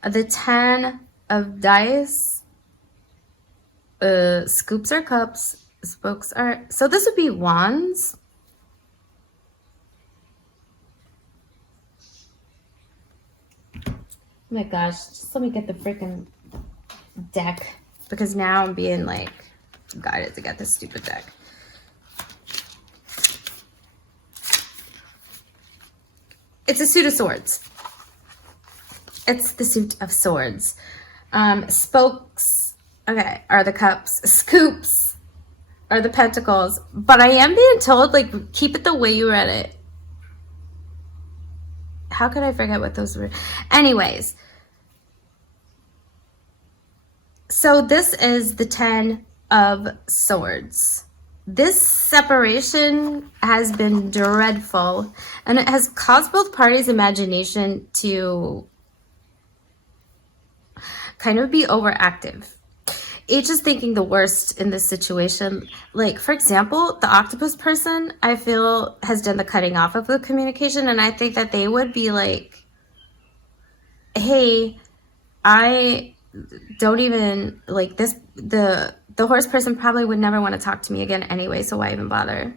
The 10 of dice, scoops are cups, spokes are, so this would be wands. Oh my gosh, just let me get the freaking deck, because now I'm being like guided to get this stupid deck. It's a suit of swords. It's the suit of swords. Spokes, okay, are the cups. Scoops are the pentacles. But I am being told, like, keep it the way you read it. How could I forget what those were? Anyways, so this is the 10 of swords. This separation has been dreadful, and it has caused both parties' imagination to kind of be overactive. Each is thinking the worst in this situation. Like, for example, the octopus person, I feel, has done the cutting off of the communication, and I think that they would be like, hey, I don't even, like, this, the horse person probably would never want to talk to me again anyway, so why even bother?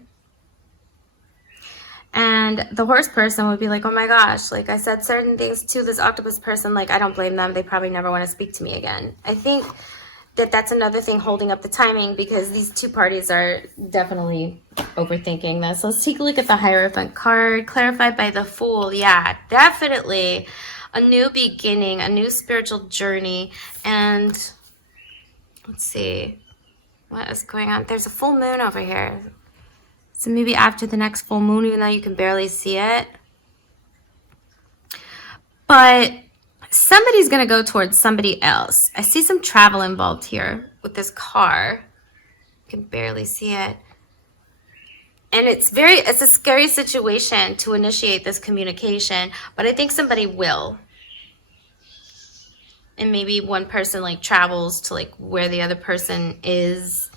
And the horse person would be like, oh my gosh, like, I said certain things to this octopus person, like, I don't blame them, they probably never want to speak to me again. I think that that's another thing holding up the timing, because these two parties are definitely overthinking this. Let's take a look at the Hierophant card, clarified by the Fool. Yeah, definitely a new beginning, a new spiritual journey. And let's see what is going on. There's a full moon over here, so maybe after the next full moon, even though you can barely see it. But somebody's going to go towards somebody else. I see some travel involved here with this car. You can barely see it. And it's a scary situation to initiate this communication, but I think somebody will. And maybe one person, like, travels to, like, where the other person is.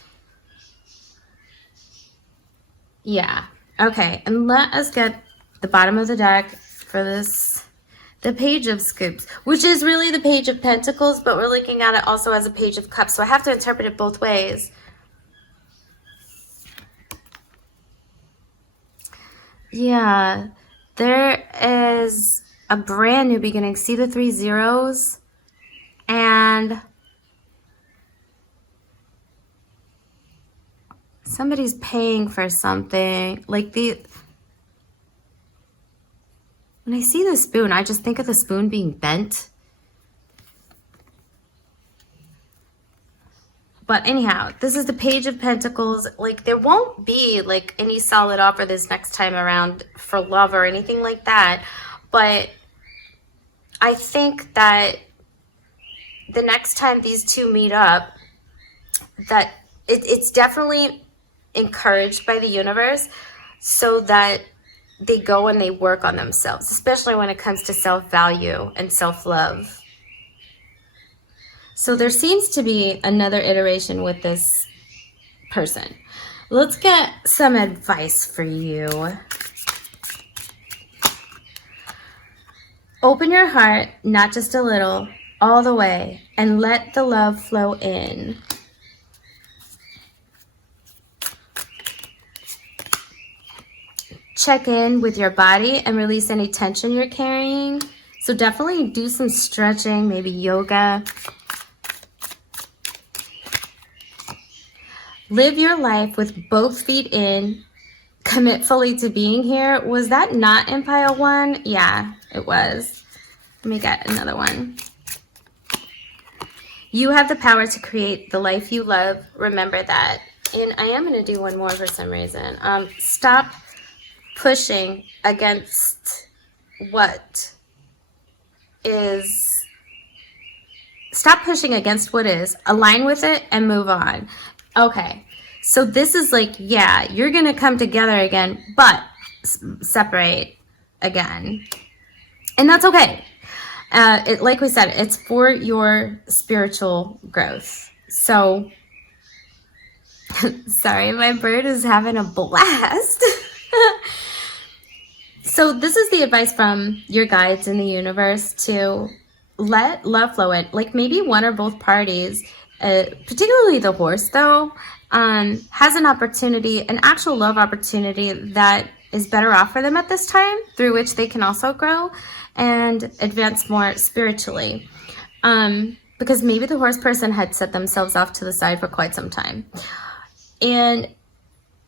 Yeah. Okay. And let us get the bottom of the deck for this. The Page of Scoops, which is really the Page of Pentacles, but we're looking at it also as a Page of Cups. So I have to interpret it both ways. Yeah. There is a brand new beginning. See the 3 zeros? And somebody's paying for something. Like, when I see the spoon, I just think of the spoon being bent. But anyhow, this is the Page of Pentacles. Like, there won't be, like, any solid offer this next time around for love or anything like that. But I think that the next time these two meet up, that it's definitely encouraged by the universe so that they go and they work on themselves, especially when it comes to self-value and self-love. So there seems to be another iteration with this person. Let's get some advice for you. Open your heart, not just a little, all the way, and let the love flow in. Check in with your body and release any tension you're carrying. So definitely do some stretching, maybe yoga. Live your life with both feet in. Commit fully to being here. Was that not in pile 1? Yeah, it was. Let me get another one. You have the power to create the life you love. Remember that. And I am going to do one more for some reason. Stop pushing against what is. Stop pushing against what is. Align with it and move on. Okay. So this is like, yeah, you're going to come together again, but separate again. And that's okay. Like we said, it's for your spiritual growth. So, sorry, my bird is having a blast. So this is the advice from your guides in the universe to let love flow in. Like maybe one or both parties, particularly the horse though, has an opportunity, an actual love opportunity that is better off for them at this time, through which they can also grow and advance more spiritually. Because maybe the horse person had set themselves off to the side for quite some time. And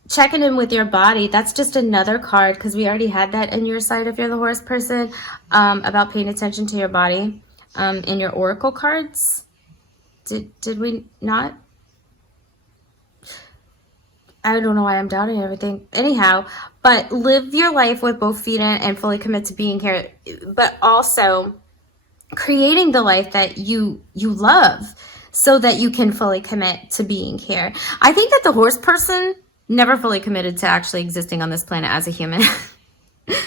checking in with your body, that's just another card, because we already had that in your side if you're the horse person, about paying attention to your body in your oracle cards. Did we not? I don't know why I'm doubting everything. Anyhow, but live your life with both feet in and fully commit to being here, but also creating the life that you love so that you can fully commit to being here. I think that the horse person never fully committed to actually existing on this planet as a human.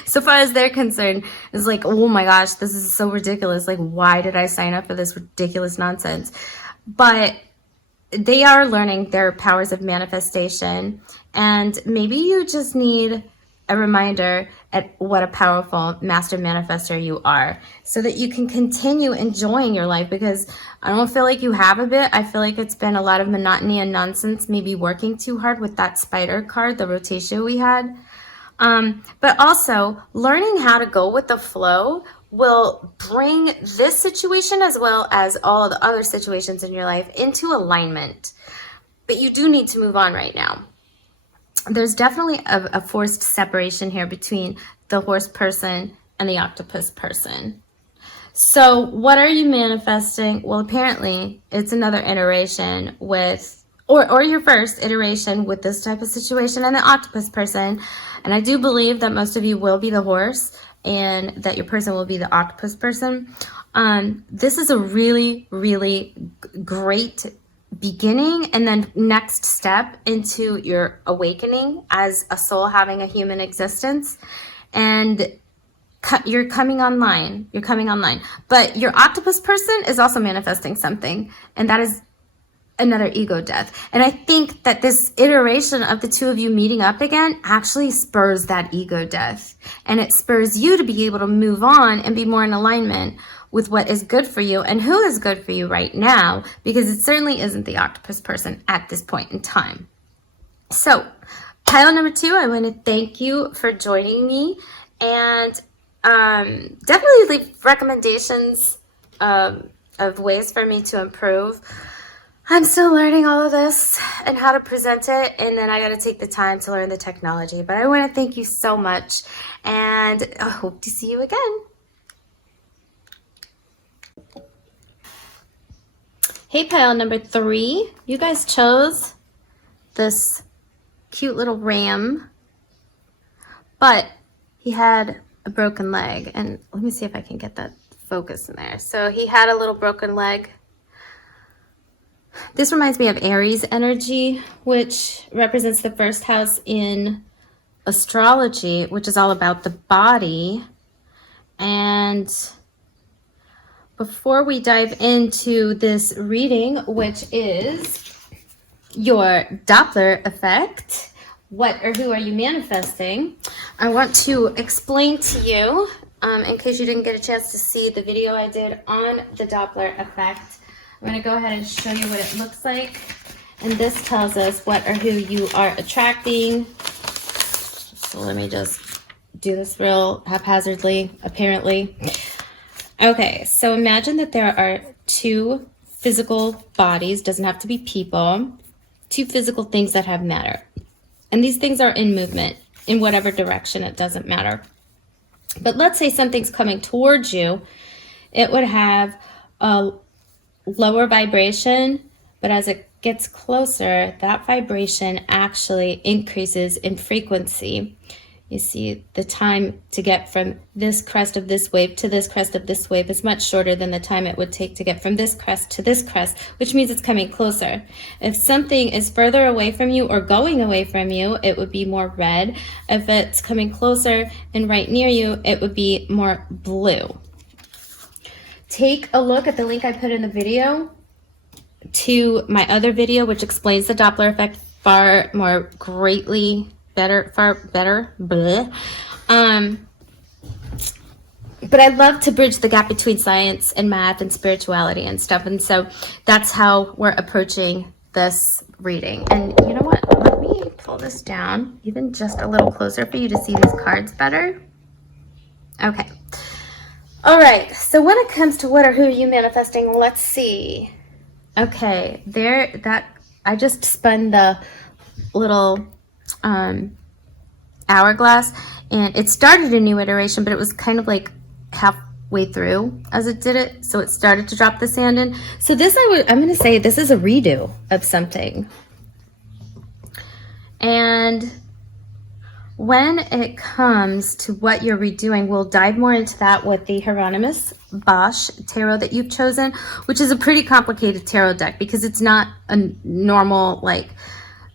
So far as they're concerned, it's like, oh my gosh, this is so ridiculous. Like, why did I sign up for this ridiculous nonsense? But they are learning their powers of manifestation, and maybe you just need a reminder at what a powerful master manifester you are, so that you can continue enjoying your life, because I don't feel like you have a bit. I feel like it's been a lot of monotony and nonsense, maybe working too hard with that spider card, the rotation we had. But also learning how to go with the flow will bring this situation, as well as all of the other situations in your life, into alignment. But you do need to move on right now. There's definitely a forced separation here between the horse person and the octopus person. So what are you manifesting? Well, apparently it's another iteration with, or your first iteration with this type of situation and the octopus person. And I do believe that most of you will be the horse, and that your person will be the octopus person. This is a really, really great beginning and then next step into your awakening as a soul having a human existence. And you're coming online. You're coming online. But your octopus person is also manifesting something, and that is another ego death. And I think that this iteration of the two of you meeting up again actually spurs that ego death, and it spurs you to be able to move on and be more in alignment with what is good for you and who is good for you right now, because it certainly isn't the octopus person at this point in time. So pile number 2, I want to thank you for joining me, and definitely leave recommendations of ways for me to improve. I'm still learning all of this and how to present it, and then I got to take the time to learn the technology. But I want to thank you so much, and I hope to see you again. Hey, pile number 3. You guys chose this cute little ram, but he had a broken leg. And let me see if I can get that focus in there. So he had a little broken leg. This reminds me of Aries energy, which represents the first house in astrology, which is all about the body. And before we dive into this reading, which is your Doppler effect, what or who are you manifesting? I want to explain to you, in case you didn't get a chance to see the video I did on the Doppler effect. I'm going to go ahead and show you what it looks like. And this tells us what or who you are attracting. So let me just do this real haphazardly, apparently. Okay, so imagine that there are two physical bodies, doesn't have to be people, two physical things that have matter. And these things are in movement in whatever direction, it doesn't matter. But let's say something's coming towards you, it would have a lower vibration, but as it gets closer, that vibration actually increases in frequency. You see, the time to get from this crest of this wave to this crest of this wave is much shorter than the time it would take to get from this crest to this crest, which means it's coming closer. If something is further away from you or going away from you, it would be more red. If it's coming closer and right near you, it would be more blue. Take a look at the link I put in the video to my other video, which explains the Doppler effect far more greatly better, far better. But I love to bridge the gap between science and math and spirituality and stuff. And so that's how we're approaching this reading. And you know what? Let me pull this down even just a little closer for you to see these cards better. Okay. All right. So when it comes to what or who are you manifesting, let's see. Okay. I just spun the little hourglass, and it started a new iteration, but it was kind of like halfway through as it did it, so it started to drop the sand in. So this I'm going to say this is a redo of something. And when it comes to what you're redoing, we'll dive more into that with the Hieronymus Bosch tarot that you've chosen, which is a pretty complicated tarot deck because it's not a normal like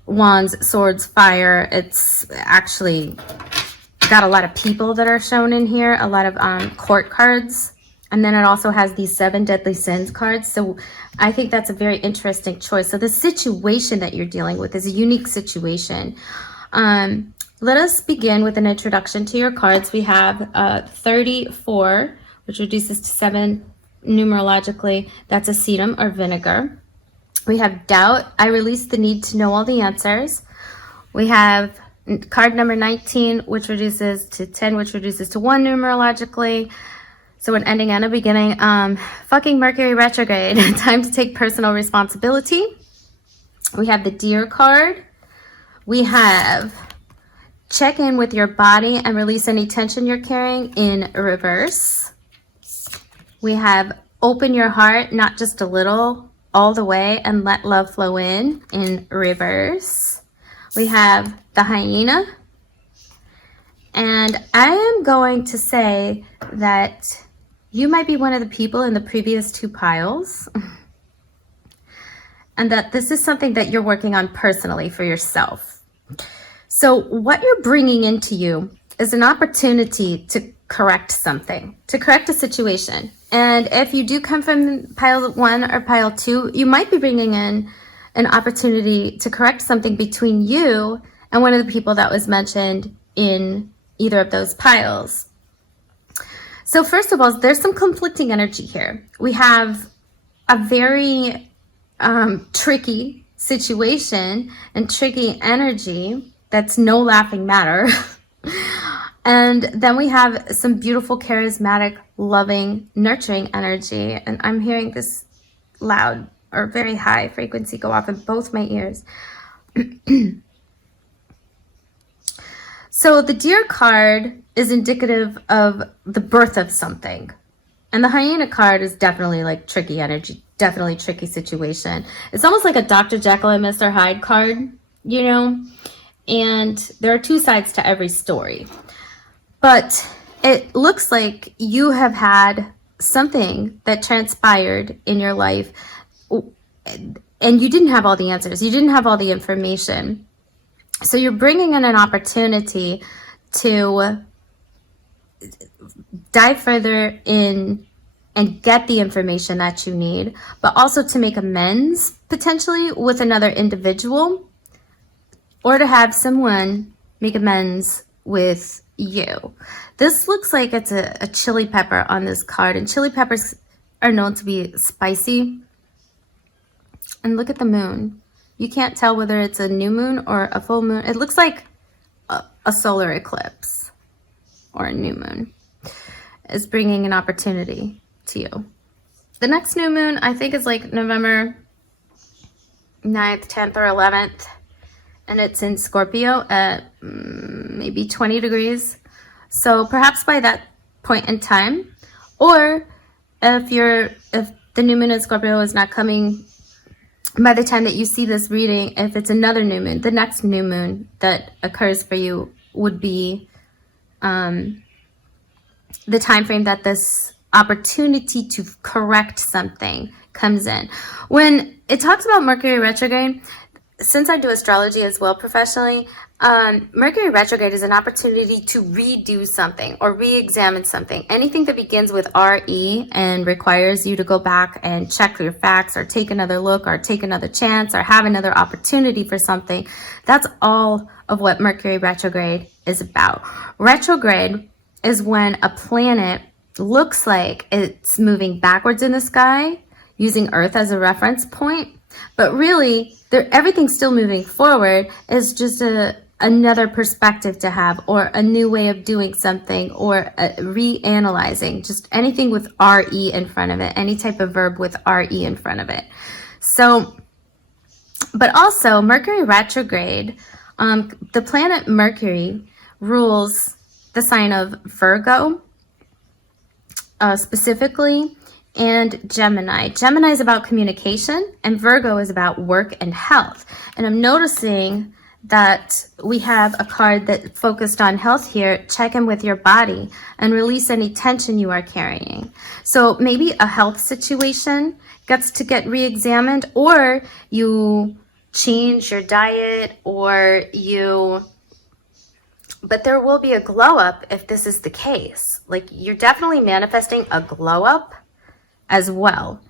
wands, swords, fire. It's actually got a lot of people that are shown in here, a lot of court cards, and then it also has these 7 deadly sins cards. So I think that's a very interesting choice. So the situation that you're dealing with is a unique situation. Let us begin with an introduction to your cards. We have 34, which reduces to 7 numerologically. That's acetum or vinegar. We have doubt. I release the need to know all the answers. We have card number 19, which reduces to 10, which reduces to 1 numerologically. So an ending and a beginning. Fucking Mercury retrograde. Time to take personal responsibility. We have the Deer card. We have check in with your body and release any tension you're carrying in reverse. We have open your heart, not just a little, all the way, and let love flow in reverse. We have the hyena. And I am going to say that you might be one of the people in the previous 2 piles. And that this is something that you're working on personally for yourself. So what you're bringing into you is an opportunity to correct something, to correct a situation. And if you do come from pile 1 or pile 2, you might be bringing in an opportunity to correct something between you and one of the people that was mentioned in either of those piles. So first of all, there's some conflicting energy here. We have a very tricky situation and tricky energy that's no laughing matter. And then we have some beautiful, charismatic, loving, nurturing energy. And I'm hearing this loud or very high frequency go off in both my ears. So the Deer card is indicative of the birth of something. And the Hyena card is definitely like tricky energy, definitely tricky situation. It's almost like a Dr. Jekyll and Mr. Hyde card, you know? And there are 2 sides to every story. But it looks like you have had something that transpired in your life and you didn't have all the answers. You didn't have all the information. So you're bringing in an opportunity to dive further in and get the information that you need, but also to make amends potentially with another individual, or to have someone make amends with you. This looks like it's a chili pepper on this card, and chili peppers are known to be spicy. And look at the moon. You can't tell whether it's a new moon or a full moon. It looks like a solar eclipse or a new moon is bringing an opportunity to you. The next new moon, I think, is like November 9th, 10th, or 11th. And it's in Scorpio at maybe 20 degrees. So perhaps by that point in time, or if the new moon in Scorpio is not coming by the time that you see this reading, if it's another new moon, the next new moon that occurs for you would be the time frame that this opportunity to correct something comes in. When it talks about Mercury retrograde, since I do astrology as well professionally, Mercury retrograde is an opportunity to redo something or re-examine something. Anything that begins with RE and requires you to go back and check your facts or take another look or take another chance or have another opportunity for something, that's all of what Mercury retrograde is about. Retrograde is when a planet looks like it's moving backwards in the sky, using Earth as a reference point, but really everything's still moving forward. It's just another perspective to have, or a new way of doing something, or reanalyzing, just anything with RE in front of it, any type of verb with RE in front of it. So, but also Mercury retrograde, the planet Mercury rules the sign of Virgo, specifically, and Gemini. Gemini is about communication, and Virgo is about work and health. And I'm noticing that we have a card that focused on health here. Check in with your body and release any tension you are carrying. So maybe a health situation gets to get re-examined, or you change your diet, but there will be a glow up if this is the case. Like, you're definitely manifesting a glow up as well.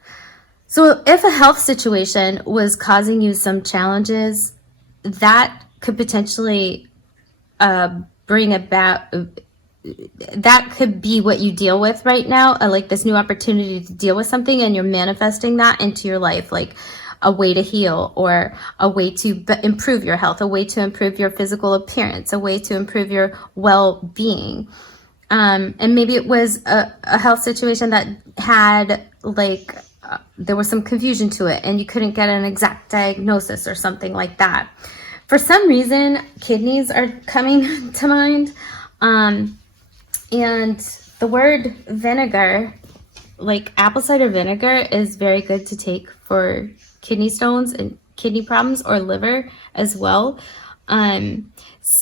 So if a health situation was causing you some challenges, that could potentially bring about, that could be what you deal with right now, like this new opportunity to deal with something, and you're manifesting that into your life, like a way to heal, or a way to improve your health, a way to improve your physical appearance, a way to improve your well-being. And maybe it was a health situation that had there was some confusion to it and you couldn't get an exact diagnosis or something like that. For some reason, kidneys are coming to mind. And the word vinegar, like apple cider vinegar, is very good to take for kidney stones and kidney problems, or liver as well. And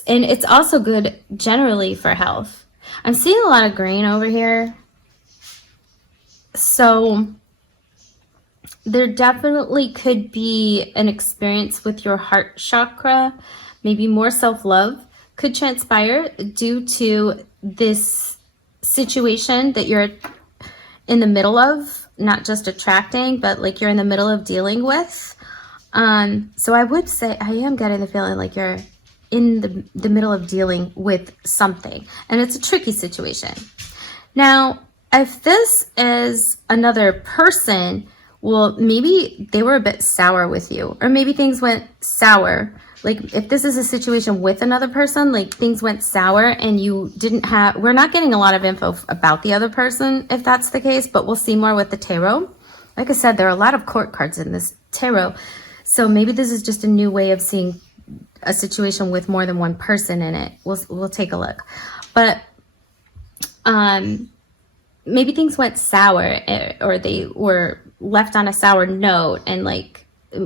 it's also good generally for health. I'm seeing a lot of green over here. So there definitely could be an experience with your heart chakra. Maybe more self-love could transpire due to this situation that you're in the middle of, not just attracting, but like you're in the middle of dealing with. So I would say, I am getting the feeling like you're in the middle of dealing with something, and it's a tricky situation. Now, if this is another person, well, maybe they were a bit sour with you, or maybe things went sour. Like if this is a situation with another person, like things went sour and you didn't have, we're not getting a lot of info about the other person if that's the case, but we'll see more with the tarot. Like I said, there are a lot of court cards in this tarot. So maybe this is just a new way of seeing a situation with more than one person in it. We'll take a look. But maybe things went sour, or they were left on a sour note, and like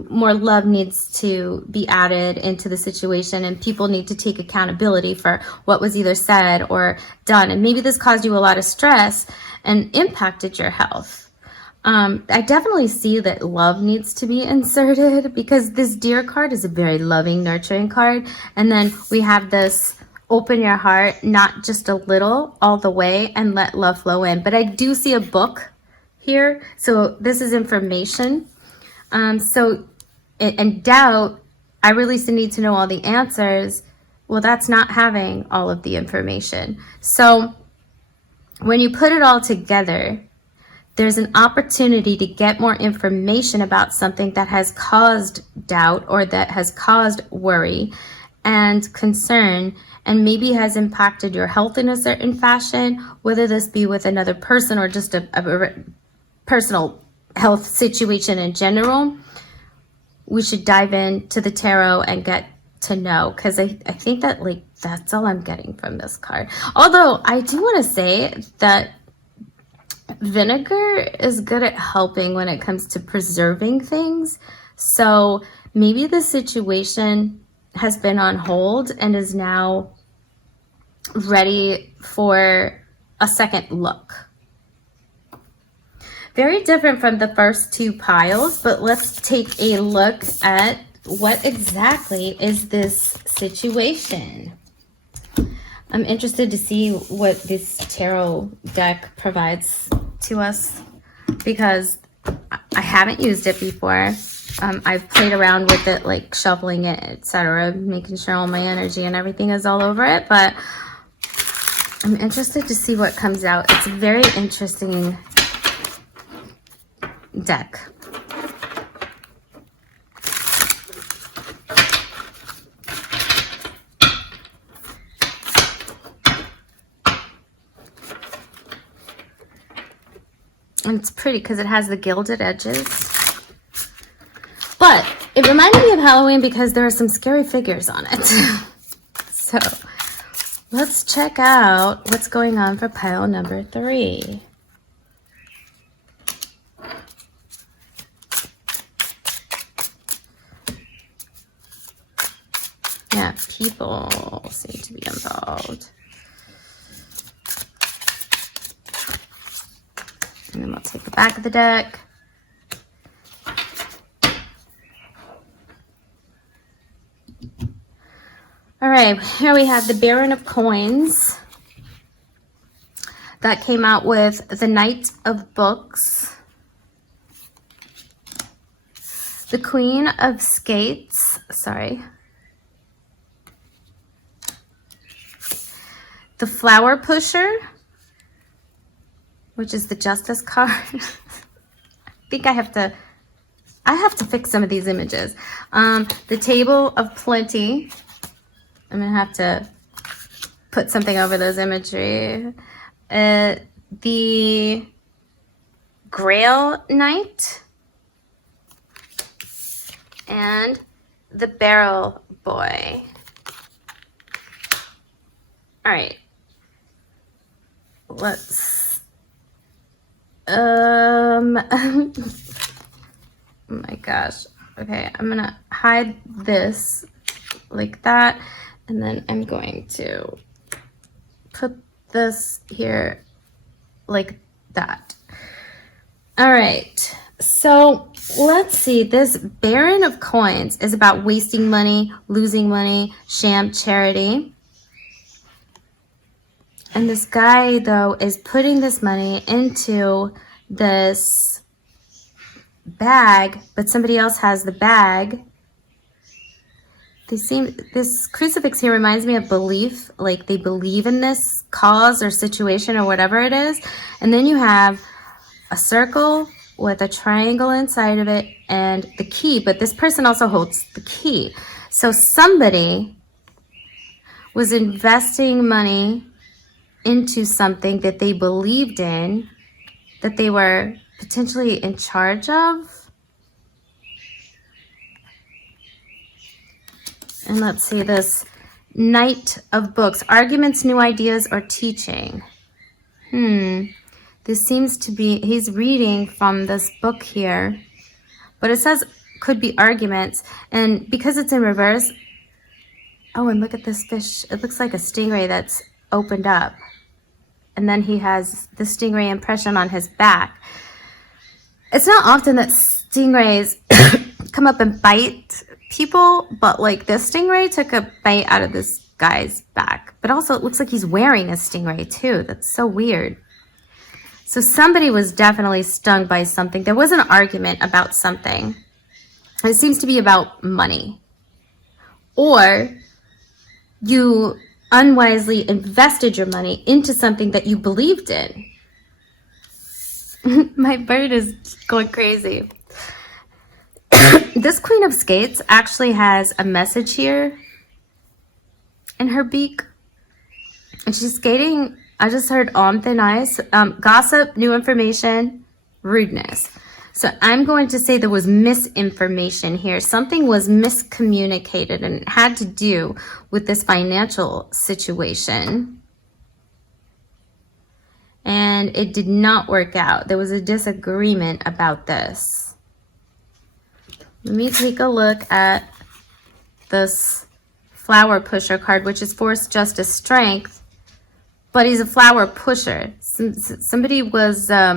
more love needs to be added into the situation, and people need to take accountability for what was either said or done. And maybe this caused you a lot of stress and impacted your health. I definitely see that love needs to be inserted because this Dear card is a very loving, nurturing card. And then we have this open your heart, not just a little, all the way, and let love flow in. But I do see a book here. So this is information. And doubt, I really need to know all the answers. Well, that's not having all of the information. So when you put it all together, there's an opportunity to get more information about something that has caused doubt or that has caused worry and concern and maybe has impacted your health in a certain fashion, whether this be with another person or just a personal health situation in general. We should dive into the tarot and get to know, because I think that that's all I'm getting from this card. Although I do want to say that vinegar is good at helping when it comes to preserving things. So maybe the situation has been on hold and is now ready for a second look. Very different from the first two piles, but let's take a look at what exactly is this situation. I'm interested to see what this tarot deck provides to us because I haven't used it before. I've played around with it, like shuffling it, etc., making sure all my energy and everything is all over it, but I'm interested to see what comes out. It's a very interesting deck. And it's pretty because it has the gilded edges. But it reminded me of Halloween because there are some scary figures on it. So let's check out what's going on for pile number 3. Yeah, people seem to be involved. And then we'll take the back of the deck. All right, here we have the Baron of Coins. That came out with the Knight of Books. The Queen of Skates, sorry. The Flower Pusher, which is the Justice card. I think I have to fix some of these images. The Table of Plenty. I'm gonna have to put something over those imagery. The Grail Knight and the Barrel Boy. All right. Let's oh my gosh. Okay, I'm gonna hide this like that, and then I'm going to put this here like that. All right, so let's see. This Baron of Coins is about wasting money, losing money, sham charity. And this guy, though, is putting this money into this bag, but somebody else has the bag. This crucifix here reminds me of belief, like they believe in this cause or situation or whatever it is. And then you have a circle with a triangle inside of it and the key, but this person also holds the key. So somebody was investing money into something that they believed in, that they were potentially in charge of. And let's see, this Knight of Books, arguments, new ideas, or teaching. This seems to be, he's reading from this book here, but it says could be arguments. And because it's in reverse, oh, and look at this fish. It looks like a stingray that's opened up. And then he has the stingray impression on his back. It's not often that stingrays come up and bite people, but like this stingray took a bite out of this guy's back. But also it looks like he's wearing a stingray too. That's so weird. So somebody was definitely stung by something. There was an argument about something. It seems to be about money. Or you unwisely invested your money into something that you believed in. My bird is going crazy. This Queen of Skates actually has a message here in her beak. And she's skating, I just heard on thin ice, gossip, new information, rudeness. So I'm going to say there was misinformation here. Something was miscommunicated and it had to do with this financial situation. And it did not work out. There was a disagreement about this. Let me take a look at this flower pusher card, which is force, justice, strength. But he's a flower pusher. Somebody was, let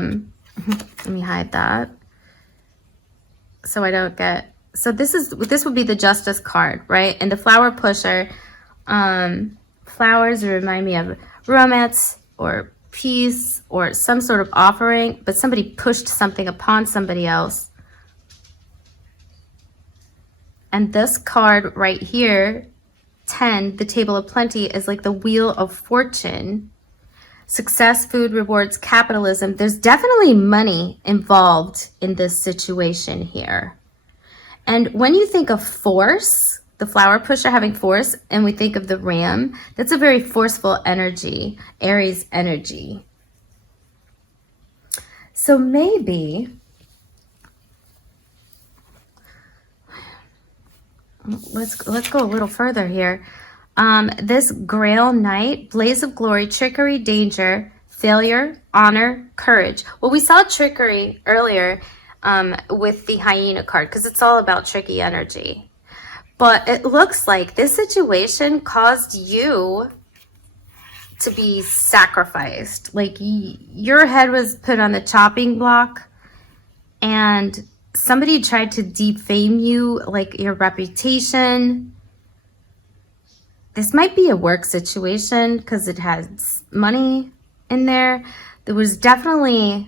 me hide that. So I don't get, so this would be the justice card, right? And the flower pusher, flowers remind me of romance or peace or some sort of offering, but somebody pushed something upon somebody else. And this card right here, 10, the table of plenty, is like the wheel of fortune. Success, food, rewards, capitalism. There's definitely money involved in this situation here. And when you think of force, the flower pusher having force, and we think of the ram, that's a very forceful energy, Aries energy. So maybe, let's go a little further here. This Grail Knight, blaze of glory, trickery, danger, failure, honor, courage. Well, we saw trickery earlier with the hyena card because it's all about tricky energy. But it looks like this situation caused you to be sacrificed. Like your head was put on the chopping block and somebody tried to defame you, like your reputation. This might be a work situation because it has money in there. There was definitely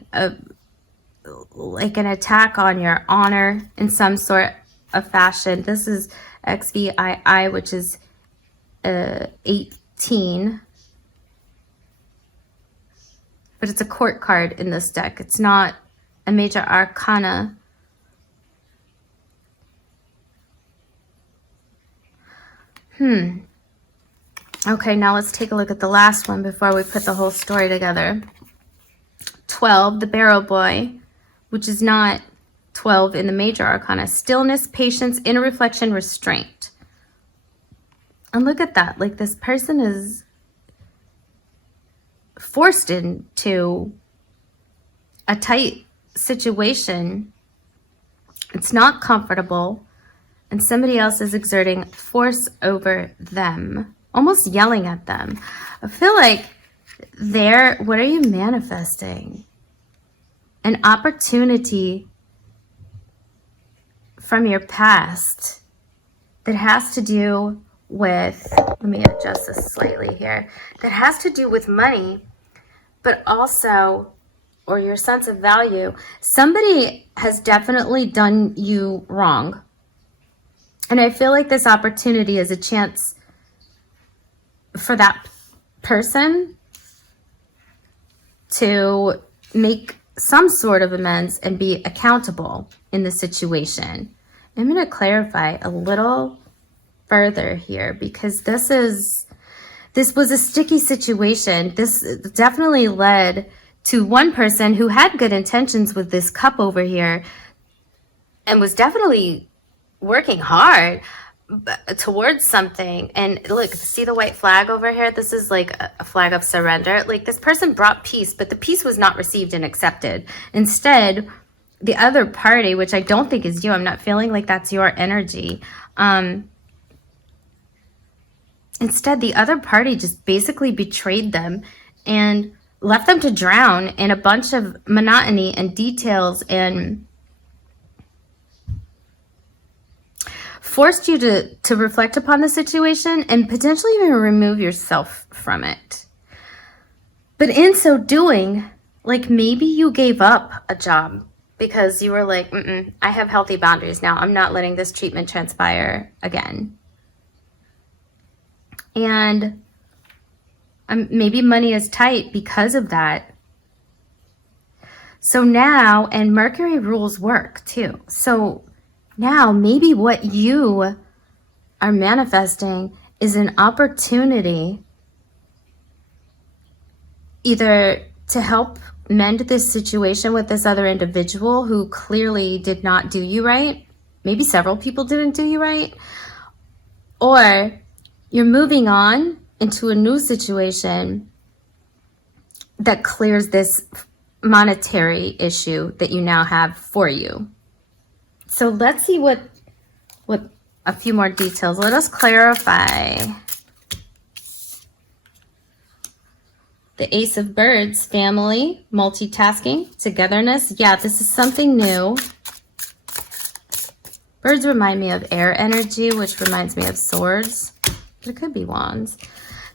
like an attack on your honor in some sort of fashion. This is XVII, which is 18. But it's a court card in this deck. It's not a major arcana. Okay, now let's take a look at the last one before we put the whole story together. 12, the Barrow Boy, which is not 12 in the major arcana. Stillness, patience, inner reflection, restraint. And look at that. Like this person is forced into a tight situation. It's not comfortable. And somebody else is exerting force over them. Almost yelling at them. I feel like what are you manifesting? An opportunity from your past that has to do with, let me adjust this slightly here, that has to do with money, but also, or your sense of value. Somebody has definitely done you wrong. And I feel like this opportunity is a chance for that person to make some sort of amends and be accountable in the situation. I'm going to clarify a little further here because this was a sticky situation. This definitely led to one person who had good intentions with this cup over here and was definitely working hard towards something. And look, see the white flag over here? This is like a flag of surrender. Like this person brought peace, but the peace was not received and accepted. Instead, the other party, which I don't think is you, I'm not feeling like that's your energy. Instead, the other party just basically betrayed them and left them to drown in a bunch of monotony and details, and forced you to reflect upon the situation and potentially even remove yourself from it. But in so doing, like maybe you gave up a job because you were like, I have healthy boundaries now. I'm not letting this treatment transpire again. And maybe money is tight because of that. So now, and Mercury rules work too. So now maybe what you are manifesting is an opportunity either to help mend this situation with this other individual who clearly did not do you right. Maybe several people didn't do you right. Or you're moving on into a new situation that clears this monetary issue that you now have for you. So let's see what a few more details. Let us clarify. The Ace of Birds, family, multitasking, togetherness. Yeah, this is something new. Birds remind me of air energy, which reminds me of swords. But it could be wands.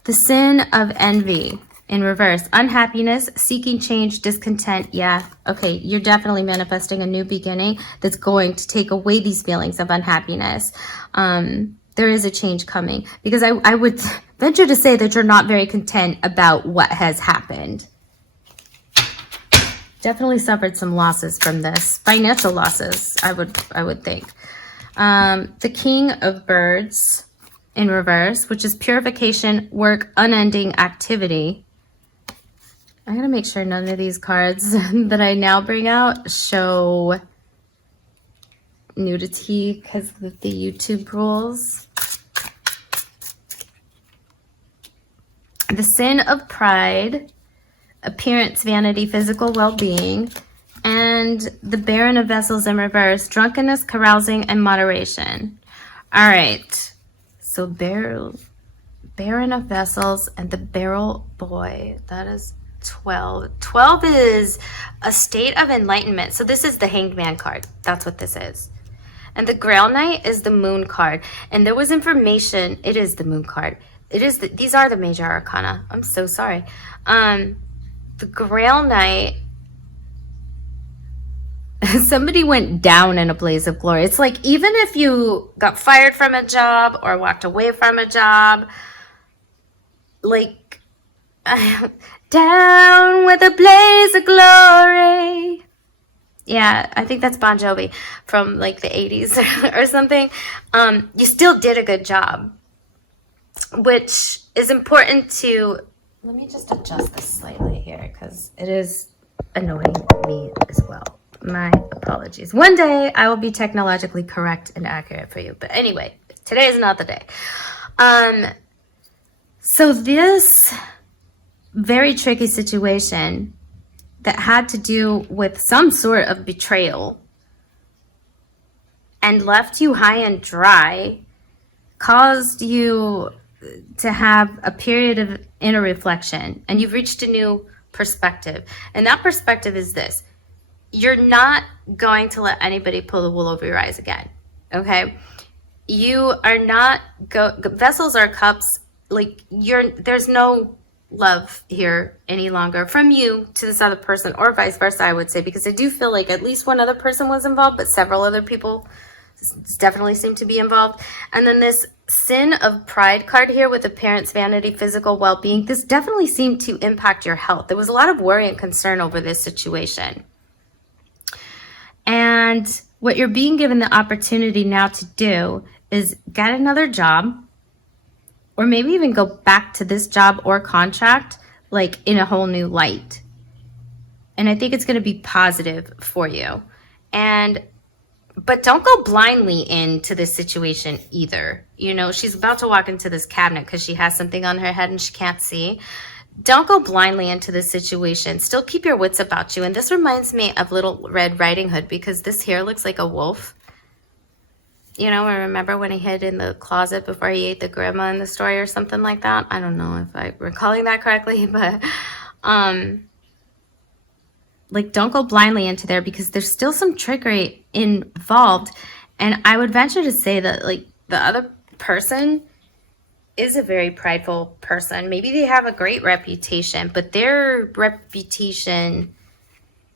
The sin of envy in reverse. Unhappiness, seeking change, discontent. Yeah, okay, you're definitely manifesting a new beginning that's going to take away these feelings of unhappiness. There is a change coming, because I would venture to say that you're not very content about what has happened. Definitely suffered some losses from this. Financial losses, I would think. The King of Birds in reverse, which is purification, work, unending activity. I'm going to make sure none of these cards that I now bring out show nudity because of the YouTube rules. The sin of pride, appearance, vanity, physical well-being, and the Baron of Vessels in reverse, drunkenness, carousing, and moderation. All right, so Baron of Vessels and the Barrel Boy, that is 12. 12 is a state of enlightenment. So this is the Hanged Man card. That's what this is. And the Grail Knight is the Moon card. And there was information. It is the Moon card. These are the major arcana. I'm so sorry. The Grail Knight, somebody went down in a blaze of glory. It's like even if you got fired from a job or walked away from a job, like down with a blaze of glory. Yeah, I think that's Bon Jovi from like the 80s or something. You still did a good job, which is important to... Let me just adjust this slightly here because it is annoying me as well. My apologies. One day I will be technologically correct and accurate for you. But anyway, today is not the day. So this very tricky situation that had to do with some sort of betrayal and left you high and dry, caused you to have a period of inner reflection, and you've reached a new perspective. And that perspective is this: you're not going to let anybody pull the wool over your eyes again, okay? You are not vessels are cups. Like there's no love here any longer from you to this other person, or vice versa, I would say, because I do feel like at least one other person was involved, but several other people definitely seem to be involved. And then this sin of pride card here with appearance, vanity, physical well-being, this definitely seemed to impact your health. There was a lot of worry and concern over this situation. And what you're being given the opportunity now to do is get another job, or maybe even go back to this job or contract like in a whole new light. And I think it's going to be positive for you. But don't go blindly into this situation either. You know, she's about to walk into this cabinet because she has something on her head and she can't see. Don't go blindly into this situation. Still keep your wits about you. And this reminds me of Little Red Riding Hood, because this here looks like a wolf. You know, I remember when he hid in the closet before he ate the grandma in the story or something like that. I don't know if I'm recalling that correctly, but Like, don't go blindly into there because there's still some trickery involved. And I would venture to say that, like, the other person is a very prideful person. Maybe they have a great reputation, but their reputation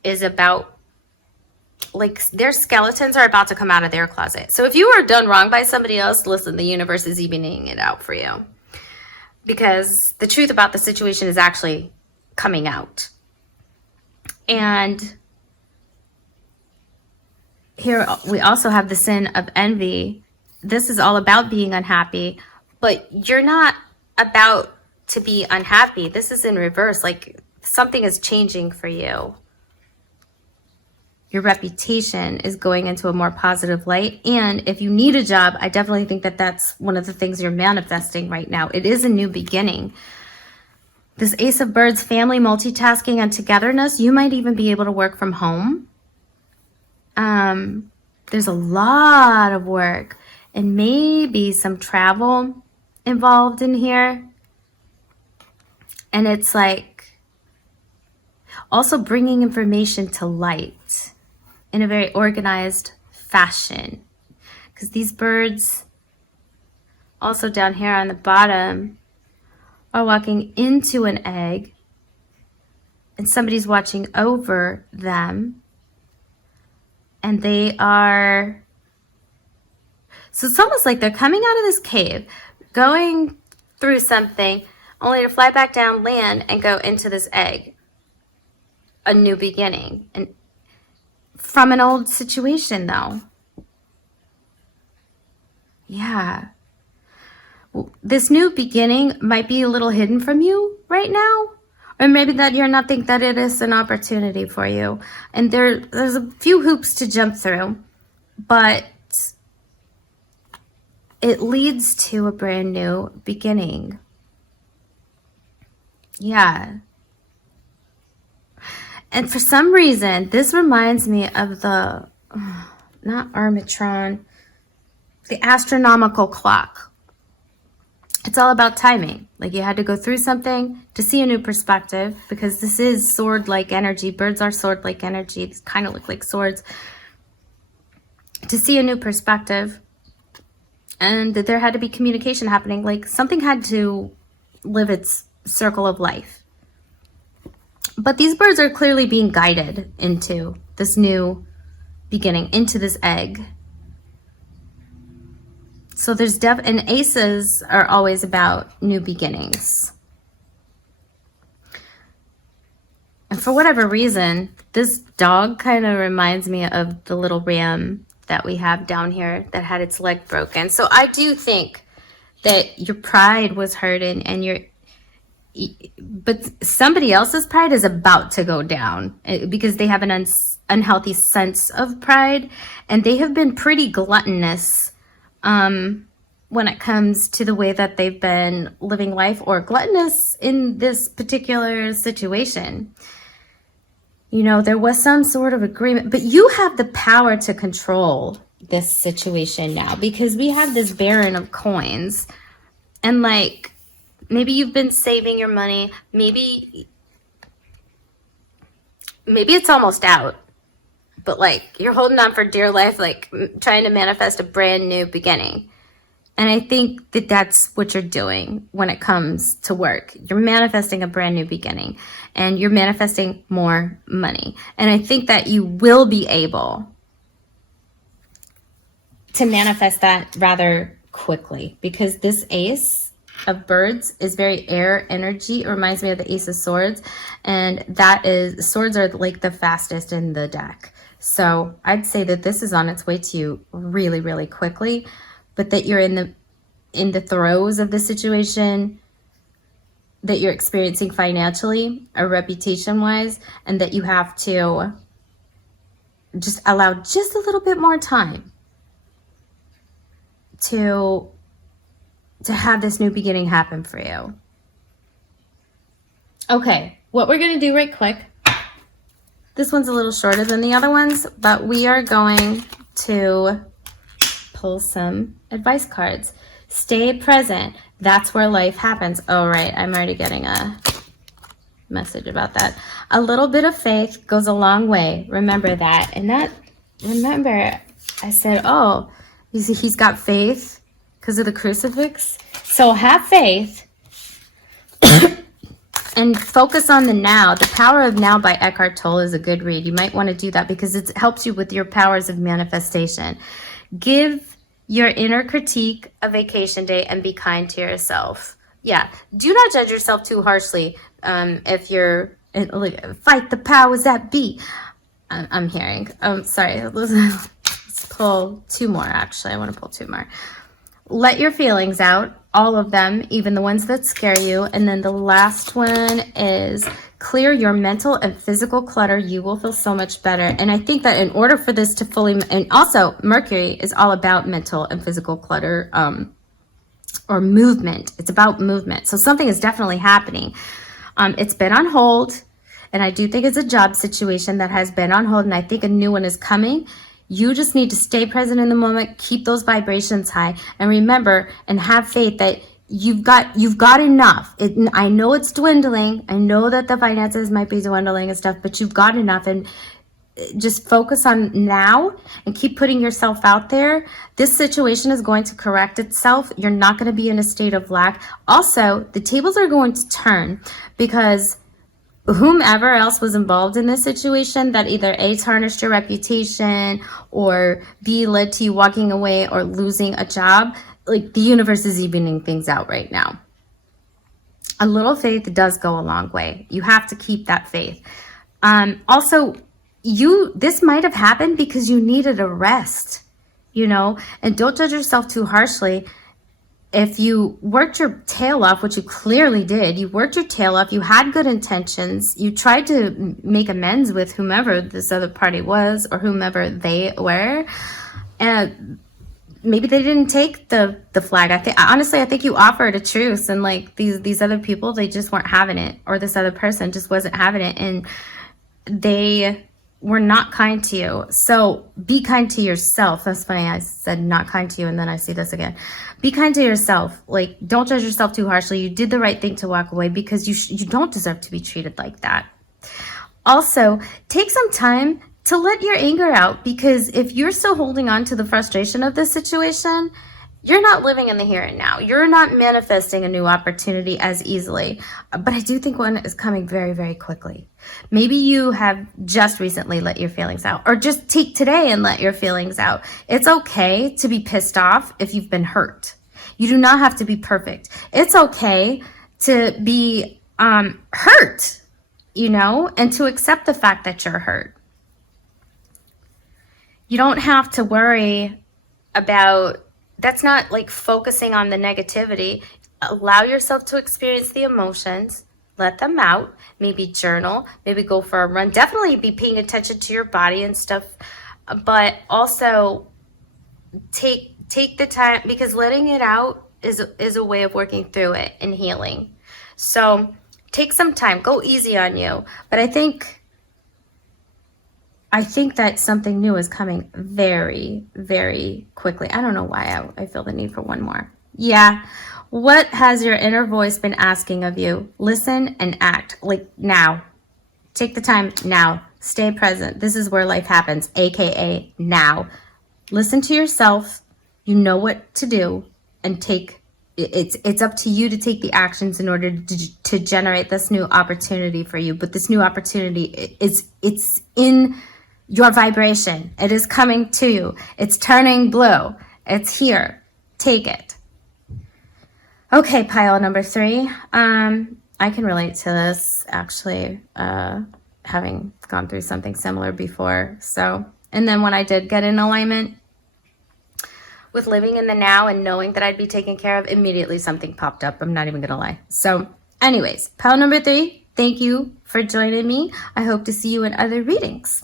is about, like, their skeletons are about to come out of their closet. So if you were done wrong by somebody else, listen, the universe is evening it out for you. Because the truth about the situation is actually coming out. And here we also have the sin of envy. This is all about being unhappy, but you're not about to be unhappy. This is in reverse. Like, something is changing for you. Your reputation is going into a more positive light. And if you need a job, I definitely think that that's one of the things you're manifesting right now. It is a new beginning. This Ace of Birds, family, multitasking, and togetherness, you might even be able to work from home. There's a lot of work and maybe some travel involved in here. And it's like also bringing information to light in a very organized fashion. Because these birds, also down here on the bottom, are walking into an egg and somebody's watching over them. And they are, so it's almost like they're coming out of this cave, going through something, only to fly back down, land, and go into this egg. A new beginning. And from an old situation, though. Yeah. This new beginning might be a little hidden from you right now. Or maybe that you're not think that it is an opportunity for you. And there's a few hoops to jump through. But it leads to a brand new beginning. Yeah. And for some reason, this reminds me of the, not Armatron, the astronomical clock. It's all about timing. Like, you had to go through something to see a new perspective, because this is sword-like energy. Birds are sword-like energy. These kind of look like swords. To see a new perspective. And that there had to be communication happening. Like, something had to live its circle of life. But these birds are clearly being guided into this new beginning, into this egg. So there's and aces are always about new beginnings. And for whatever reason, this dog kind of reminds me of the little ram that we have down here that had its leg broken. So I do think that your pride was hurting, and but somebody else's pride is about to go down because they have an unhealthy sense of pride, and they have been pretty gluttonous when it comes to the way that they've been living life, or gluttonous in this particular situation. You know, there was some sort of agreement, but you have the power to control this situation now, because we have this Baron of Coins, and like, maybe you've been saving your money, maybe it's almost out, but like, you're holding on for dear life, like trying to manifest a brand new beginning. And I think that that's what you're doing when it comes to work. You're manifesting a brand new beginning, and you're manifesting more money. And I think that you will be able to manifest that rather quickly, because this Ace of Birds is very air energy. It reminds me of the Ace of Swords, and swords are like the fastest in the deck. So I'd say that this is on its way to you really, really quickly, but that you're in the throes of the situation that you're experiencing financially or reputation-wise, and that you have to just allow just a little bit more time to have this new beginning happen for you. Okay, what we're going to do right quick, this one's a little shorter than the other ones, but we are going to pull some advice cards. Stay present. That's where life happens. Oh, right. I'm already getting a message about that. A little bit of faith goes a long way. Remember that. And that, remember, I said, oh, he's got faith because of the crucifix. So have faith and focus on the now. The Power of Now by Eckhart Tolle is a good read. You might want to do that because it helps you with your powers of manifestation. Give your inner critique a vacation day and be kind to yourself. Yeah, do not judge yourself too harshly. If you're fight the powers that be. I'm hearing. Sorry. Let's pull two more. Actually, I want to pull two more. Let your feelings out, all of them, even the ones that scare you. And then the last one is clear your mental and physical clutter. You will feel so much better. And I think that in order for this to fully, and also Mercury is all about mental and physical clutter, or movement. It's about movement. So something is definitely happening. It's been on hold, and I do think it's a job situation that has been on hold, and I think a new one is coming. You just need to stay present in the moment, keep those vibrations high, and remember and have faith that you've got enough. I know it's dwindling. I know that the finances might be dwindling and stuff, but you've got enough, and just focus on now and keep putting yourself out there. This situation is going to correct itself. You're not going to be in a state of lack. Also, the tables are going to turn because whomever else was involved in this situation that either A, tarnished your reputation, or B, led to you walking away or losing a job, like the universe is evening things out right now. A little faith does go a long way. You have to keep that faith. Also, this might have happened because you needed a rest, and don't judge yourself too harshly. If you worked your tail off, which you clearly did, you worked your tail off, you had good intentions, you tried to make amends with whomever this other party was or whomever they were, and maybe they didn't take the flag. I think you offered a truce, and like these other people, they just weren't having it, or this other person just wasn't having it, and they were not kind to you. So be kind to yourself. That's funny. I said not kind to you, and then I see this again. Be kind to yourself. Like, don't judge yourself too harshly. You did the right thing to walk away because you don't deserve to be treated like that. Also, take some time to let your anger out, because if you're still holding on to the frustration of this situation, you're not living in the here and now. You're not manifesting a new opportunity as easily. But I do think one is coming very, very quickly. Maybe you have just recently let your feelings out, or just take today and let your feelings out. It's okay to be pissed off if you've been hurt. You do not have to be perfect. It's okay to be hurt, and to accept the fact that you're hurt. You don't have to worry about. That's not like focusing on the negativity. Allow yourself to experience the emotions. Let them out. Maybe journal. Maybe go for a run. Definitely be paying attention to your body and stuff. But also take the time, because letting it out is a way of working through it and healing. So take some time. Go easy on you. But I think that something new is coming very, very quickly. I don't know why I feel the need for one more. Yeah. What has your inner voice been asking of you? Listen and act. Like now. Take the time now. Stay present. This is where life happens, aka now. Listen to yourself. You know what to do, and it's up to you to take the actions in order to generate this new opportunity for you. But this new opportunity it's in your vibration. It is coming to you. It's turning blue. It's here. Take it. Okay, pile number 3. I can relate to this, actually, having gone through something similar before. So, and then when I did get in alignment with living in the now and knowing that I'd be taken care of, immediately something popped up. I'm not even gonna lie. So anyways, pile number 3, thank you for joining me. I hope to see you in other readings.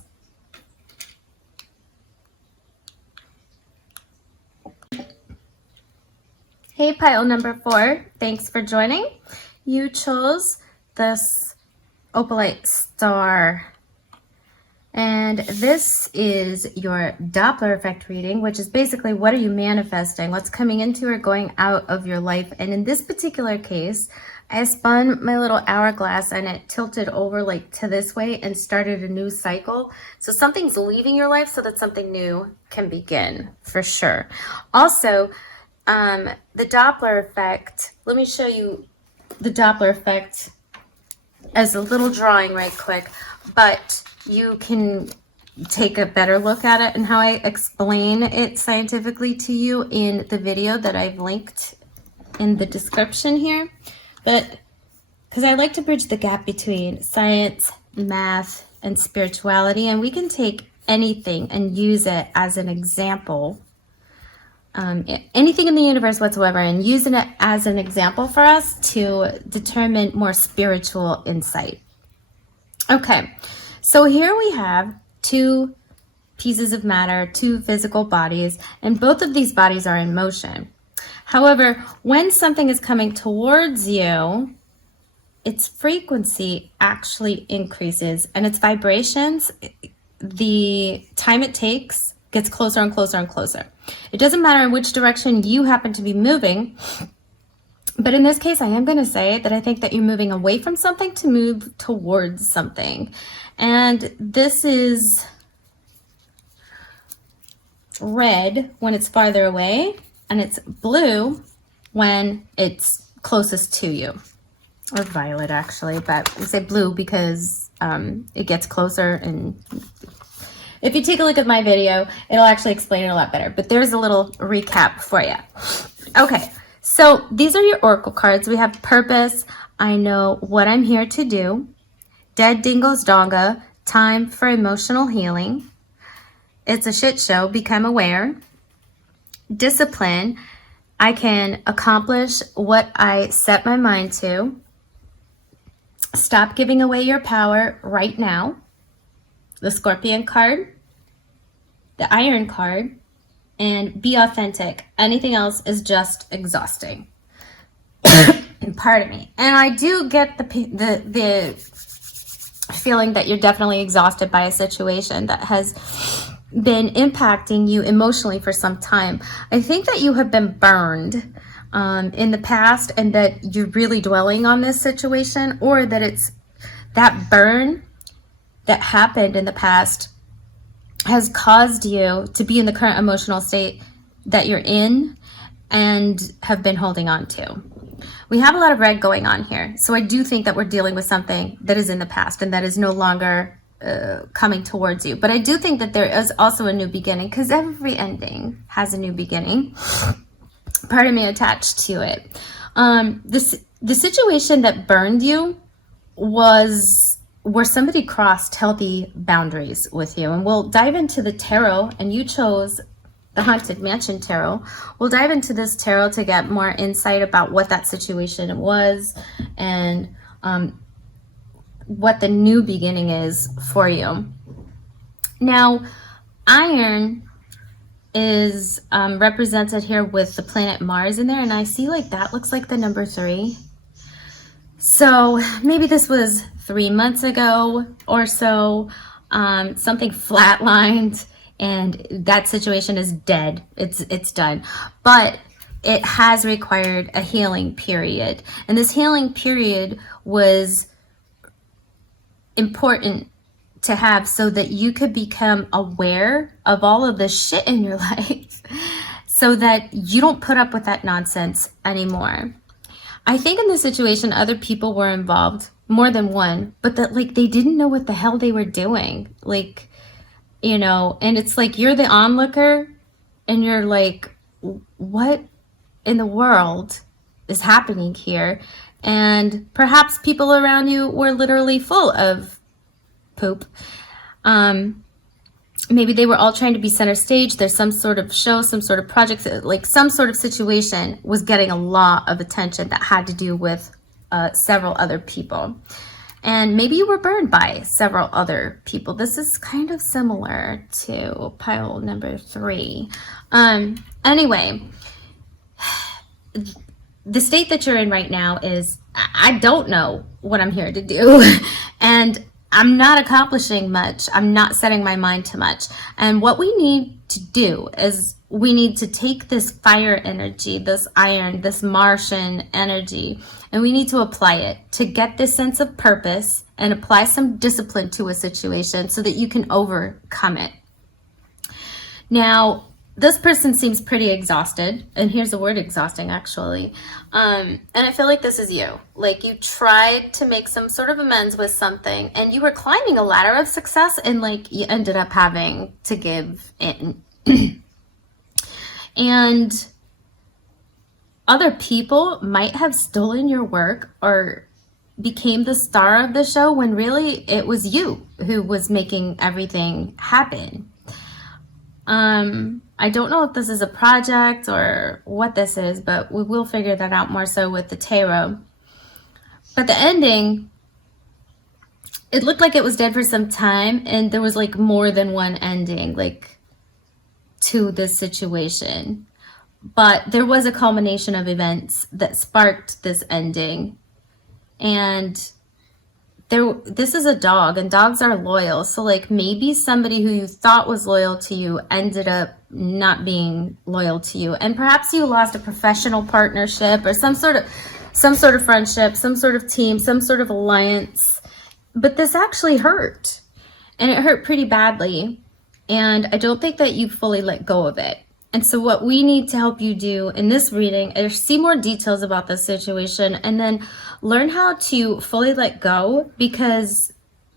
Hey, pile number 4, thanks for joining. You chose this opalite star And this is your Doppler Effect reading, which is basically what are you manifesting, what's coming into or going out of your life. And in this particular case, I spun my little hourglass and it tilted over like to this way and started a new cycle. So something's leaving your life so that something new can begin, for sure. Also, the Doppler Effect, let me show you the Doppler Effect as a little drawing right quick, but you can take a better look at it and how I explain it scientifically to you in the video that I've linked in the description here. But because I like to bridge the gap between science, math, and spirituality, and we can take anything and use it as an example, anything in the universe whatsoever, and using it as an example for us to determine more spiritual insight. Okay, so here we have two pieces of matter, two physical bodies, and both of these bodies are in motion. However, when something is coming towards you, its frequency actually increases, and its vibrations, the time it takes, gets closer and closer and closer. It doesn't matter in which direction you happen to be moving, but in this case, I am going to say that I think that you're moving away from something to move towards something. And this is red when it's farther away, and it's blue when it's closest to you, or violet actually, but we say blue because it gets closer. And if you take a look at my video, it'll actually explain it a lot better, but there's a little recap for you. Okay, so these are your oracle cards. We have purpose, I know what I'm here to do, dead dingoes donga, time for emotional healing, it's a shit show, become aware, discipline, I can accomplish what I set my mind to, stop giving away your power right now, the Scorpion card, the Iron card, and be authentic. Anything else is just exhausting. Pardon me. And I do get the feeling that you're definitely exhausted by a situation that has been impacting you emotionally for some time. I think that you have been burned in the past, and that you're really dwelling on this situation, or that it's that burn that happened in the past has caused you to be in the current emotional state that you're in and have been holding on to. We have a lot of red going on here. So I do think that we're dealing with something that is in the past and that is no longer coming towards you. But I do think that there is also a new beginning, because every ending has a new beginning. Part of me attached to it. The situation that burned you was where somebody crossed healthy boundaries with you. And we'll dive into the tarot, and you chose the Haunted Mansion Tarot. We'll dive into this tarot to get more insight about what that situation was and what the new beginning is for you. Now, iron is represented here with the planet Mars in there, and I see like that looks like the number 3. So maybe this was 3 months ago or so, something flatlined, and that situation is dead. It's done. But it has required a healing period, and this healing period was important to have so that you could become aware of all of the shit in your life so that you don't put up with that nonsense anymore. I think in this situation, other people were involved, more than one, but that like they didn't know what the hell they were doing. Like, you know, and it's like you're the onlooker and you're like, what in the world is happening here? And perhaps people around you were literally full of poop. Maybe they were all trying to be center stage. There's some sort of show, some sort of project, like some sort of situation was getting a lot of attention that had to do with several other people. And maybe you were burned by several other people. This is kind of similar to pile number 3. Anyway, the state that you're in right now is, I don't know what I'm here to do. And I'm not accomplishing much. I'm not setting my mind to much. And what we need to do is we need to take this fire energy, this iron, this Martian energy, and we need to apply it to get this sense of purpose and apply some discipline to a situation so that you can overcome it. Now, this person seems pretty exhausted, and here's the word exhausting actually. And I feel like this is you. Like you tried to make some sort of amends with something, and you were climbing a ladder of success, and like you ended up having to give in. And other people might have stolen your work or became the star of the show when really it was you who was making everything happen. I don't know if this is a project or what this is, but we will figure that out more so with the tarot. But the ending, it looked like it was dead for some time, and there was like more than one ending, like to this situation. But there was a culmination of events that sparked this ending. And this is a dog, and dogs are loyal. So like maybe somebody who you thought was loyal to you ended up not being loyal to you. And perhaps you lost a professional partnership or some sort of friendship, some sort of team, some sort of alliance. But this actually hurt. And it hurt pretty badly. And I don't think that you fully let go of it. And so what we need to help you do in this reading is see more details about this situation and then learn how to fully let go, because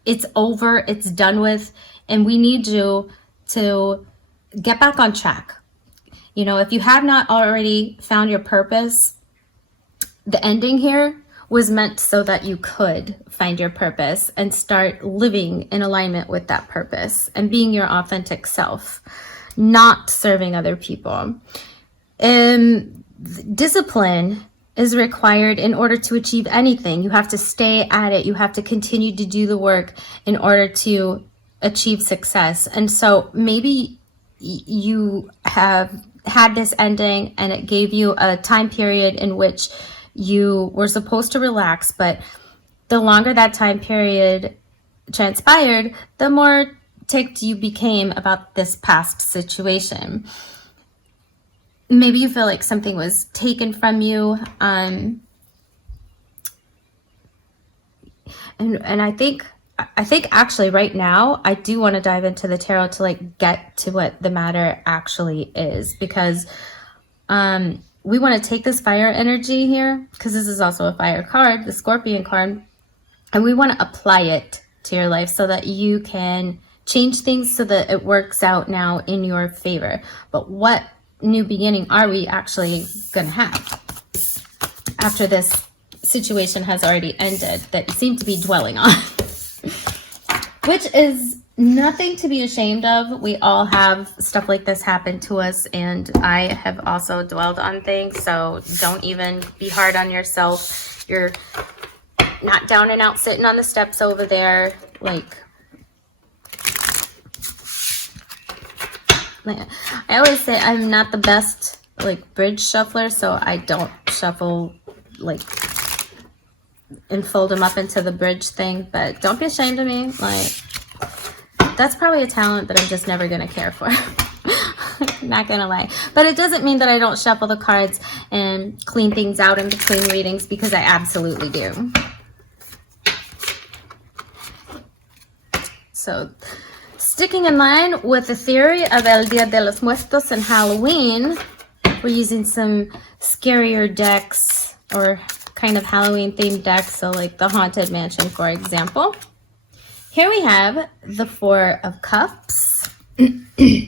it's over, it's done with, and we need you to get back on track. You know, if you have not already found your purpose, the ending here was meant so that you could find your purpose and start living in alignment with that purpose and being your authentic self, not serving other people. Discipline is required in order to achieve anything. You have to stay at it. You have to continue to do the work in order to achieve success. And so maybe you have had this ending and it gave you a time period in which you were supposed to relax, but the longer that time period transpired, the more ticked you became about this past situation. Maybe you feel like something was taken from you. And I think actually right now, I do want to dive into the tarot to like get to what the matter actually is, because we want to take this fire energy here, because this is also a fire card, the Scorpion card, and we want to apply it to your life so that you can change things so that it works out now in your favor. But what new beginning are we actually going to have after this situation has already ended that you seem to be dwelling on? Which is nothing to be ashamed of. We all have stuff like this happen to us, and I have also dwelled on things, so don't even be hard on yourself. You're not down and out sitting on the steps over there like I always say I'm not the best like bridge shuffler, so I don't shuffle like and fold them up into the bridge thing, but don't be ashamed of me. Like, that's probably a talent that I'm just never gonna care for. Not gonna lie, but it doesn't mean that I don't shuffle the cards and clean things out in between readings, because I absolutely do. So sticking in line with the theory of El Dia de los Muertos and Halloween, we're using some scarier decks, or kind of Halloween themed decks, so like the Haunted Mansion, for example. Here we have the Four of Cups. Yeah,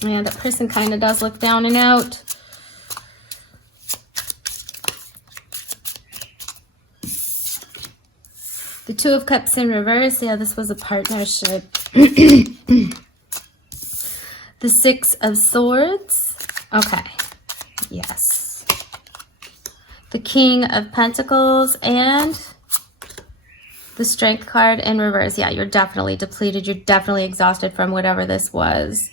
that person kind of does look down and out. The Two of Cups in reverse. Yeah, this was a partnership. The Six of Swords. Okay. Yes. The King of Pentacles and the Strength card in reverse. Yeah, you're definitely depleted. You're definitely exhausted from whatever this was.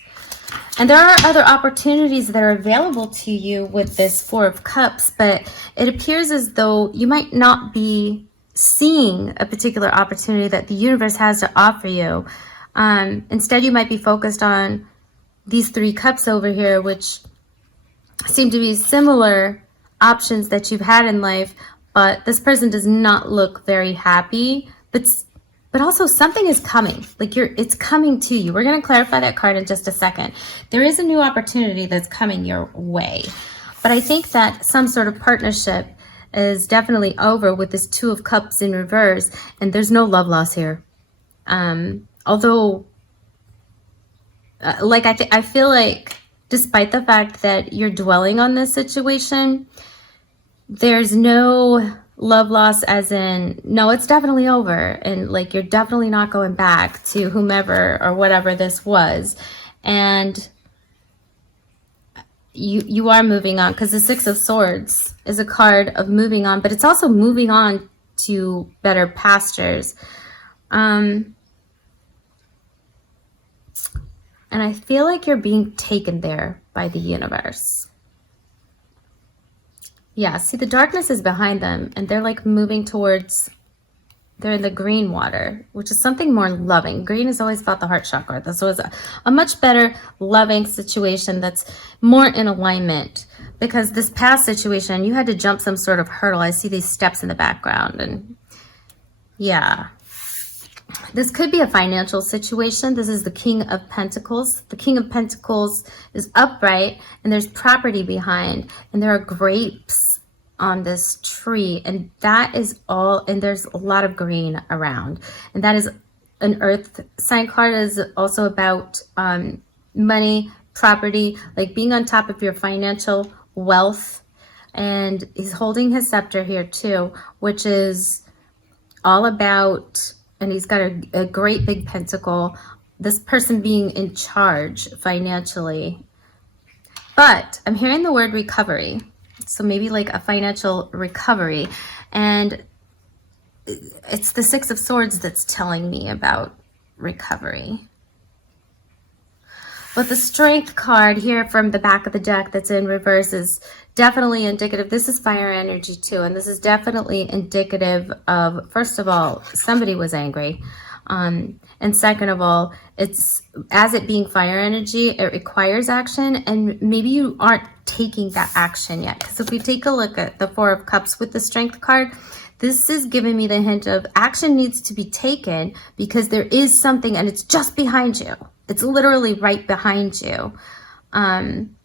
And there are other opportunities that are available to you with this Four of Cups, but it appears as though you might not be seeing a particular opportunity that the universe has to offer you. Instead, you might be focused on these 3 cups over here, which seem to be similar options that you've had in life, but this person does not look very happy, but also something is coming. Like it's coming to you. We're going to clarify that card in just a second. There is a new opportunity that's coming your way, but I think that some sort of partnership is definitely over with this 2 of Cups in reverse, and there's no love loss here. Although, I feel like despite the fact that you're dwelling on this situation, there's no love loss as in, no, it's definitely over. And like, you're definitely not going back to whomever or whatever this was. And you are moving on, because the 6 of Swords is a card of moving on, but it's also moving on to better pastures. And I feel like you're being taken there by the universe. Yeah, see, the darkness is behind them, and they're like moving towards, they're in the green water, which is something more loving. Green is always about the heart chakra. This was a much better loving situation that's more in alignment, because this past situation, you had to jump some sort of hurdle. I see these steps in the background, and yeah. This could be a financial situation. This is the King of Pentacles. The King of Pentacles is upright, and there's property behind, and there are grapes on this tree, and that is all, and there's a lot of green around, and that is an earth sign card. Is also about money, property, like being on top of your financial wealth. And he's holding his scepter here too, which is all about, and he's got a great big pentacle, this person being in charge financially. But I'm hearing the word recovery. So maybe like a financial recovery. And it's the 6 of Swords that's telling me about recovery. But the Strength card here from the back of the deck that's in reverse is definitely indicative. This is fire energy too, and this is definitely indicative of, first of all, somebody was angry. And second of all, it's, as it being fire energy, it requires action, and maybe you aren't taking that action yet. Because if we take a look at the 4 of Cups with the Strength card, this is giving me the hint of action needs to be taken, because there is something, and it's just behind you. It's literally right behind you. And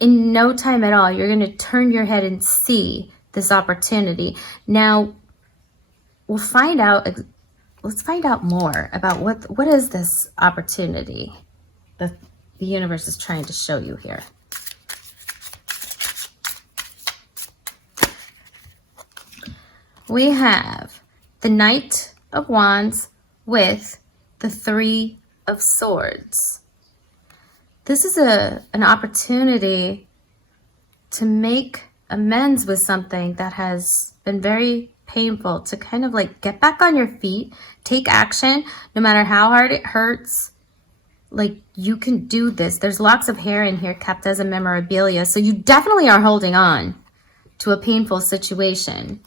in no time at all, you're going to turn your head and see this opportunity. Now, we'll find out, let's find out more about what is this opportunity that the universe is trying to show you here. We have the Knight of Wands with the 3 of Swords. This is an opportunity to make amends with something that has been very painful, to kind of like get back on your feet, take action, no matter how hard it hurts. Like, you can do this. There's lots of hair in here kept as a memorabilia, so you definitely are holding on to a painful situation.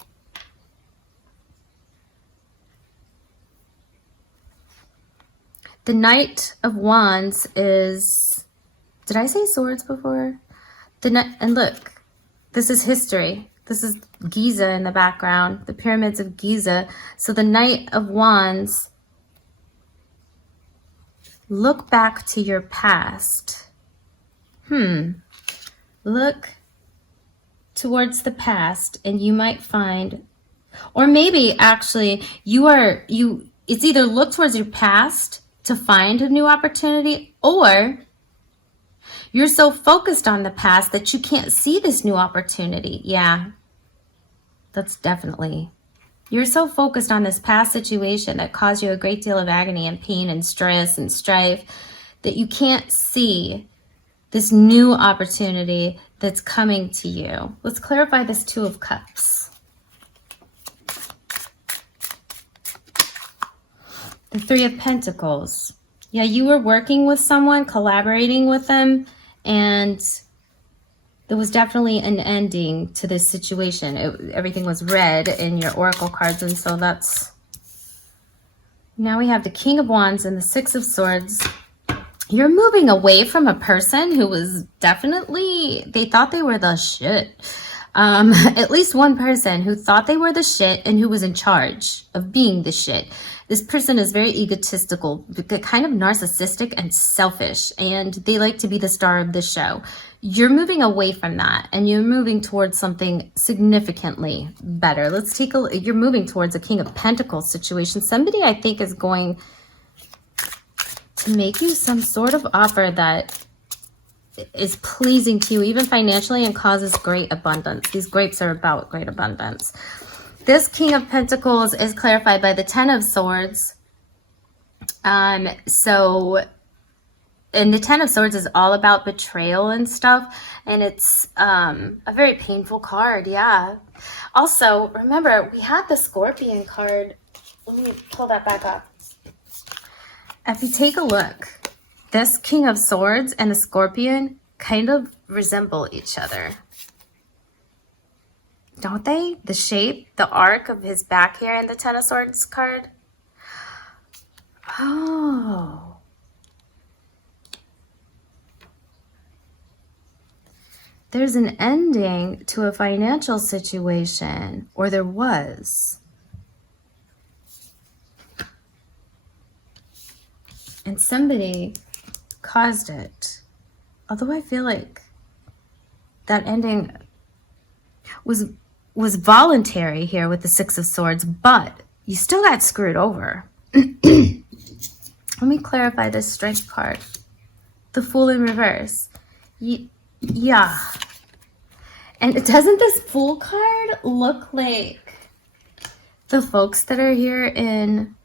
The Knight of Wands is, did I say swords before? And look, this is history. This is Giza in the background, the pyramids of Giza. So the Knight of Wands, look back to your past. Look towards the past, and you might find, or maybe actually it's either look towards your past to find a new opportunity, or you're so focused on the past that you can't see this new opportunity. Yeah, that's definitely, you're so focused on this past situation that caused you a great deal of agony and pain and stress and strife that you can't see this new opportunity that's coming to you. Let's clarify this 2 of Cups. The 3 of Pentacles. Yeah, you were working with someone, collaborating with them, and there was definitely an ending to this situation. Everything was red in your oracle cards, and so that's... Now we have the King of Wands and the Six of Swords. You're moving away from a person who was definitely, they thought they were the shit. At least one person who thought they were the shit and who was in charge of being the shit. This person is very egotistical, kind of narcissistic and selfish, and they like to be the star of the show. You're moving away from that, and you're moving towards something significantly better. Let's take a, you're moving towards a King of Pentacles situation. Somebody I think is going to make you some sort of offer that is pleasing to you, even financially, and causes great abundance. These grapes are about great abundance. This King of Pentacles is clarified by the Ten of Swords. And the Ten of Swords is all about betrayal and stuff. And it's a very painful card, yeah. Also, remember, we had the Scorpion card. Let me pull that back up. If you take a look, this King of Swords and the Scorpion kind of resemble each other. Don't they? The shape, the arc of his back here in the Ten of Swords card. Oh. There's an ending to a financial situation, or there was. And somebody caused it. Although I feel like that ending was voluntary here with the Six of Swords, but you still got screwed over. Let me clarify this Strength card. The Fool in reverse. Yeah. And doesn't this Fool card look like the folks that are here in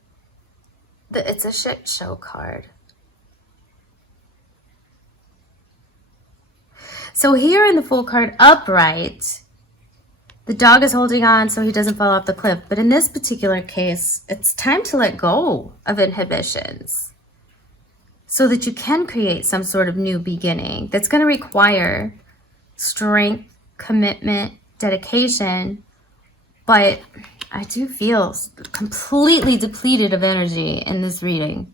the It's a Shit Show card? So here in the Fool card, upright, the dog is holding on so he doesn't fall off the cliff. But in this particular case, it's time to let go of inhibitions so that you can create some sort of new beginning that's going to require strength, commitment, dedication. But I do feel completely depleted of energy in this reading.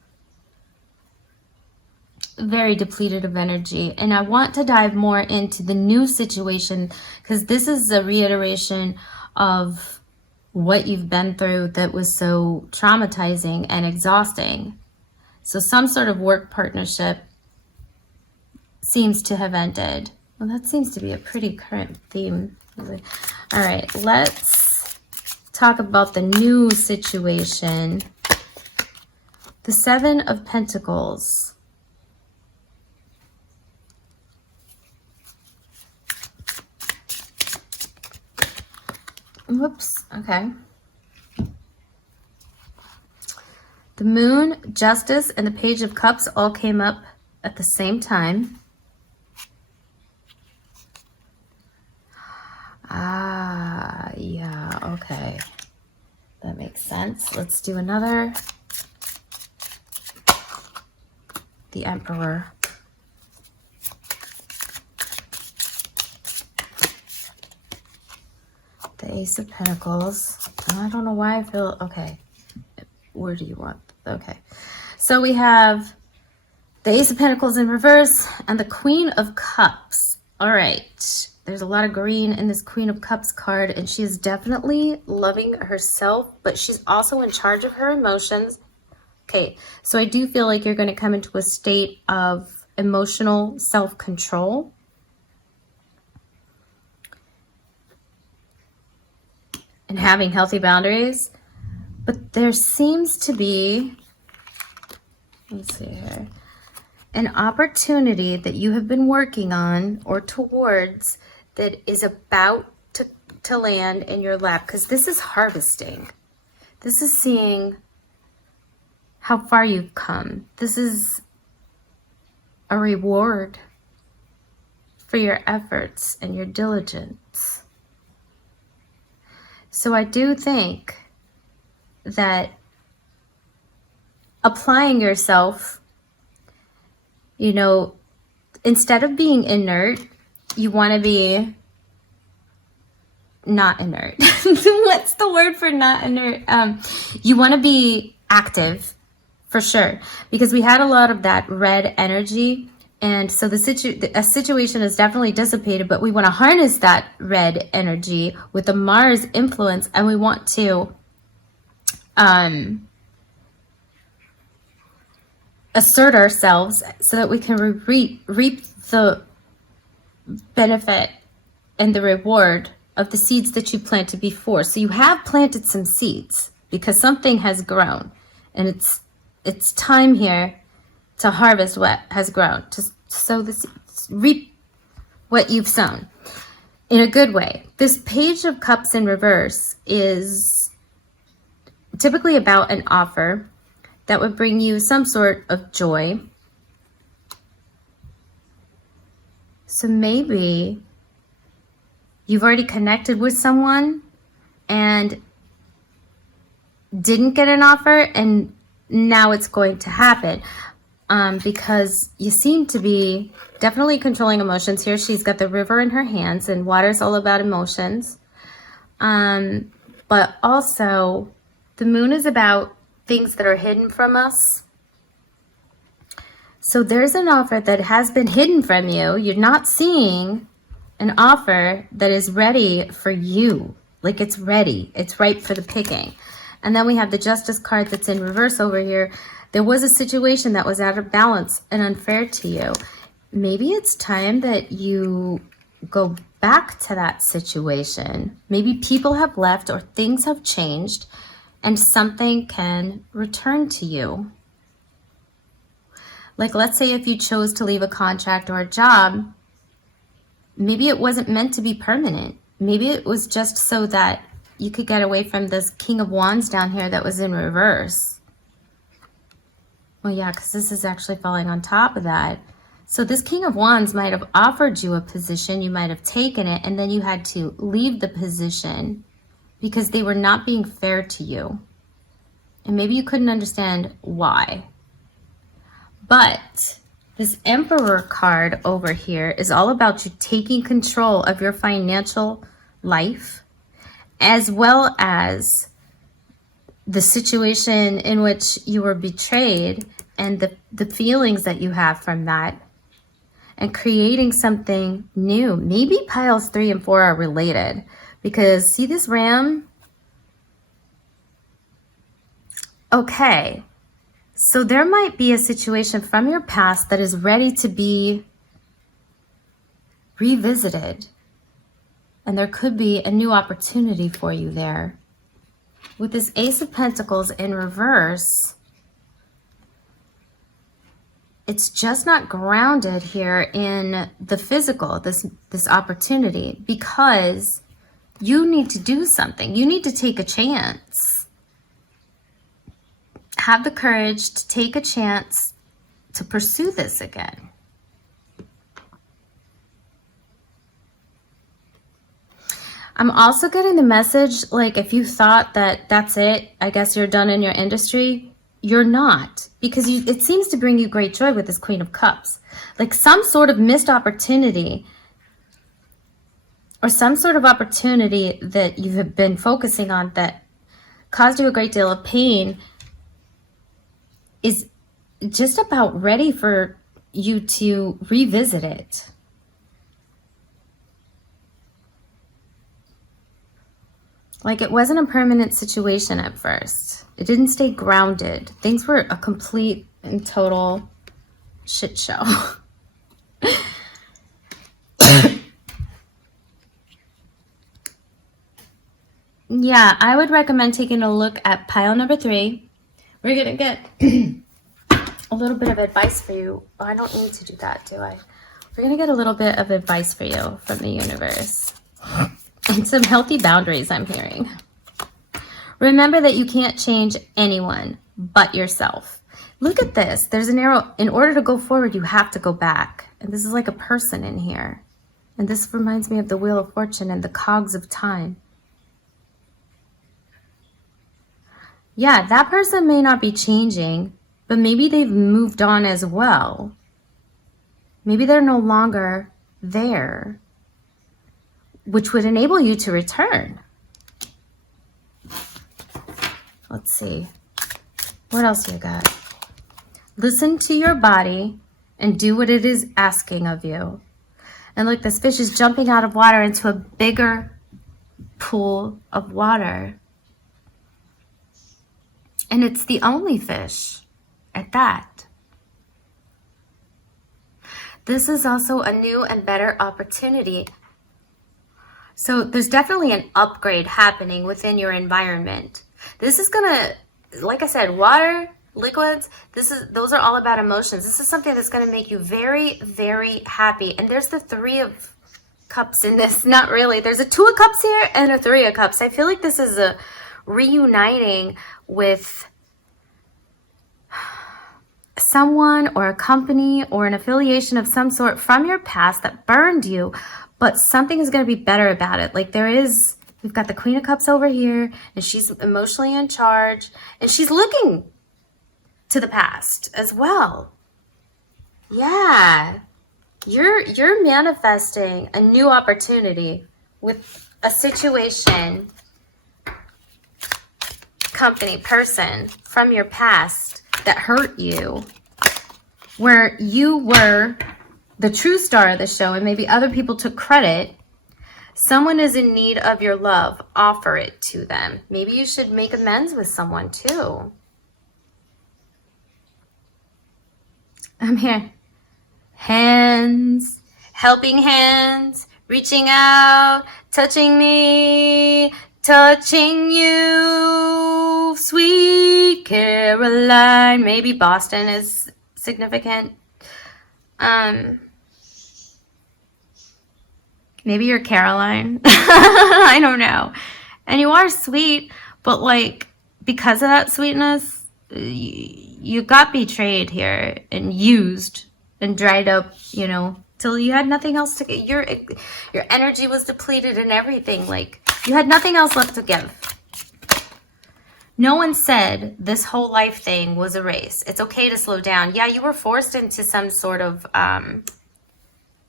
Very depleted of energy, and I want to dive more into the new situation because this is a reiteration of what you've been through that was so traumatizing and exhausting. So some sort of work partnership seems to have ended. Well, that seems to be a pretty current theme. All right, let's talk about the new situation. The Seven of Pentacles. Whoops, okay. The Moon, Justice, and the Page of Cups all came up at the same time. Ah, yeah, okay. That makes sense. Let's do another. The Emperor. The Ace of Pentacles. I don't know why I feel... Okay. Where do you want... Okay. So we have the Ace of Pentacles in reverse and the Queen of Cups. All right. There's a lot of green in this Queen of Cups card, and she is definitely loving herself, but she's also in charge of her emotions. Okay. So I do feel like you're going to come into a state of emotional self-control. And having healthy boundaries, but there seems to be, let's see here, an opportunity that you have been working on or towards that is about to land in your lap, because this is harvesting. This is seeing how far you've come. This is a reward for your efforts and your diligence. So I do think that applying yourself, you know, instead of being inert you want to be not inert. What's the word for not inert? You want to be active for sure, because we had a lot of that red energy. And so a situation is definitely dissipated, but we want to harness that red energy with the Mars influence, and we want to assert ourselves so that we can reap the benefit and the reward of the seeds that you planted before. So you have planted some seeds because something has grown, and it's time here to harvest what has grown, to sow the seeds, reap what you've sown in a good way. This Page of Cups in reverse is typically about an offer that would bring you some sort of joy. So maybe you've already connected with someone and didn't get an offer, and now it's going to happen. Because you seem to be definitely controlling emotions here. She's got the river in her hands, and water's all about emotions. But also, the moon is about things that are hidden from us. So there's an offer that has been hidden from you. You're not seeing an offer that is ready for you. Like it's ready. It's ripe for the picking. And then we have the Justice card that's in reverse over here. There was a situation that was out of balance and unfair to you. Maybe it's time that you go back to that situation. Maybe people have left or things have changed and something can return to you. Like, let's say if you chose to leave a contract or a job, maybe it wasn't meant to be permanent. Maybe it was just so that you could get away from this King of Wands down here that was in reverse. Well, yeah, because this is actually falling on top of that. So this King of Wands might have offered you a position. You might have taken it, and then you had to leave the position because they were not being fair to you. And maybe you couldn't understand why. But this Emperor card over here is all about you taking control of your financial life, as well as the situation in which you were betrayed and the feelings that you have from that, and creating something new. Maybe piles 3 and 4 are related, because see this ram? Okay, so there might be a situation from your past that is ready to be revisited, and there could be a new opportunity for you there. With this Ace of Pentacles in reverse, it's just not grounded here in the physical, this opportunity, because you need to do something. You need to take a chance. Have the courage to take a chance to pursue this again. I'm also getting the message, like, if you thought that that's it, I guess you're done in your industry, you're not. Because it seems to bring you great joy with this Queen of Cups. Like some sort of missed opportunity, or some sort of opportunity that you have been focusing on that caused you a great deal of pain, is just about ready for you to revisit it. Like it wasn't a permanent situation at first. It didn't stay grounded. Things were a complete and total shit show. Yeah, I would recommend taking a look at pile number 3. We're going to get a little bit of advice for you. Oh, I don't need to do that, do I? We're going to get a little bit of advice for you from the universe. And some healthy boundaries, I'm hearing. Remember that you can't change anyone but yourself. Look at this. There's an arrow. In order to go forward, you have to go back. And this is like a person in here. And this reminds me of the Wheel of Fortune and the cogs of time. Yeah, that person may not be changing, but maybe they've moved on as well. Maybe they're no longer there. which would enable you to return. Let's see. What else you got? Listen to your body and do what it is asking of you. And look, this fish is jumping out of water into a bigger pool of water. And it's the only fish at that. This is also a new and better opportunity. So there's definitely an upgrade happening within your environment. This is gonna, like I said, water, liquids, those are all about emotions. This is something that's gonna make you very, very happy. And there's the 3 of Cups in this. Not really. There's a 2 of Cups here and a 3 of Cups. I feel like this is a reuniting with someone or a company or an affiliation of some sort from your past that burned you, but something is going to be better about it. Like we've got the Queen of Cups over here, and she's emotionally in charge, and she's looking to the past as well. Yeah. You're manifesting a new opportunity with a situation, company, person from your past that hurt you, where you were the true star of the show and maybe other people took credit. Someone is in need of your love. Offer it to them. Maybe you should make amends with someone too. I'm here. Hands, helping hands, reaching out, touching me, touching you, sweet Caroline. Maybe Boston is significant. Maybe you're Caroline. I don't know. And you are sweet, but like, because of that sweetness, you got betrayed here and used and dried up, till you had nothing else to get. Your energy was depleted and everything. Like, you had nothing else left to give. No one said this whole life thing was a race. It's okay to slow down. Yeah, you were forced into some sort of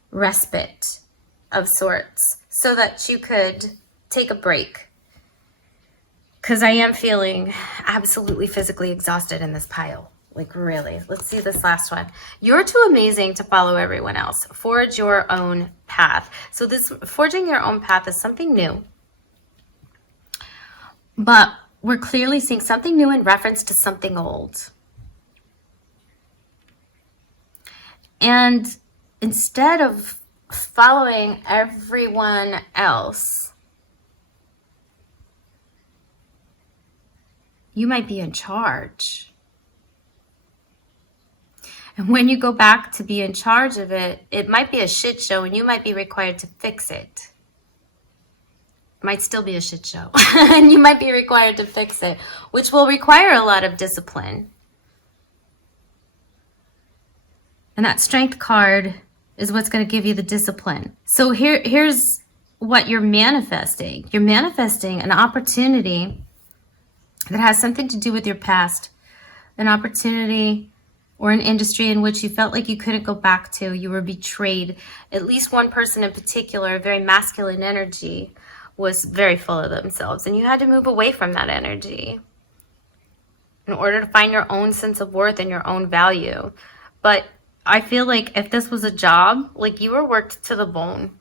respite of sorts so that you could take a break. Because I am feeling absolutely physically exhausted in this pile. Like, really. Let's see this last one. You're too amazing to follow everyone else. Forge your own path. So this forging your own path is something new. But we're clearly seeing something new in reference to something old. And instead of following everyone else, you might be in charge. And when you go back to be in charge of it, it might be a shit show and you might be required to fix it. It might still be a shit show and you might be required to fix it, which will require a lot of discipline. And that Strength card is what's going to give you the discipline. So here's what you're manifesting. You're manifesting an opportunity that has something to do with your past, an opportunity or an industry in which you felt like you couldn't go back to. You were betrayed. At least one person in particular, a very masculine energy, was very full of themselves. And you had to move away from that energy in order to find your own sense of worth and your own value. But I feel like if this was a job, like, you were worked to the bone.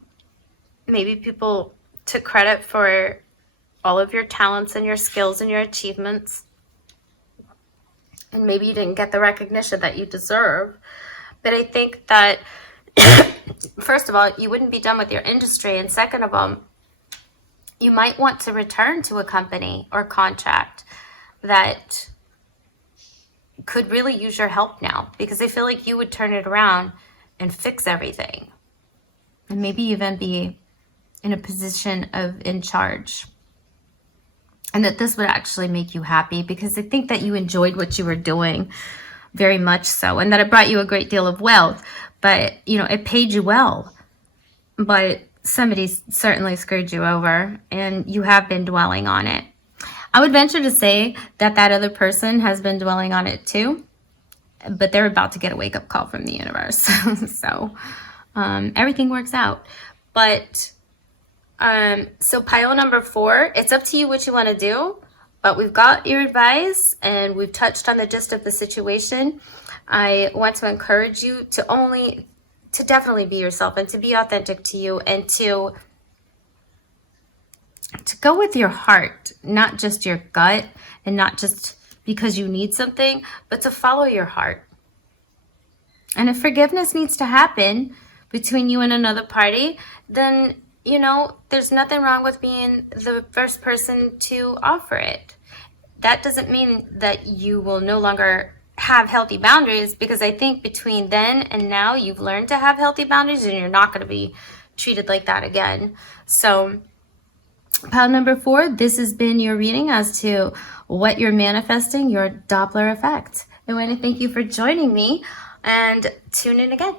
Maybe people took credit for all of your talents and your skills and your achievements. And maybe you didn't get the recognition that you deserve. But I think that, first of all, you wouldn't be done with your industry. And second of all, you might want to return to a company or contract that could really use your help now. Because I feel like you would turn it around and fix everything. And maybe even be in a position of in charge. And that this would actually make you happy, because I think that you enjoyed what you were doing very much so, and that it brought you a great deal of wealth, but it paid you well, but somebody certainly screwed you over and you have been dwelling on it. I would venture to say that that other person has been dwelling on it too, but they're about to get a wake-up call from the universe. So everything works out. But So pile number 4, it's up to you what you want to do, but we've got your advice and we've touched on the gist of the situation. I want to encourage you to definitely be yourself and to be authentic to you, and to go with your heart, not just your gut, and not just because you need something, but to follow your heart. And if forgiveness needs to happen between you and another party, then, you know, there's nothing wrong with being the first person to offer it. That doesn't mean that you will no longer have healthy boundaries, because I think between then and now you've learned to have healthy boundaries and you're not going to be treated like that again. So pile number 4, this has been your reading as to what you're manifesting, your Doppler effect. I want to thank you for joining me, and tune in again.